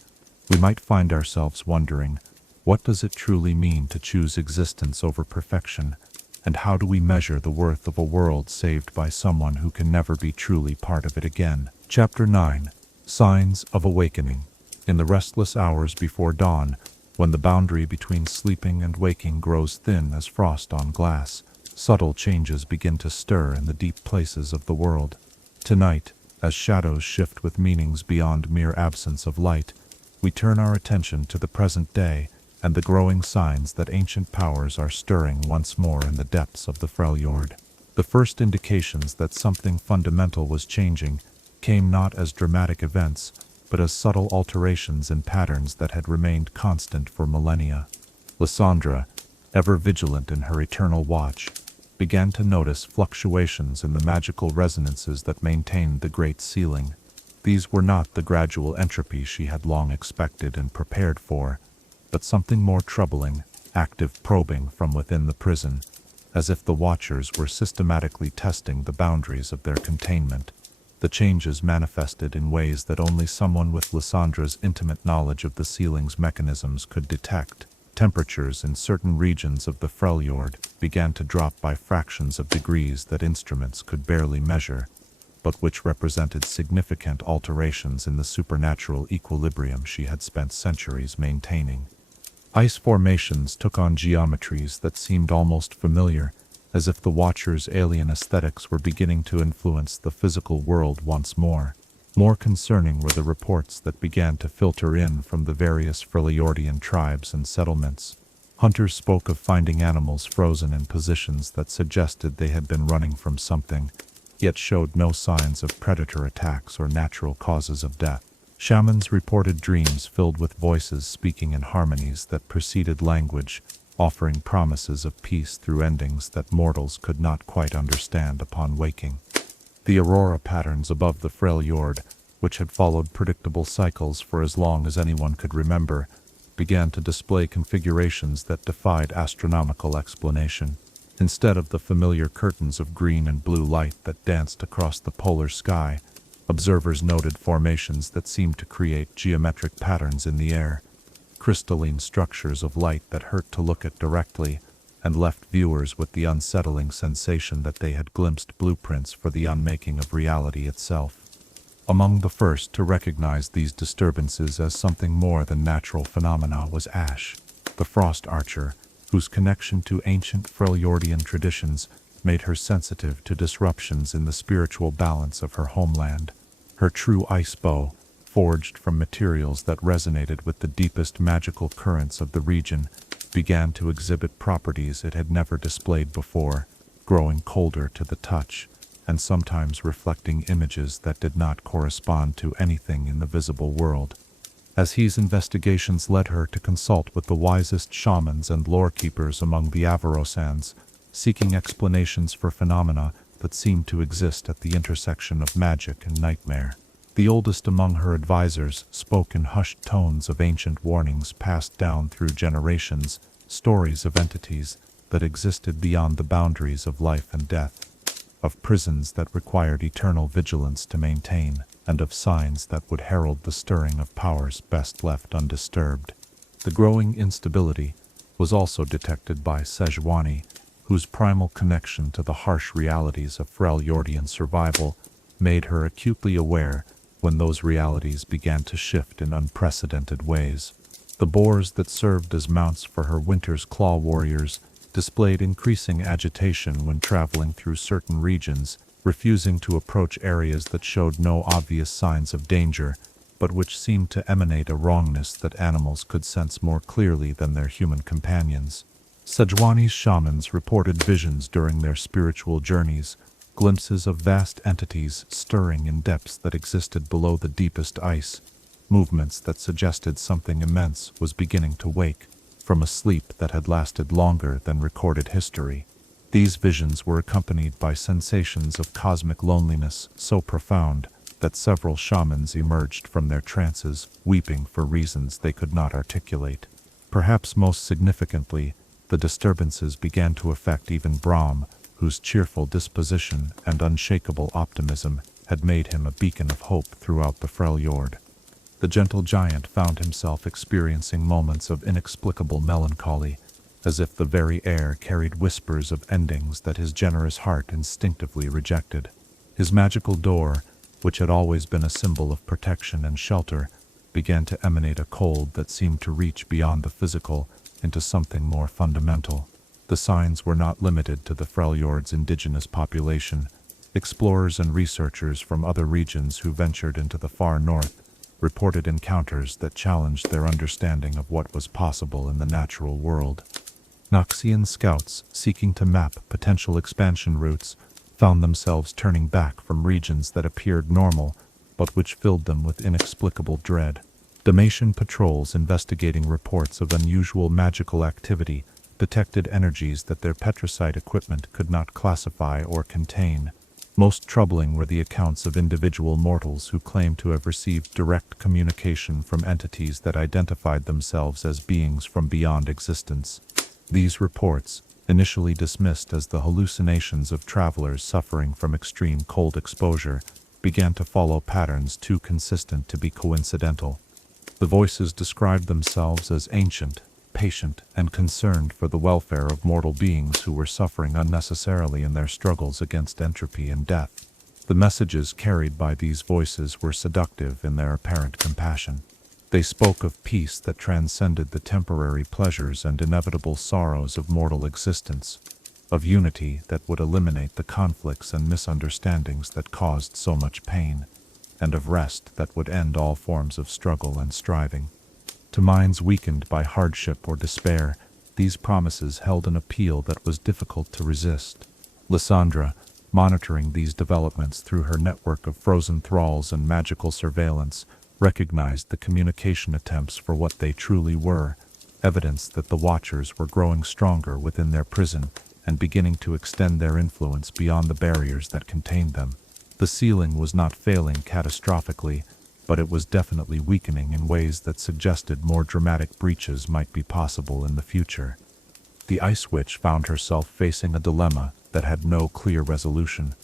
we might find ourselves wondering, what does it truly mean to choose existence over perfection, and how do we measure the worth of a world saved by someone who can never be truly part of it again? Chapter 9. Signs of Awakening. In the restless hours before dawn, when the boundary between sleeping and waking grows thin as frost on glass, subtle changes begin to stir in the deep places of the world. Tonight, as shadows shift with meanings beyond mere absence of light, we turn our attention to the present day and the growing signs that ancient powers are stirring once more in the depths of the Freljord. The first indications that something fundamental was changing came not as dramatic events, but as subtle alterations in patterns that had remained constant for millennia. Lissandra, ever vigilant in her eternal watch, began to notice fluctuations in the magical resonances that maintained the great ceiling. These were not the gradual entropy she had long expected and prepared for, but something more troubling, active probing from within the prison, as if the watchers were systematically testing the boundaries of their containment. The changes manifested in ways that only someone with Lissandra's intimate knowledge of the ceiling's mechanisms could detect. Temperatures in certain regions of the Freljord began to drop by fractions of degrees that instruments could barely measure, but which represented significant alterations in the supernatural equilibrium she had spent centuries maintaining. Ice formations took on geometries that seemed almost familiar, as if the Watcher's alien aesthetics were beginning to influence the physical world once more. More concerning were the reports that began to filter in from the various Freljordian tribes and settlements. Hunters spoke of finding animals frozen in positions that suggested they had been running from something, yet showed no signs of predator attacks or natural causes of death. Shamans reported dreams filled with voices speaking in harmonies that preceded language, offering promises of peace through endings that mortals could not quite understand upon waking. The aurora patterns above the Freljord, which had followed predictable cycles for as long as anyone could remember, began to display configurations that defied astronomical explanation. Instead of the familiar curtains of green and blue light that danced across the polar sky, observers noted formations that seemed to create geometric patterns in the air, crystalline structures of light that hurt to look at directly, and left viewers with the unsettling sensation that they had glimpsed blueprints for the unmaking of reality itself. Among the first to recognize these disturbances as something more than natural phenomena was Ash, the Frost Archer, whose connection to ancient Freljordian traditions made her sensitive to disruptions in the spiritual balance of her homeland. Her true ice bow, forged from materials that resonated with the deepest magical currents of the region, began to exhibit properties it had never displayed before, growing colder to the touch, and sometimes reflecting images that did not correspond to anything in the visible world. As his investigations led her to consult with the wisest shamans and lore-keepers among the Avarosans, seeking explanations for phenomena that seemed to exist at the intersection of magic and nightmare. The oldest among her advisors spoke in hushed tones of ancient warnings passed down through generations, stories of entities that existed beyond the boundaries of life and death, of prisons that required eternal vigilance to maintain, and of signs that would herald the stirring of powers best left undisturbed. The growing instability was also detected by Sejuani, whose primal connection to the harsh realities of Freljordian survival made her acutely aware when those realities began to shift in unprecedented ways. The boars that served as mounts for her winter's claw warriors displayed increasing agitation when traveling through certain regions, refusing to approach areas that showed no obvious signs of danger, but which seemed to emanate a wrongness that animals could sense more clearly than their human companions. Sejuani's shamans reported visions during their spiritual journeys, glimpses of vast entities stirring in depths that existed below the deepest ice, movements that suggested something immense was beginning to wake from a sleep that had lasted longer than recorded history. These visions were accompanied by sensations of cosmic loneliness so profound that several shamans emerged from their trances, weeping for reasons they could not articulate. Perhaps most significantly, the disturbances began to affect even Brahm, whose cheerful disposition and unshakable optimism had made him a beacon of hope throughout the Freljord. The gentle giant found himself experiencing moments of inexplicable melancholy, as if the very air carried whispers of endings that his generous heart instinctively rejected. His magical door, which had always been a symbol of protection and shelter, began to emanate a cold that seemed to reach beyond the physical into something more fundamental. The signs were not limited to the Freljord's indigenous population. Explorers and researchers from other regions who ventured into the far north reported encounters that challenged their understanding of what was possible in the natural world. Noxian scouts seeking to map potential expansion routes found themselves turning back from regions that appeared normal but which filled them with inexplicable dread. Dalmatian patrols investigating reports of unusual magical activity detected energies that their petricite equipment could not classify or contain. Most troubling were the accounts of individual mortals who claimed to have received direct communication from entities that identified themselves as beings from beyond existence. These reports, initially dismissed as the hallucinations of travelers suffering from extreme cold exposure, began to follow patterns too consistent to be coincidental. The voices described themselves as ancient, patient, and concerned for the welfare of mortal beings who were suffering unnecessarily in their struggles against entropy and death. The messages carried by these voices were seductive in their apparent compassion. They spoke of peace that transcended the temporary pleasures and inevitable sorrows of mortal existence, of unity that would eliminate the conflicts and misunderstandings that caused so much pain, and of rest that would end all forms of struggle and striving. To minds weakened by hardship or despair, these promises held an appeal that was difficult to resist. Lissandra, monitoring these developments through her network of frozen thralls and magical surveillance, recognized the communication attempts for what they truly were, evidence that the Watchers were growing stronger within their prison and beginning to extend their influence beyond the barriers that contained them. The ceiling was not failing catastrophically, but it was definitely weakening in ways that suggested more dramatic breaches might be possible in the future. The Ice Witch found herself facing a dilemma that had no clear resolution.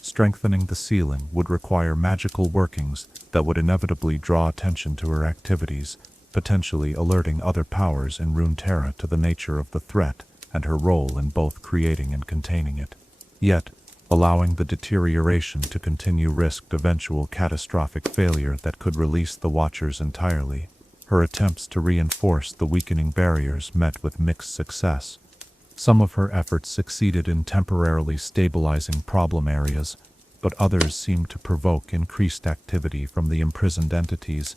Strengthening the ceiling would require magical workings that would inevitably draw attention to her activities, potentially alerting other powers in Runeterra to the nature of the threat and her role in both creating and containing it. Yet, allowing the deterioration to continue risked eventual catastrophic failure that could release the Watchers entirely. Her attempts to reinforce the weakening barriers met with mixed success. Some of her efforts succeeded in temporarily stabilizing problem areas, but others seemed to provoke increased activity from the imprisoned entities,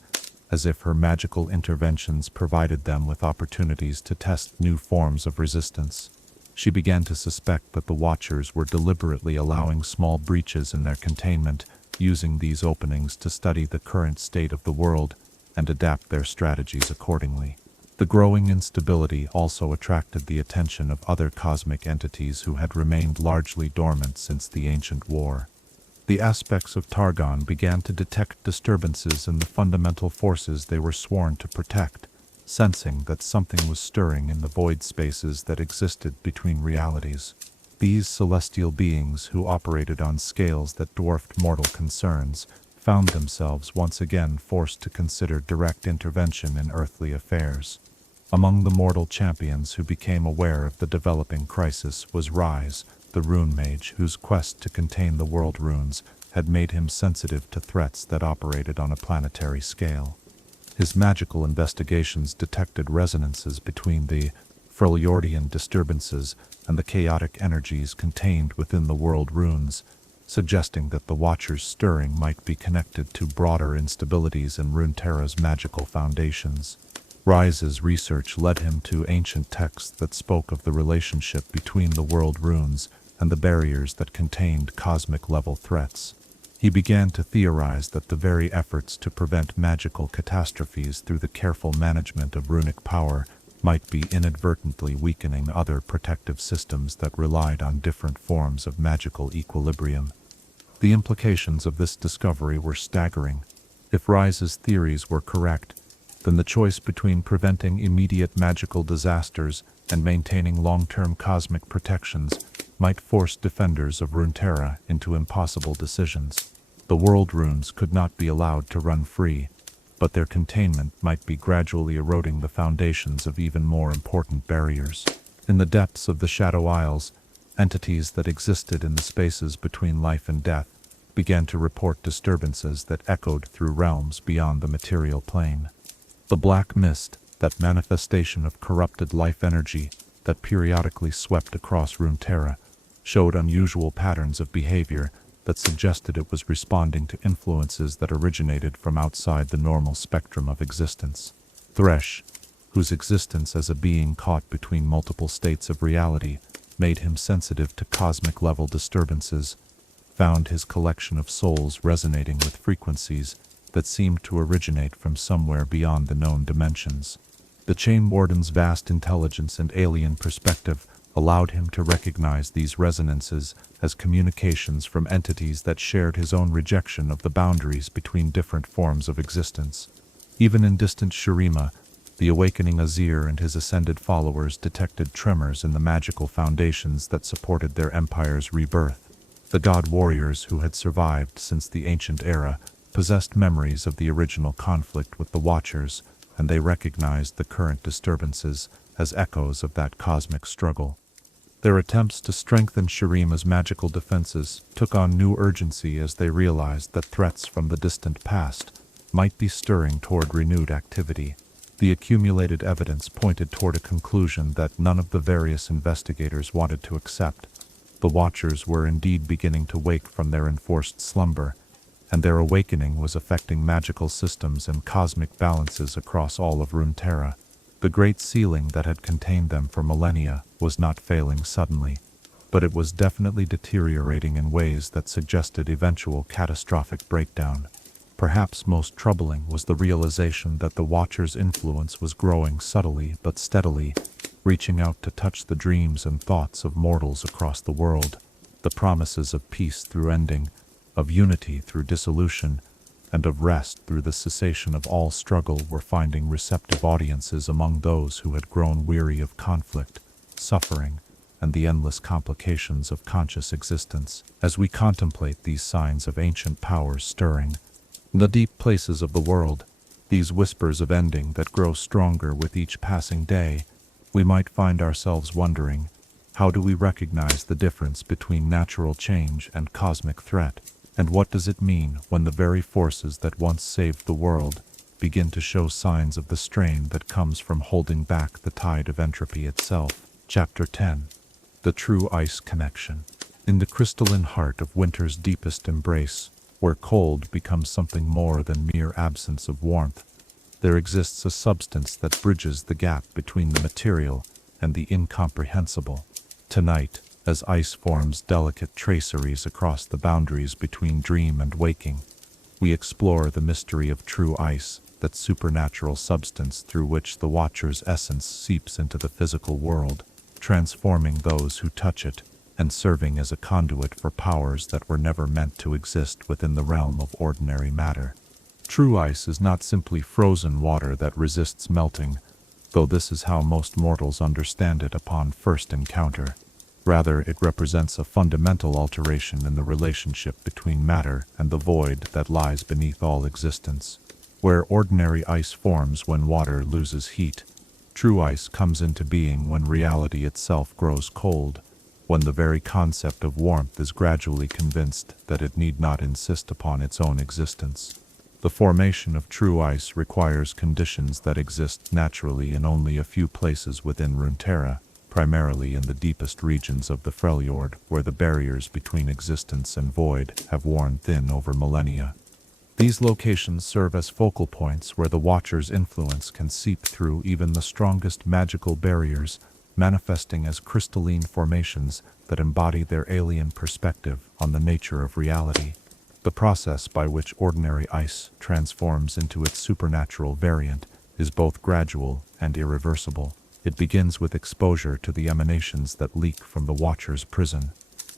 as if her magical interventions provided them with opportunities to test new forms of resistance. She began to suspect that the Watchers were deliberately allowing small breaches in their containment, using these openings to study the current state of the world and adapt their strategies accordingly. The growing instability also attracted the attention of other cosmic entities who had remained largely dormant since the ancient war. The aspects of Targon began to detect disturbances in the fundamental forces they were sworn to protect, sensing that something was stirring in the void spaces that existed between realities. These celestial beings, who operated on scales that dwarfed mortal concerns, found themselves once again forced to consider direct intervention in earthly affairs. Among the mortal champions who became aware of the developing crisis was Rise, the rune mage whose quest to contain the world runes had made him sensitive to threats that operated on a planetary scale. His magical investigations detected resonances between the Freljordian disturbances and the chaotic energies contained within the world runes, suggesting that the Watcher's stirring might be connected to broader instabilities in Runeterra's magical foundations. Rise's research led him to ancient texts that spoke of the relationship between the world runes and the barriers that contained cosmic-level threats. He began to theorize that the very efforts to prevent magical catastrophes through the careful management of runic power might be inadvertently weakening other protective systems that relied on different forms of magical equilibrium. The implications of this discovery were staggering. If Rise's theories were correct, then the choice between preventing immediate magical disasters and maintaining long-term cosmic protections might force defenders of Runeterra into impossible decisions. The world runes could not be allowed to run free, but their containment might be gradually eroding the foundations of even more important barriers. In the depths of the Shadow Isles, entities that existed in the spaces between life and death began to report disturbances that echoed through realms beyond the material plane. The black mist, that manifestation of corrupted life energy that periodically swept across Runeterra, showed unusual patterns of behavior that suggested it was responding to influences that originated from outside the normal spectrum of existence. Thresh, whose existence as a being caught between multiple states of reality made him sensitive to cosmic-level disturbances, found his collection of souls resonating with frequencies that seemed to originate from somewhere beyond the known dimensions. The Chain Warden's vast intelligence and alien perspective allowed him to recognize these resonances as communications from entities that shared his own rejection of the boundaries between different forms of existence. Even in distant Shurima, the awakening Azir and his ascended followers detected tremors in the magical foundations that supported their empire's rebirth. The god warriors who had survived since the ancient era possessed memories of the original conflict with the Watchers, and they recognized the current disturbances as echoes of that cosmic struggle. Their attempts to strengthen Shurima's magical defenses took on new urgency as they realized that threats from the distant past might be stirring toward renewed activity. The accumulated evidence pointed toward a conclusion that none of the various investigators wanted to accept. The Watchers were indeed beginning to wake from their enforced slumber, and their awakening was affecting magical systems and cosmic balances across all of Runeterra. The great ceiling that had contained them for millennia was not failing suddenly, but it was definitely deteriorating in ways that suggested eventual catastrophic breakdown. Perhaps most troubling was the realization that the Watcher's influence was growing subtly but steadily, reaching out to touch the dreams and thoughts of mortals across the world. The promises of peace through ending, of unity through dissolution, and of rest through the cessation of all struggle were finding receptive audiences among those who had grown weary of conflict, suffering, and the endless complications of conscious existence. As we contemplate these signs of ancient powers stirring in the deep places of the world, these whispers of ending that grow stronger with each passing day, we might find ourselves wondering, how do we recognize the difference between natural change and cosmic threat? And what does it mean when the very forces that once saved the world begin to show signs of the strain that comes from holding back the tide of entropy itself? Chapter 10. The True Ice Connection. In the crystalline heart of winter's deepest embrace, where cold becomes something more than mere absence of warmth, there exists a substance that bridges the gap between the material and the incomprehensible. Tonight, as ice forms delicate traceries across the boundaries between dream and waking, we explore the mystery of true ice, that supernatural substance through which the Watcher's essence seeps into the physical world, transforming those who touch it, and serving as a conduit for powers that were never meant to exist within the realm of ordinary matter. True ice is not simply frozen water that resists melting, though this is how most mortals understand it upon first encounter. Rather, it represents a fundamental alteration in the relationship between matter and the void that lies beneath all existence. Where ordinary ice forms when water loses heat, true ice comes into being when reality itself grows cold, when the very concept of warmth is gradually convinced that it need not insist upon its own existence. The formation of true ice requires conditions that exist naturally in only a few places within Runeterra, primarily in the deepest regions of the Freljord, where the barriers between existence and void have worn thin over millennia. These locations serve as focal points where the Watcher's influence can seep through even the strongest magical barriers, manifesting as crystalline formations that embody their alien perspective on the nature of reality. The process by which ordinary ice transforms into its supernatural variant is both gradual and irreversible. It begins with exposure to the emanations that leak from the Watcher's prison,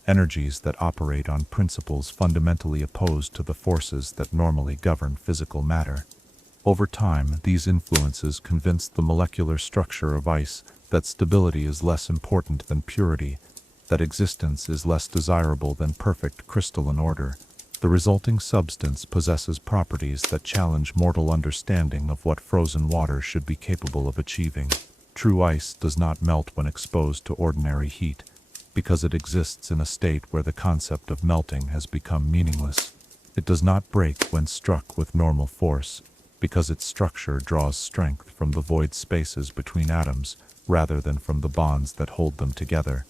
energies that operate on principles fundamentally opposed to the forces that normally govern physical matter. Over time, these influences convince the molecular structure of ice that stability is less important than purity, that existence is less desirable than perfect crystalline order. The resulting substance possesses properties that challenge mortal understanding of what frozen water should be capable of achieving. True ice does not melt when exposed to ordinary heat, because it exists in a state where the concept of melting has become meaningless. It does not break when struck with normal force, because its structure draws strength from the void spaces between atoms, rather than from the bonds that hold them together.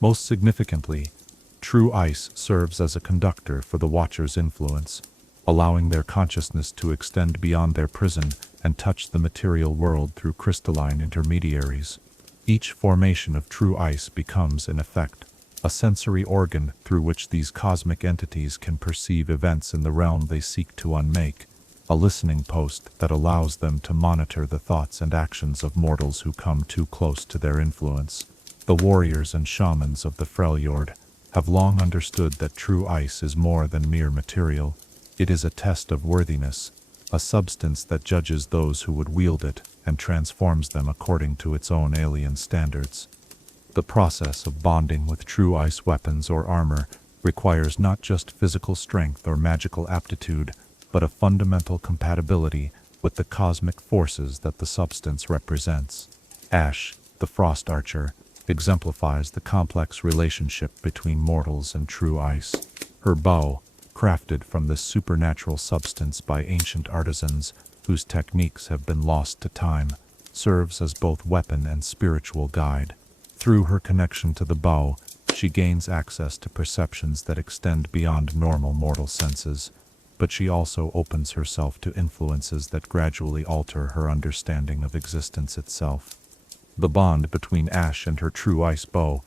Most significantly, true ice serves as a conductor for the Watcher's influence, allowing their consciousness to extend beyond their prison and touch the material world through crystalline intermediaries. Each formation of true ice becomes, in effect, a sensory organ through which these cosmic entities can perceive events in the realm they seek to unmake, a listening post that allows them to monitor the thoughts and actions of mortals who come too close to their influence. The warriors and shamans of the Freljord have long understood that true ice is more than mere material. It is a test of worthiness, a substance that judges those who would wield it and transforms them according to its own alien standards. The process of bonding with true ice weapons or armor requires not just physical strength or magical aptitude, but a fundamental compatibility with the cosmic forces that the substance represents. Ash, the Frost Archer, exemplifies the complex relationship between mortals and true ice. Her bow, crafted from this supernatural substance by ancient artisans whose techniques have been lost to time, serves as both weapon and spiritual guide. Through her connection to the bow, she gains access to perceptions that extend beyond normal mortal senses, but she also opens herself to influences that gradually alter her understanding of existence itself. The bond between Ash and her true ice bow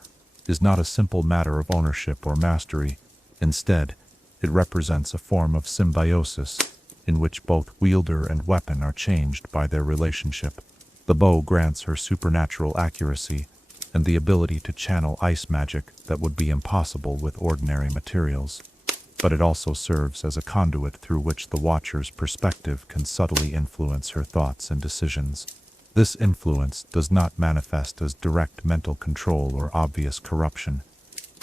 is not a simple matter of ownership or mastery. Instead, it represents a form of symbiosis in which both wielder and weapon are changed by their relationship. The bow grants her supernatural accuracy and the ability to channel ice magic that would be impossible with ordinary materials, but it also serves as a conduit through which the watcher's perspective can subtly influence her thoughts and decisions. This influence does not manifest as direct mental control or obvious corruption.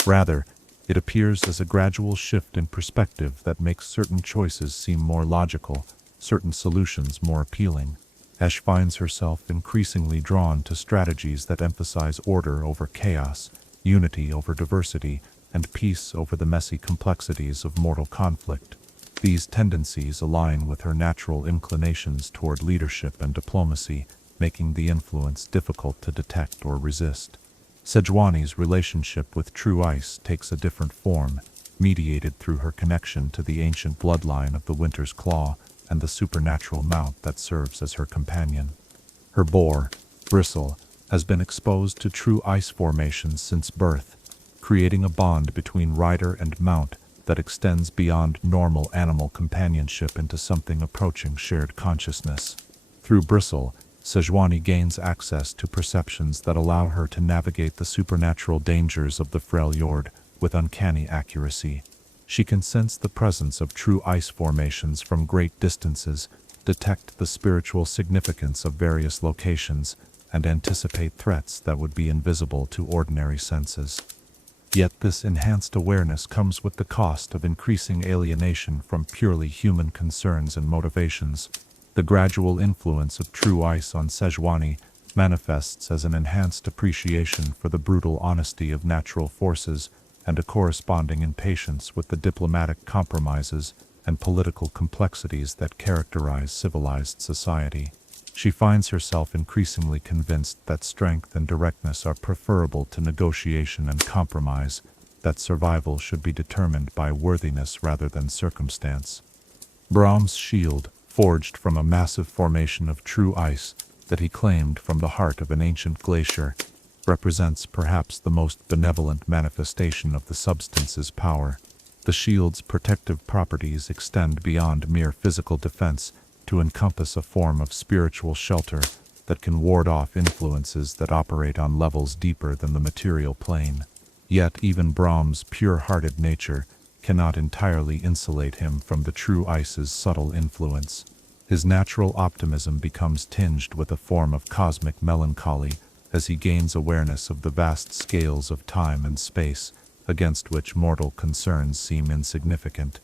Rather, it appears as a gradual shift in perspective that makes certain choices seem more logical, certain solutions more appealing. Ash finds herself increasingly drawn to strategies that emphasize order over chaos, unity over diversity, and peace over the messy complexities of mortal conflict. These tendencies align with her natural inclinations toward leadership and diplomacy, making the influence difficult to detect or resist. Sejuani's relationship with true ice takes a different form, mediated through her connection to the ancient bloodline of the Winter's Claw and the supernatural mount that serves as her companion. Her boar, Bristle, has been exposed to true ice formations since birth, creating a bond between rider and mount that extends beyond normal animal companionship into something approaching shared consciousness. Through Bristle, Sejuani gains access to perceptions that allow her to navigate the supernatural dangers of the Freljord with uncanny accuracy. She can sense the presence of true ice formations from great distances, detect the spiritual significance of various locations, and anticipate threats that would be invisible to ordinary senses. Yet this enhanced awareness comes with the cost of increasing alienation from purely human concerns and motivations. The gradual influence of true ice on Sejuani manifests as an enhanced appreciation for the brutal honesty of natural forces and a corresponding impatience with the diplomatic compromises and political complexities that characterize civilized society. She finds herself increasingly convinced that strength and directness are preferable to negotiation and compromise, that survival should be determined by worthiness rather than circumstance. Brahm's shield, forged from a massive formation of true ice that he claimed from the heart of an ancient glacier, represents perhaps the most benevolent manifestation of the substance's power. The shield's protective properties extend beyond mere physical defense to encompass a form of spiritual shelter that can ward off influences that operate on levels deeper than the material plane. Yet even Brahm's pure-hearted nature cannot entirely insulate him from the true ice's subtle influence. His natural optimism becomes tinged with a form of cosmic melancholy as he gains awareness of the vast scales of time and space against which mortal concerns seem insignificant.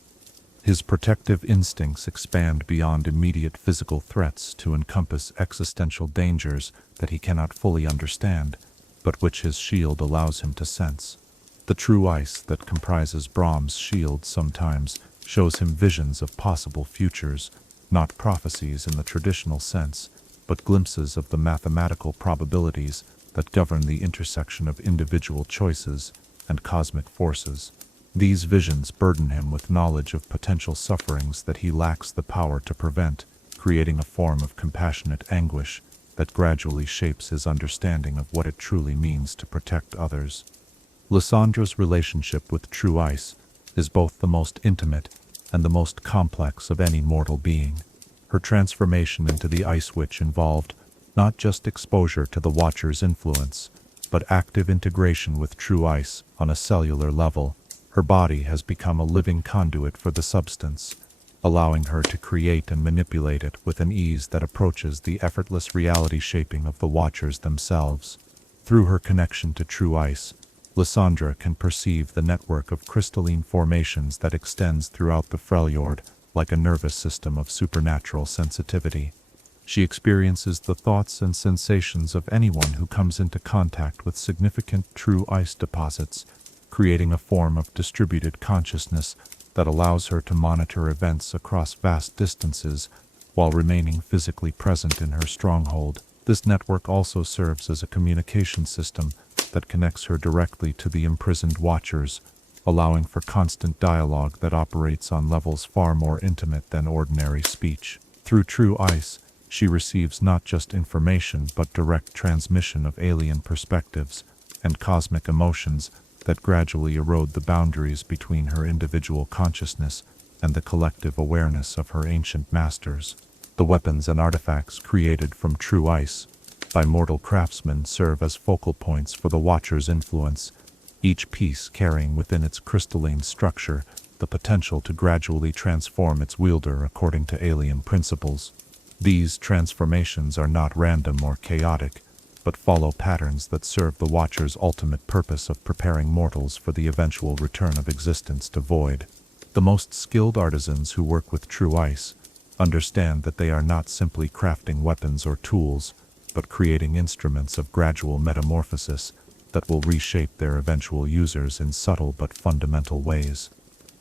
His protective instincts expand beyond immediate physical threats to encompass existential dangers that he cannot fully understand, but which his shield allows him to sense. The true ice that comprises Brahm's shield sometimes shows him visions of possible futures, not prophecies in the traditional sense, but glimpses of the mathematical probabilities that govern the intersection of individual choices and cosmic forces. These visions burden him with knowledge of potential sufferings that he lacks the power to prevent, creating a form of compassionate anguish that gradually shapes his understanding of what it truly means to protect others. Lissandra's relationship with true ice is both the most intimate and the most complex of any mortal being. Her transformation into the Ice Witch involved not just exposure to the Watcher's influence, but active integration with true ice on a cellular level. Her body has become a living conduit for the substance, allowing her to create and manipulate it with an ease that approaches the effortless reality shaping of the Watchers themselves. Through her connection to true ice, Lissandra can perceive the network of crystalline formations that extends throughout the Freljord like a nervous system of supernatural sensitivity. She experiences the thoughts and sensations of anyone who comes into contact with significant true ice deposits, creating a form of distributed consciousness that allows her to monitor events across vast distances while remaining physically present in her stronghold. This network also serves as a communication system that connects her directly to the imprisoned Watchers, allowing for constant dialogue that operates on levels far more intimate than ordinary speech. Through true ice, she receives not just information but direct transmission of alien perspectives and cosmic emotions that gradually erode the boundaries between her individual consciousness and the collective awareness of her ancient masters. The weapons and artifacts created from true ice by mortal craftsmen serve as focal points for the Watcher's influence, each piece carrying within its crystalline structure the potential to gradually transform its wielder according to alien principles. These transformations are not random or chaotic, but follow patterns that serve the Watcher's ultimate purpose of preparing mortals for the eventual return of existence to void. The most skilled artisans who work with true ice understand that they are not simply crafting weapons or tools, but creating instruments of gradual metamorphosis that will reshape their eventual users in subtle but fundamental ways.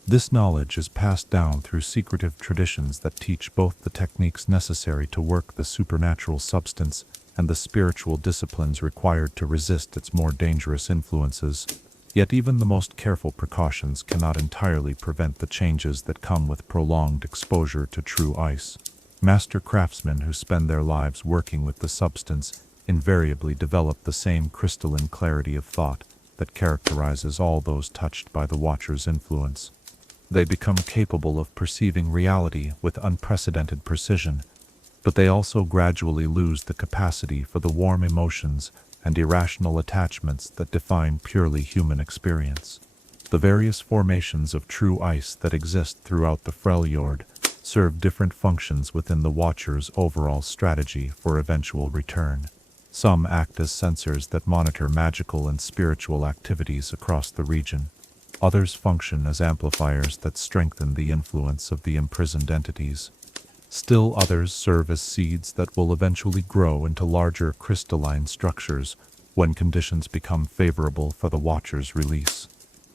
This knowledge is passed down through secretive traditions that teach both the techniques necessary to work the supernatural substance and the spiritual disciplines required to resist its more dangerous influences. Yet even the most careful precautions cannot entirely prevent the changes that come with prolonged exposure to true ice. Master craftsmen who spend their lives working with the substance invariably develop the same crystalline clarity of thought that characterizes all those touched by the Watcher's influence. They become capable of perceiving reality with unprecedented precision, but they also gradually lose the capacity for the warm emotions and irrational attachments that define purely human experience. The various formations of true ice that exist throughout the Freljord serve different functions within the Watcher's overall strategy for eventual return. Some act as sensors that monitor magical and spiritual activities across the region. Others function as amplifiers that strengthen the influence of the imprisoned entities. Still others serve as seeds that will eventually grow into larger crystalline structures when conditions become favorable for the Watcher's release.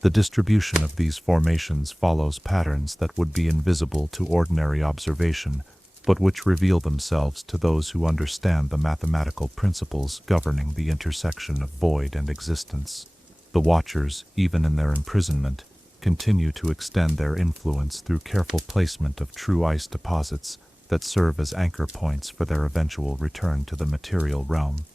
The distribution of these formations follows patterns that would be invisible to ordinary observation, but which reveal themselves to those who understand the mathematical principles governing the intersection of void and existence. The Watchers, even in their imprisonment, continue to extend their influence through careful placement of true ice deposits that serve as anchor points for their eventual return to the material realm.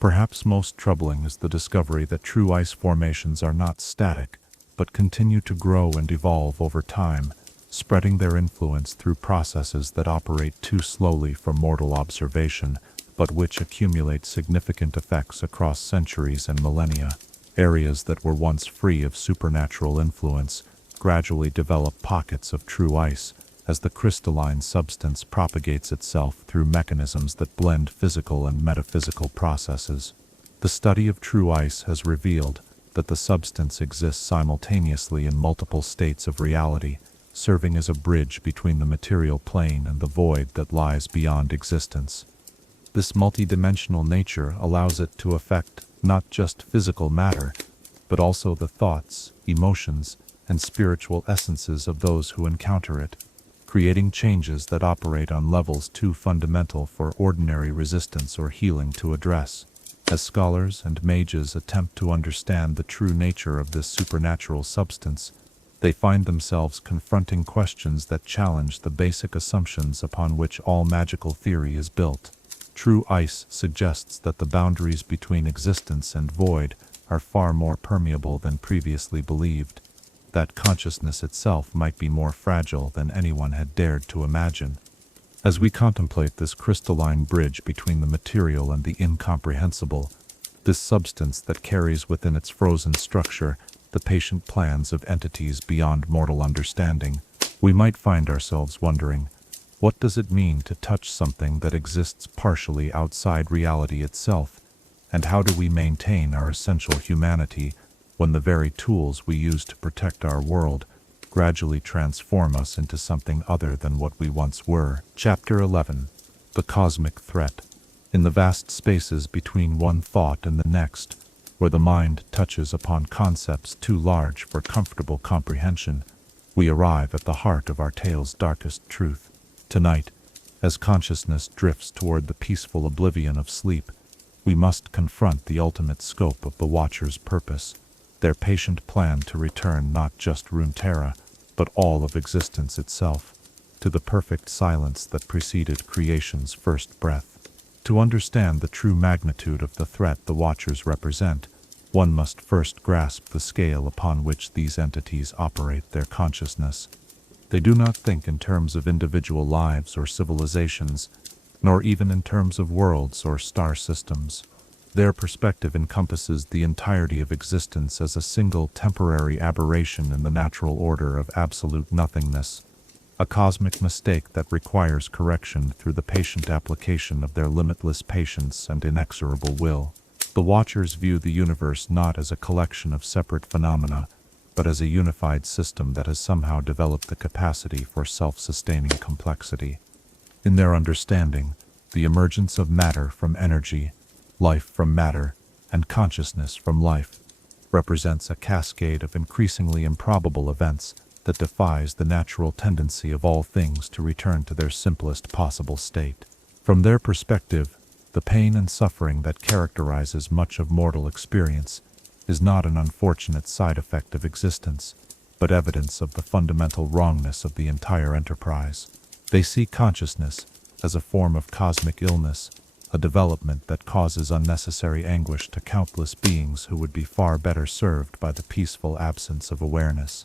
Perhaps most troubling is the discovery that true ice formations are not static, but continue to grow and evolve over time, spreading their influence through processes that operate too slowly for mortal observation, but which accumulate significant effects across centuries and millennia. Areas that were once free of supernatural influence gradually develop pockets of true ice as the crystalline substance propagates itself through mechanisms that blend physical and metaphysical processes. The study of true ice has revealed that the substance exists simultaneously in multiple states of reality, serving as a bridge between the material plane and the void that lies beyond existence. This multidimensional nature allows it to affect not just physical matter, but also the thoughts, emotions, and spiritual essences of those who encounter it, creating changes that operate on levels too fundamental for ordinary resistance or healing to address. As scholars and mages attempt to understand the true nature of this supernatural substance, they find themselves confronting questions that challenge the basic assumptions upon which all magical theory is built. True ice suggests that the boundaries between existence and void are far more permeable than previously believed, that consciousness itself might be more fragile than anyone had dared to imagine. As we contemplate this crystalline bridge between the material and the incomprehensible, this substance that carries within its frozen structure the patient plans of entities beyond mortal understanding, we might find ourselves wondering, what does it mean to touch something that exists partially outside reality itself, and how do we maintain our essential humanity when the very tools we use to protect our world gradually transform us into something other than what we once were? Chapter 11. The Cosmic Threat. In the vast spaces between one thought and the next, where the mind touches upon concepts too large for comfortable comprehension, we arrive at the heart of our tale's darkest truth. Tonight, as consciousness drifts toward the peaceful oblivion of sleep, we must confront the ultimate scope of the Watcher's purpose, their patient plan to return not just Runeterra, but all of existence itself, to the perfect silence that preceded creation's first breath. To understand the true magnitude of the threat the Watchers represent, one must first grasp the scale upon which these entities operate their consciousness. They do not think in terms of individual lives or civilizations, nor even in terms of worlds or star systems. Their perspective encompasses the entirety of existence as a single temporary aberration in the natural order of absolute nothingness, a cosmic mistake that requires correction through the patient application of their limitless patience and inexorable will. The Watchers view the universe not as a collection of separate phenomena, but as a unified system that has somehow developed the capacity for self-sustaining complexity. In their understanding, the emergence of matter from energy, life from matter, and consciousness from life represents a cascade of increasingly improbable events that defies the natural tendency of all things to return to their simplest possible state. From their perspective, the pain and suffering that characterizes much of mortal experience is not an unfortunate side effect of existence, but evidence of the fundamental wrongness of the entire enterprise. They see consciousness as a form of cosmic illness, a development that causes unnecessary anguish to countless beings who would be far better served by the peaceful absence of awareness.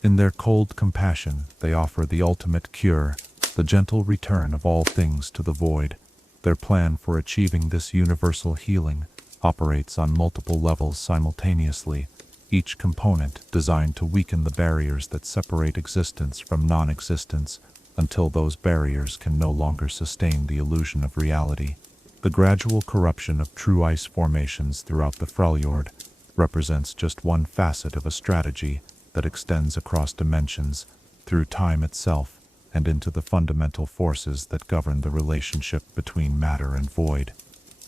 In their cold compassion, they offer the ultimate cure, the gentle return of all things to the void. Their plan for achieving this universal healing operates on multiple levels simultaneously, each component designed to weaken the barriers that separate existence from non-existence until those barriers can no longer sustain the illusion of reality. The gradual corruption of true ice formations throughout the Freljord represents just one facet of a strategy that extends across dimensions, through time itself, and into the fundamental forces that govern the relationship between matter and void.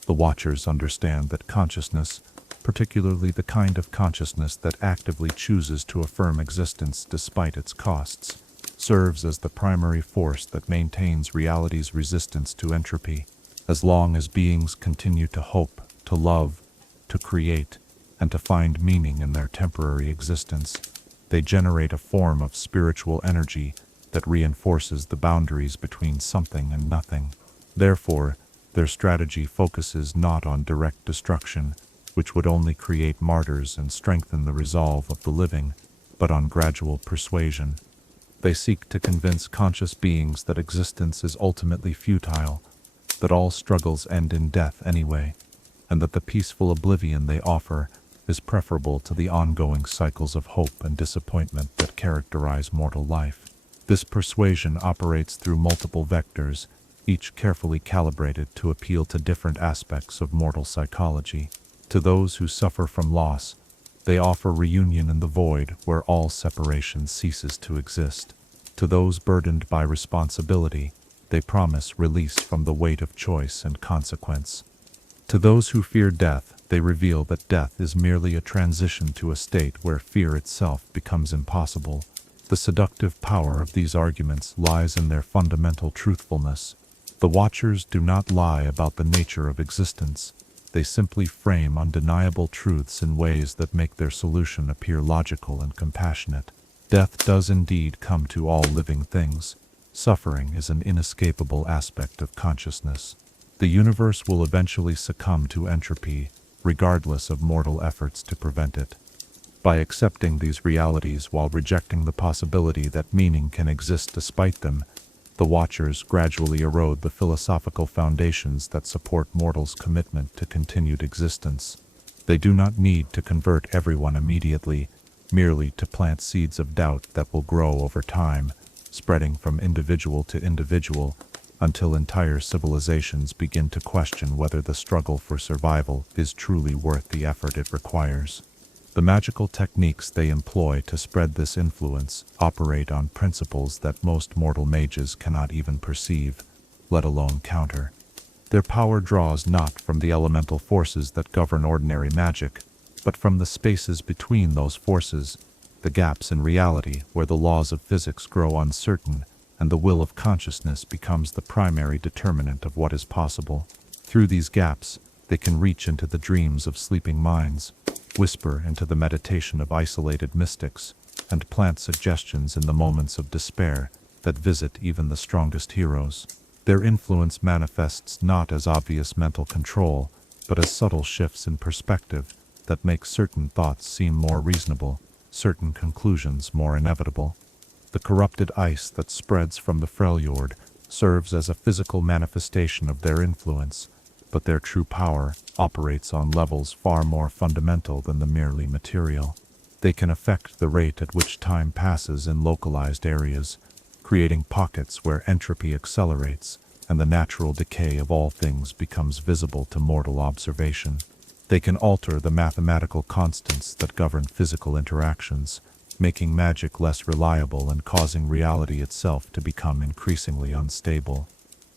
The Watchers understand that consciousness, particularly the kind of consciousness that actively chooses to affirm existence despite its costs, serves as the primary force that maintains reality's resistance to entropy. As long as beings continue to hope, to love, to create, and to find meaning in their temporary existence, they generate a form of spiritual energy that reinforces the boundaries between something and nothing. Therefore, their strategy focuses not on direct destruction, which would only create martyrs and strengthen the resolve of the living, but on gradual persuasion. They seek to convince conscious beings that existence is ultimately futile, that all struggles end in death anyway, and that the peaceful oblivion they offer is preferable to the ongoing cycles of hope and disappointment that characterize mortal life. This persuasion operates through multiple vectors, each carefully calibrated to appeal to different aspects of mortal psychology. To those who suffer from loss, they offer reunion in the void where all separation ceases to exist. To those burdened by responsibility, they promise release from the weight of choice and consequence. To those who fear death, they reveal that death is merely a transition to a state where fear itself becomes impossible. The seductive power of these arguments lies in their fundamental truthfulness. The Watchers do not lie about the nature of existence. They simply frame undeniable truths in ways that make their solution appear logical and compassionate. Death does indeed come to all living things. Suffering is an inescapable aspect of consciousness. The universe will eventually succumb to entropy, regardless of mortal efforts to prevent it. By accepting these realities while rejecting the possibility that meaning can exist despite them, the Watchers gradually erode the philosophical foundations that support mortals' commitment to continued existence. They do not need to convert everyone immediately, merely to plant seeds of doubt that will grow over time, spreading from individual to individual, until entire civilizations begin to question whether the struggle for survival is truly worth the effort it requires. The magical techniques they employ to spread this influence operate on principles that most mortal mages cannot even perceive, let alone counter. Their power draws not from the elemental forces that govern ordinary magic, but from the spaces between those forces, the gaps in reality where the laws of physics grow uncertain and the will of consciousness becomes the primary determinant of what is possible. Through these gaps, they can reach into the dreams of sleeping minds, whisper into the meditation of isolated mystics, and plant suggestions in the moments of despair that visit even the strongest heroes. Their influence manifests not as obvious mental control, but as subtle shifts in perspective that make certain thoughts seem more reasonable, certain conclusions more inevitable. The corrupted ice that spreads from the Freljord serves as a physical manifestation of their influence, but their true power operates on levels far more fundamental than the merely material. They can affect the rate at which time passes in localized areas, creating pockets where entropy accelerates and the natural decay of all things becomes visible to mortal observation. They can alter the mathematical constants that govern physical interactions, making magic less reliable and causing reality itself to become increasingly unstable.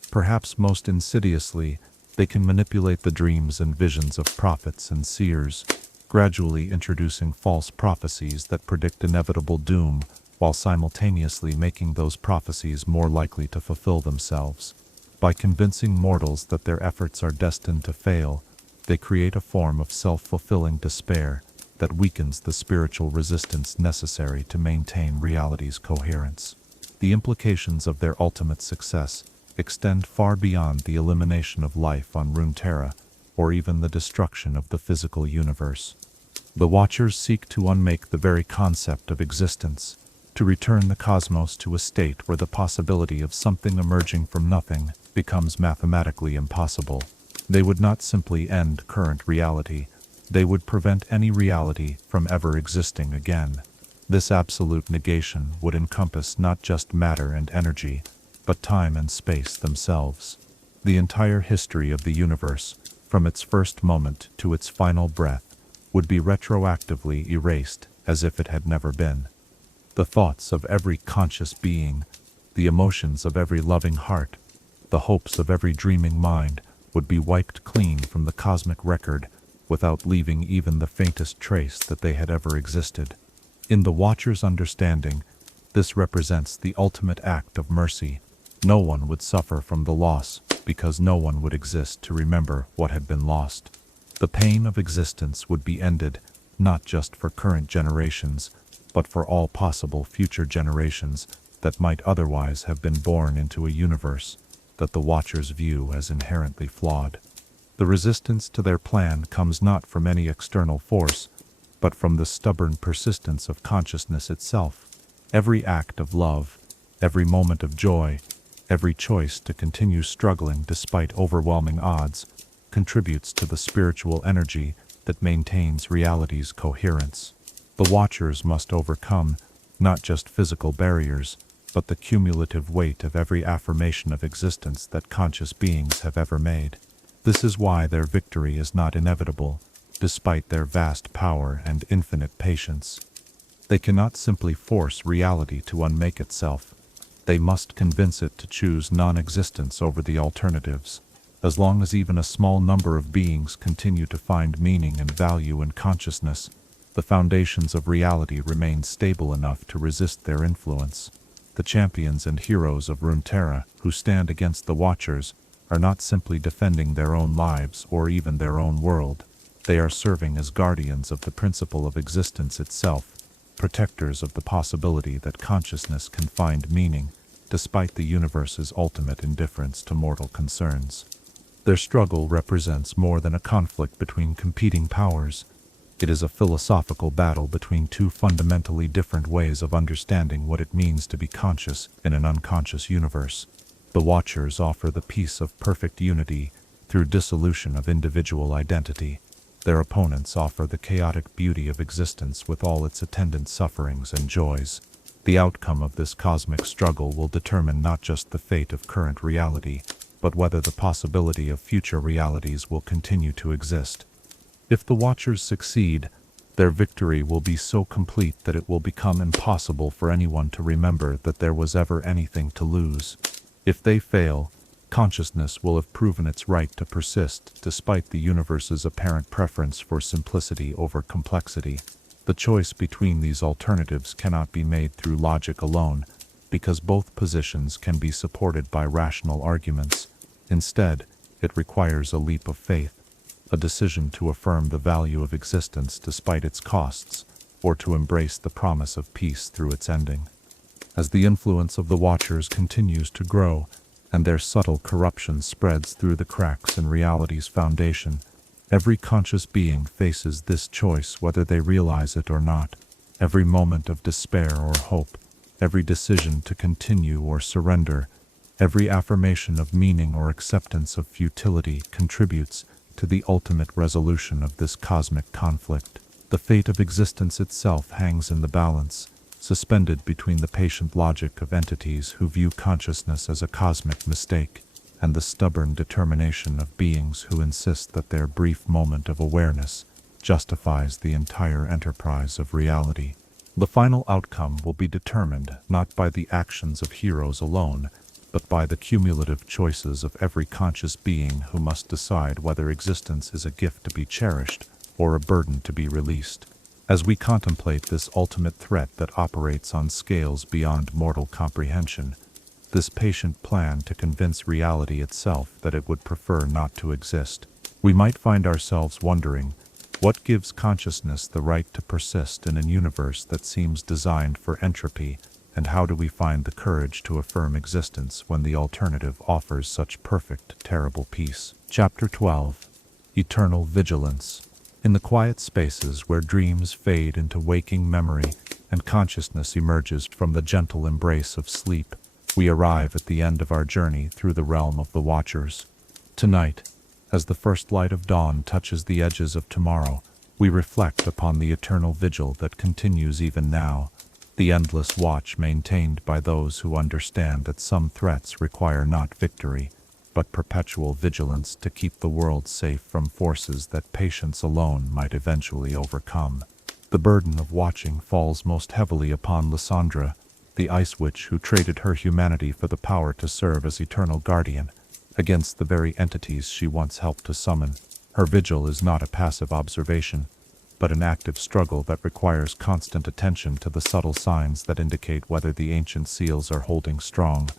Perhaps most insidiously, they can manipulate the dreams and visions of prophets and seers, gradually introducing false prophecies that predict inevitable doom, while simultaneously making those prophecies more likely to fulfill themselves. By convincing mortals that their efforts are destined to fail, they create a form of self-fulfilling despair that weakens the spiritual resistance necessary to maintain reality's coherence. The implications of their ultimate success extend far beyond the elimination of life on Runeterra, or even the destruction of the physical universe. The Watchers seek to unmake the very concept of existence, to return the cosmos to a state where the possibility of something emerging from nothing becomes mathematically impossible. They would not simply end current reality, they would prevent any reality from ever existing again. This absolute negation would encompass not just matter and energy, but time and space themselves. The entire history of the universe, from its first moment to its final breath, would be retroactively erased as if it had never been. The thoughts of every conscious being, the emotions of every loving heart, the hopes of every dreaming mind would be wiped clean from the cosmic record without leaving even the faintest trace that they had ever existed. In the Watcher's understanding, this represents the ultimate act of mercy. No one would suffer from the loss because no one would exist to remember what had been lost. The pain of existence would be ended, not just for current generations, but for all possible future generations that might otherwise have been born into a universe that the Watchers view as inherently flawed. The resistance to their plan comes not from any external force, but from the stubborn persistence of consciousness itself. Every act of love, every moment of joy, every choice to continue struggling despite overwhelming odds, contributes to the spiritual energy that maintains reality's coherence. The Watchers must overcome not just physical barriers, but the cumulative weight of every affirmation of existence that conscious beings have ever made. This is why their victory is not inevitable, despite their vast power and infinite patience. They cannot simply force reality to unmake itself. They must convince it to choose non-existence over the alternatives. As long as even a small number of beings continue to find meaning and value in consciousness, the foundations of reality remain stable enough to resist their influence. The champions and heroes of Runeterra who stand against the Watchers are not simply defending their own lives or even their own world. They are serving as guardians of the principle of existence itself, protectors of the possibility that consciousness can find meaning, despite the universe's ultimate indifference to mortal concerns. Their struggle represents more than a conflict between competing powers. It is a philosophical battle between two fundamentally different ways of understanding what it means to be conscious in an unconscious universe. The Watchers offer the peace of perfect unity through dissolution of individual identity. Their opponents offer the chaotic beauty of existence with all its attendant sufferings and joys. The outcome of this cosmic struggle will determine not just the fate of current reality, but whether the possibility of future realities will continue to exist. If the Watchers succeed, their victory will be so complete that it will become impossible for anyone to remember that there was ever anything to lose. If they fail, consciousness will have proven its right to persist despite the universe's apparent preference for simplicity over complexity. The choice between these alternatives cannot be made through logic alone, because both positions can be supported by rational arguments. Instead, it requires a leap of faith, a decision to affirm the value of existence despite its costs, or to embrace the promise of peace through its ending. As the influence of the Watchers continues to grow, and their subtle corruption spreads through the cracks in reality's foundation, every conscious being faces this choice whether they realize it or not. Every moment of despair or hope, every decision to continue or surrender, every affirmation of meaning or acceptance of futility contributes to the ultimate resolution of this cosmic conflict. The fate of existence itself hangs in the balance, suspended between the patient logic of entities who view consciousness as a cosmic mistake, and the stubborn determination of beings who insist that their brief moment of awareness justifies the entire enterprise of reality. The final outcome will be determined not by the actions of heroes alone, but by the cumulative choices of every conscious being who must decide whether existence is a gift to be cherished or a burden to be released. As we contemplate this ultimate threat that operates on scales beyond mortal comprehension, this patient plan to convince reality itself that it would prefer not to exist, we might find ourselves wondering, what gives consciousness the right to persist in a universe that seems designed for entropy, and how do we find the courage to affirm existence when the alternative offers such perfect, terrible peace? Chapter 12. Eternal Vigilance. In the quiet spaces where dreams fade into waking memory and consciousness emerges from the gentle embrace of sleep, we arrive at the end of our journey through the realm of the Watchers. Tonight, as the first light of dawn touches the edges of tomorrow, we reflect upon the eternal vigil that continues even now, the endless watch maintained by those who understand that some threats require not victory, but perpetual vigilance to keep the world safe from forces that patience alone might eventually overcome. The burden of watching falls most heavily upon Lissandra, the Ice Witch who traded her humanity for the power to serve as eternal guardian, against the very entities she once helped to summon. Her vigil is not a passive observation, but an active struggle that requires constant attention to the subtle signs that indicate whether the ancient seals are holding strong,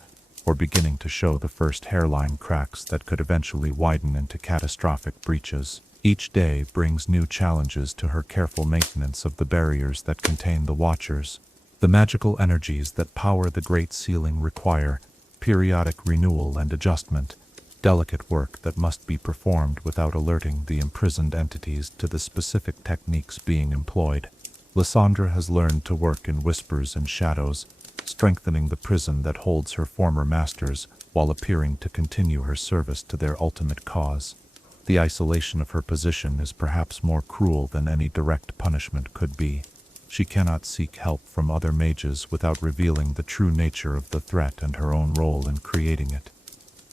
or beginning to show the first hairline cracks that could eventually widen into catastrophic breaches. Each day brings new challenges to her careful maintenance of the barriers that contain the Watchers. The magical energies that power the Great Sealing require periodic renewal and adjustment, delicate work that must be performed without alerting the imprisoned entities to the specific techniques being employed. Lissandra has learned to work in whispers and shadows, strengthening the prison that holds her former masters while appearing to continue her service to their ultimate cause. The isolation of her position is perhaps more cruel than any direct punishment could be. She cannot seek help from other mages without revealing the true nature of the threat and her own role in creating it.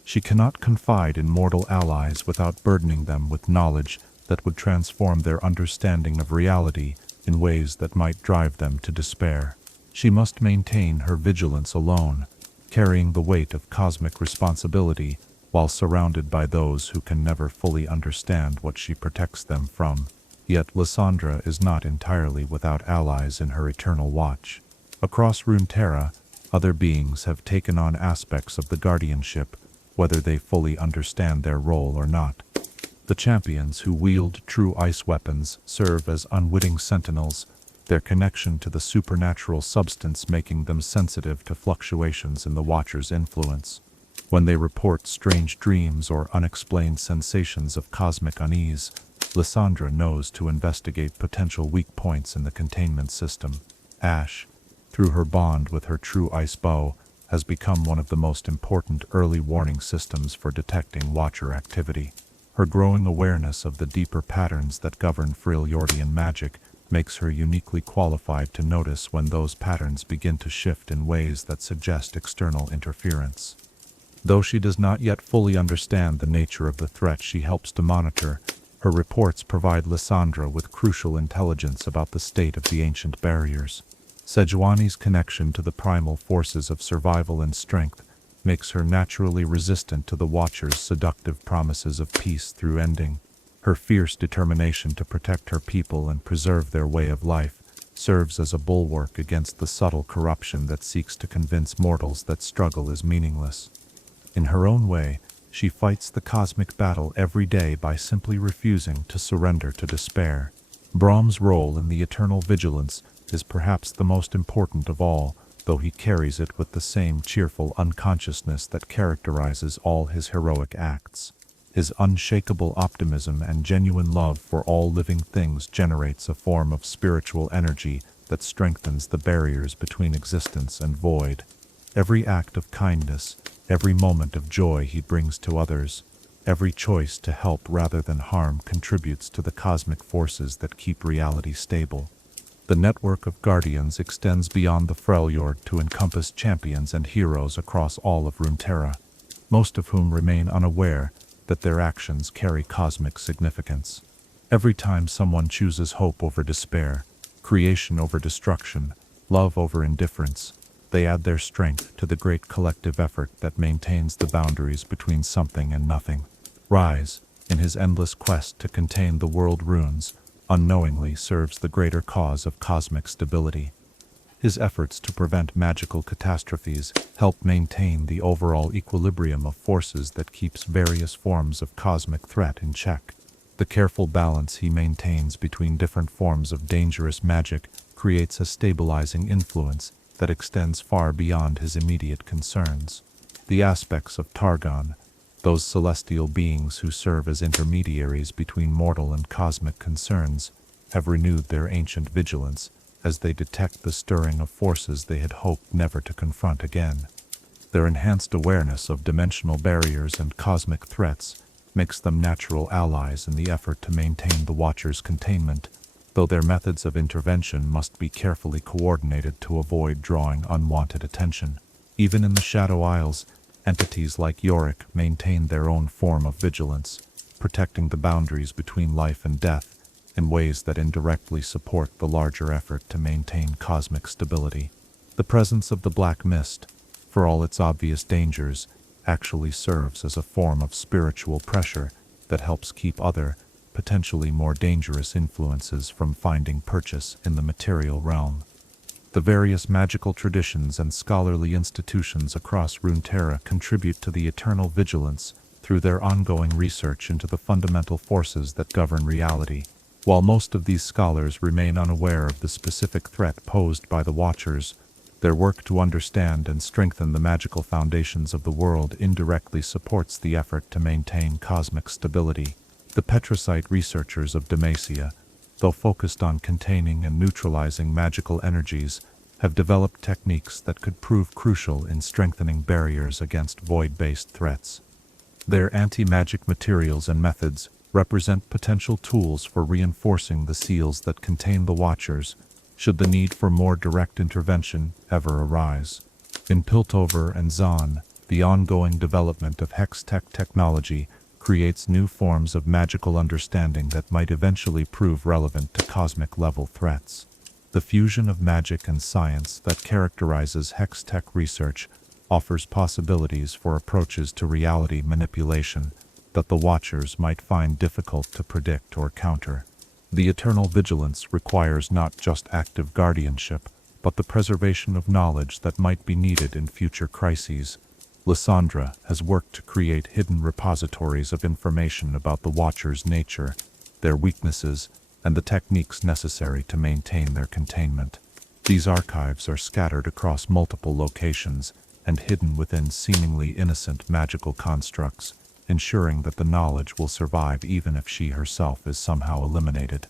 She cannot confide in mortal allies without burdening them with knowledge that would transform their understanding of reality in ways that might drive them to despair. She must maintain her vigilance alone, carrying the weight of cosmic responsibility while surrounded by those who can never fully understand what she protects them from. Yet Lissandra is not entirely without allies in her eternal watch. Across Runeterra, other beings have taken on aspects of the guardianship, whether they fully understand their role or not. The champions who wield true ice weapons serve as unwitting sentinels, their connection to the supernatural substance making them sensitive to fluctuations in the Watcher's influence. When they report strange dreams or unexplained sensations of cosmic unease, Lissandra knows to investigate potential weak points in the containment system. Ash, through her bond with her true ice bow, has become one of the most important early warning systems for detecting Watcher activity. Her growing awareness of the deeper patterns that govern Freljordian magic makes her uniquely qualified to notice when those patterns begin to shift in ways that suggest external interference. Though she does not yet fully understand the nature of the threat she helps to monitor, her reports provide Lissandra with crucial intelligence about the state of the ancient barriers. Sejuani's connection to the primal forces of survival and strength makes her naturally resistant to the Watcher's seductive promises of peace through ending. Her fierce determination to protect her people and preserve their way of life serves as a bulwark against the subtle corruption that seeks to convince mortals that struggle is meaningless. In her own way, she fights the cosmic battle every day by simply refusing to surrender to despair. Brahm's role in the eternal vigilance is perhaps the most important of all, though he carries it with the same cheerful unconsciousness that characterizes all his heroic acts. His unshakable optimism and genuine love for all living things generates a form of spiritual energy that strengthens the barriers between existence and void. Every act of kindness, every moment of joy he brings to others, every choice to help rather than harm contributes to the cosmic forces that keep reality stable. The network of guardians extends beyond the Freljord to encompass champions and heroes across all of Runeterra, most of whom remain unaware that their actions carry cosmic significance. Every time someone chooses hope over despair, creation over destruction, love over indifference, they add their strength to the great collective effort that maintains the boundaries between something and nothing. Rise, in his endless quest to contain the world runes, unknowingly serves the greater cause of cosmic stability. His efforts to prevent magical catastrophes help maintain the overall equilibrium of forces that keeps various forms of cosmic threat in check. The careful balance he maintains between different forms of dangerous magic creates a stabilizing influence that extends far beyond his immediate concerns. The aspects of Targon, those celestial beings who serve as intermediaries between mortal and cosmic concerns, have renewed their ancient vigilance as they detect the stirring of forces they had hoped never to confront again. Their enhanced awareness of dimensional barriers and cosmic threats makes them natural allies in the effort to maintain the Watcher's containment, though their methods of intervention must be carefully coordinated to avoid drawing unwanted attention. Even in the Shadow Isles, entities like Yorick maintain their own form of vigilance, protecting the boundaries between life and death in ways that indirectly support the larger effort to maintain cosmic stability. The presence of the Black Mist, for all its obvious dangers, actually serves as a form of spiritual pressure that helps keep other, potentially more dangerous influences from finding purchase in the material realm. The various magical traditions and scholarly institutions across Runeterra contribute to the eternal vigilance through their ongoing research into the fundamental forces that govern reality. While most of these scholars remain unaware of the specific threat posed by the Watchers, their work to understand and strengthen the magical foundations of the world indirectly supports the effort to maintain cosmic stability. The Petricite researchers of Demacia, though focused on containing and neutralizing magical energies, have developed techniques that could prove crucial in strengthening barriers against void-based threats. Their anti-magic materials and methods represent potential tools for reinforcing the seals that contain the Watchers, should the need for more direct intervention ever arise. In Piltover and Zon, the ongoing development of Hextech technology creates new forms of magical understanding that might eventually prove relevant to cosmic-level threats. The fusion of magic and science that characterizes Hextech research offers possibilities for approaches to reality manipulation that the Watchers might find difficult to predict or counter. The eternal vigilance requires not just active guardianship, but the preservation of knowledge that might be needed in future crises. Lissandra has worked to create hidden repositories of information about the Watchers' nature, their weaknesses, and the techniques necessary to maintain their containment. These archives are scattered across multiple locations, and hidden within seemingly innocent magical constructs, ensuring that the knowledge will survive even if she herself is somehow eliminated.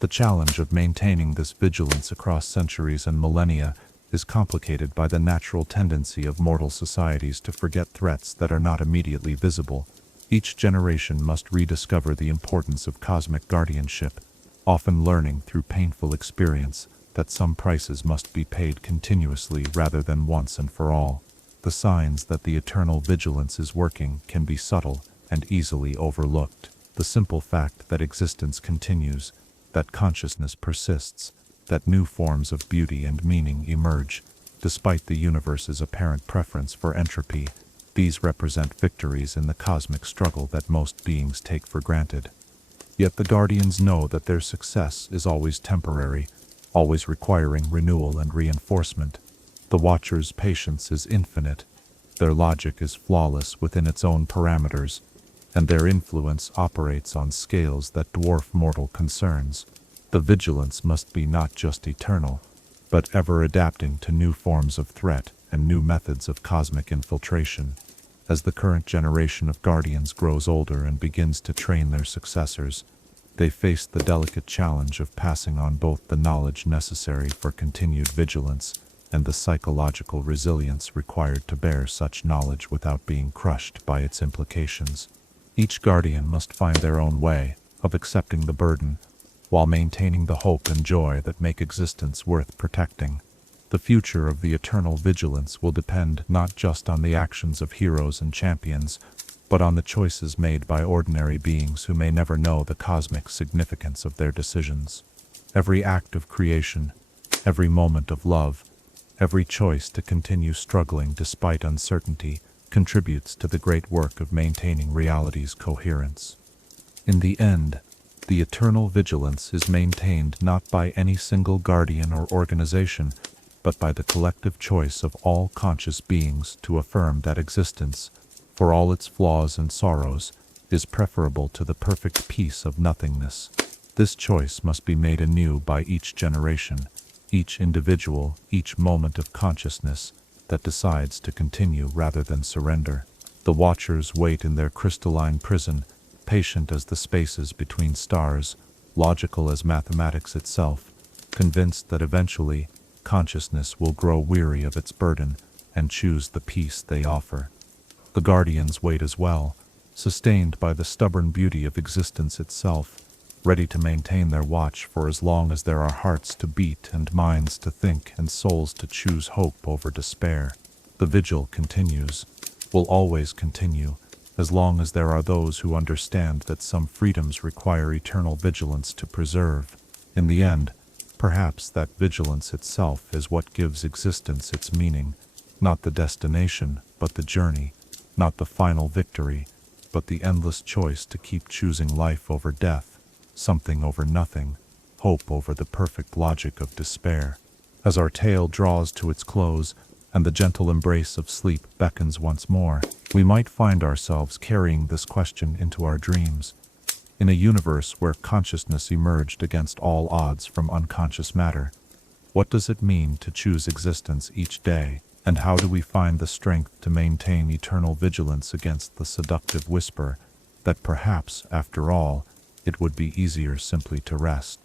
The challenge of maintaining this vigilance across centuries and millennia is complicated by the natural tendency of mortal societies to forget threats that are not immediately visible. Each generation must rediscover the importance of cosmic guardianship, often learning through painful experience that some prices must be paid continuously rather than once and for all. The signs that the eternal vigilance is working can be subtle and easily overlooked. The simple fact that existence continues, that consciousness persists, that new forms of beauty and meaning emerge, despite the universe's apparent preference for entropy. These represent victories in the cosmic struggle that most beings take for granted. Yet the Guardians know that their success is always temporary, always requiring renewal and reinforcement. The Watchers' patience is infinite, their logic is flawless within its own parameters, and their influence operates on scales that dwarf mortal concerns. The vigilance must be not just eternal, but ever adapting to new forms of threat and new methods of cosmic infiltration. As the current generation of Guardians grows older and begins to train their successors, they face the delicate challenge of passing on both the knowledge necessary for continued vigilance and the psychological resilience required to bear such knowledge without being crushed by its implications. Each Guardian must find their own way of accepting the burden, while maintaining the hope and joy that make existence worth protecting. The future of the eternal vigilance will depend not just on the actions of heroes and champions, but on the choices made by ordinary beings who may never know the cosmic significance of their decisions. Every act of creation, every moment of love, every choice to continue struggling despite uncertainty contributes to the great work of maintaining reality's coherence. In the end, the eternal vigilance is maintained not by any single guardian or organization, but by the collective choice of all conscious beings to affirm that existence, for all its flaws and sorrows, is preferable to the perfect peace of nothingness. This choice must be made anew by each generation, each individual, each moment of consciousness that decides to continue rather than surrender. The Watchers wait in their crystalline prison, patient as the spaces between stars, logical as mathematics itself, convinced that eventually consciousness will grow weary of its burden and choose the peace they offer. The Guardians wait as well, sustained by the stubborn beauty of existence itself, ready to maintain their watch for as long as there are hearts to beat and minds to think and souls to choose hope over despair. The vigil continues, will always continue, as long as there are those who understand that some freedoms require eternal vigilance to preserve. In the end, perhaps that vigilance itself is what gives existence its meaning, not the destination, but the journey, not the final victory, but the endless choice to keep choosing life over death, something over nothing, hope over the perfect logic of despair. As our tale draws to its close, and the gentle embrace of sleep beckons once more, we might find ourselves carrying this question into our dreams. In a universe where consciousness emerged against all odds from unconscious matter, what does it mean to choose existence each day, and how do we find the strength to maintain eternal vigilance against the seductive whisper that perhaps, after all, it would be easier simply to rest?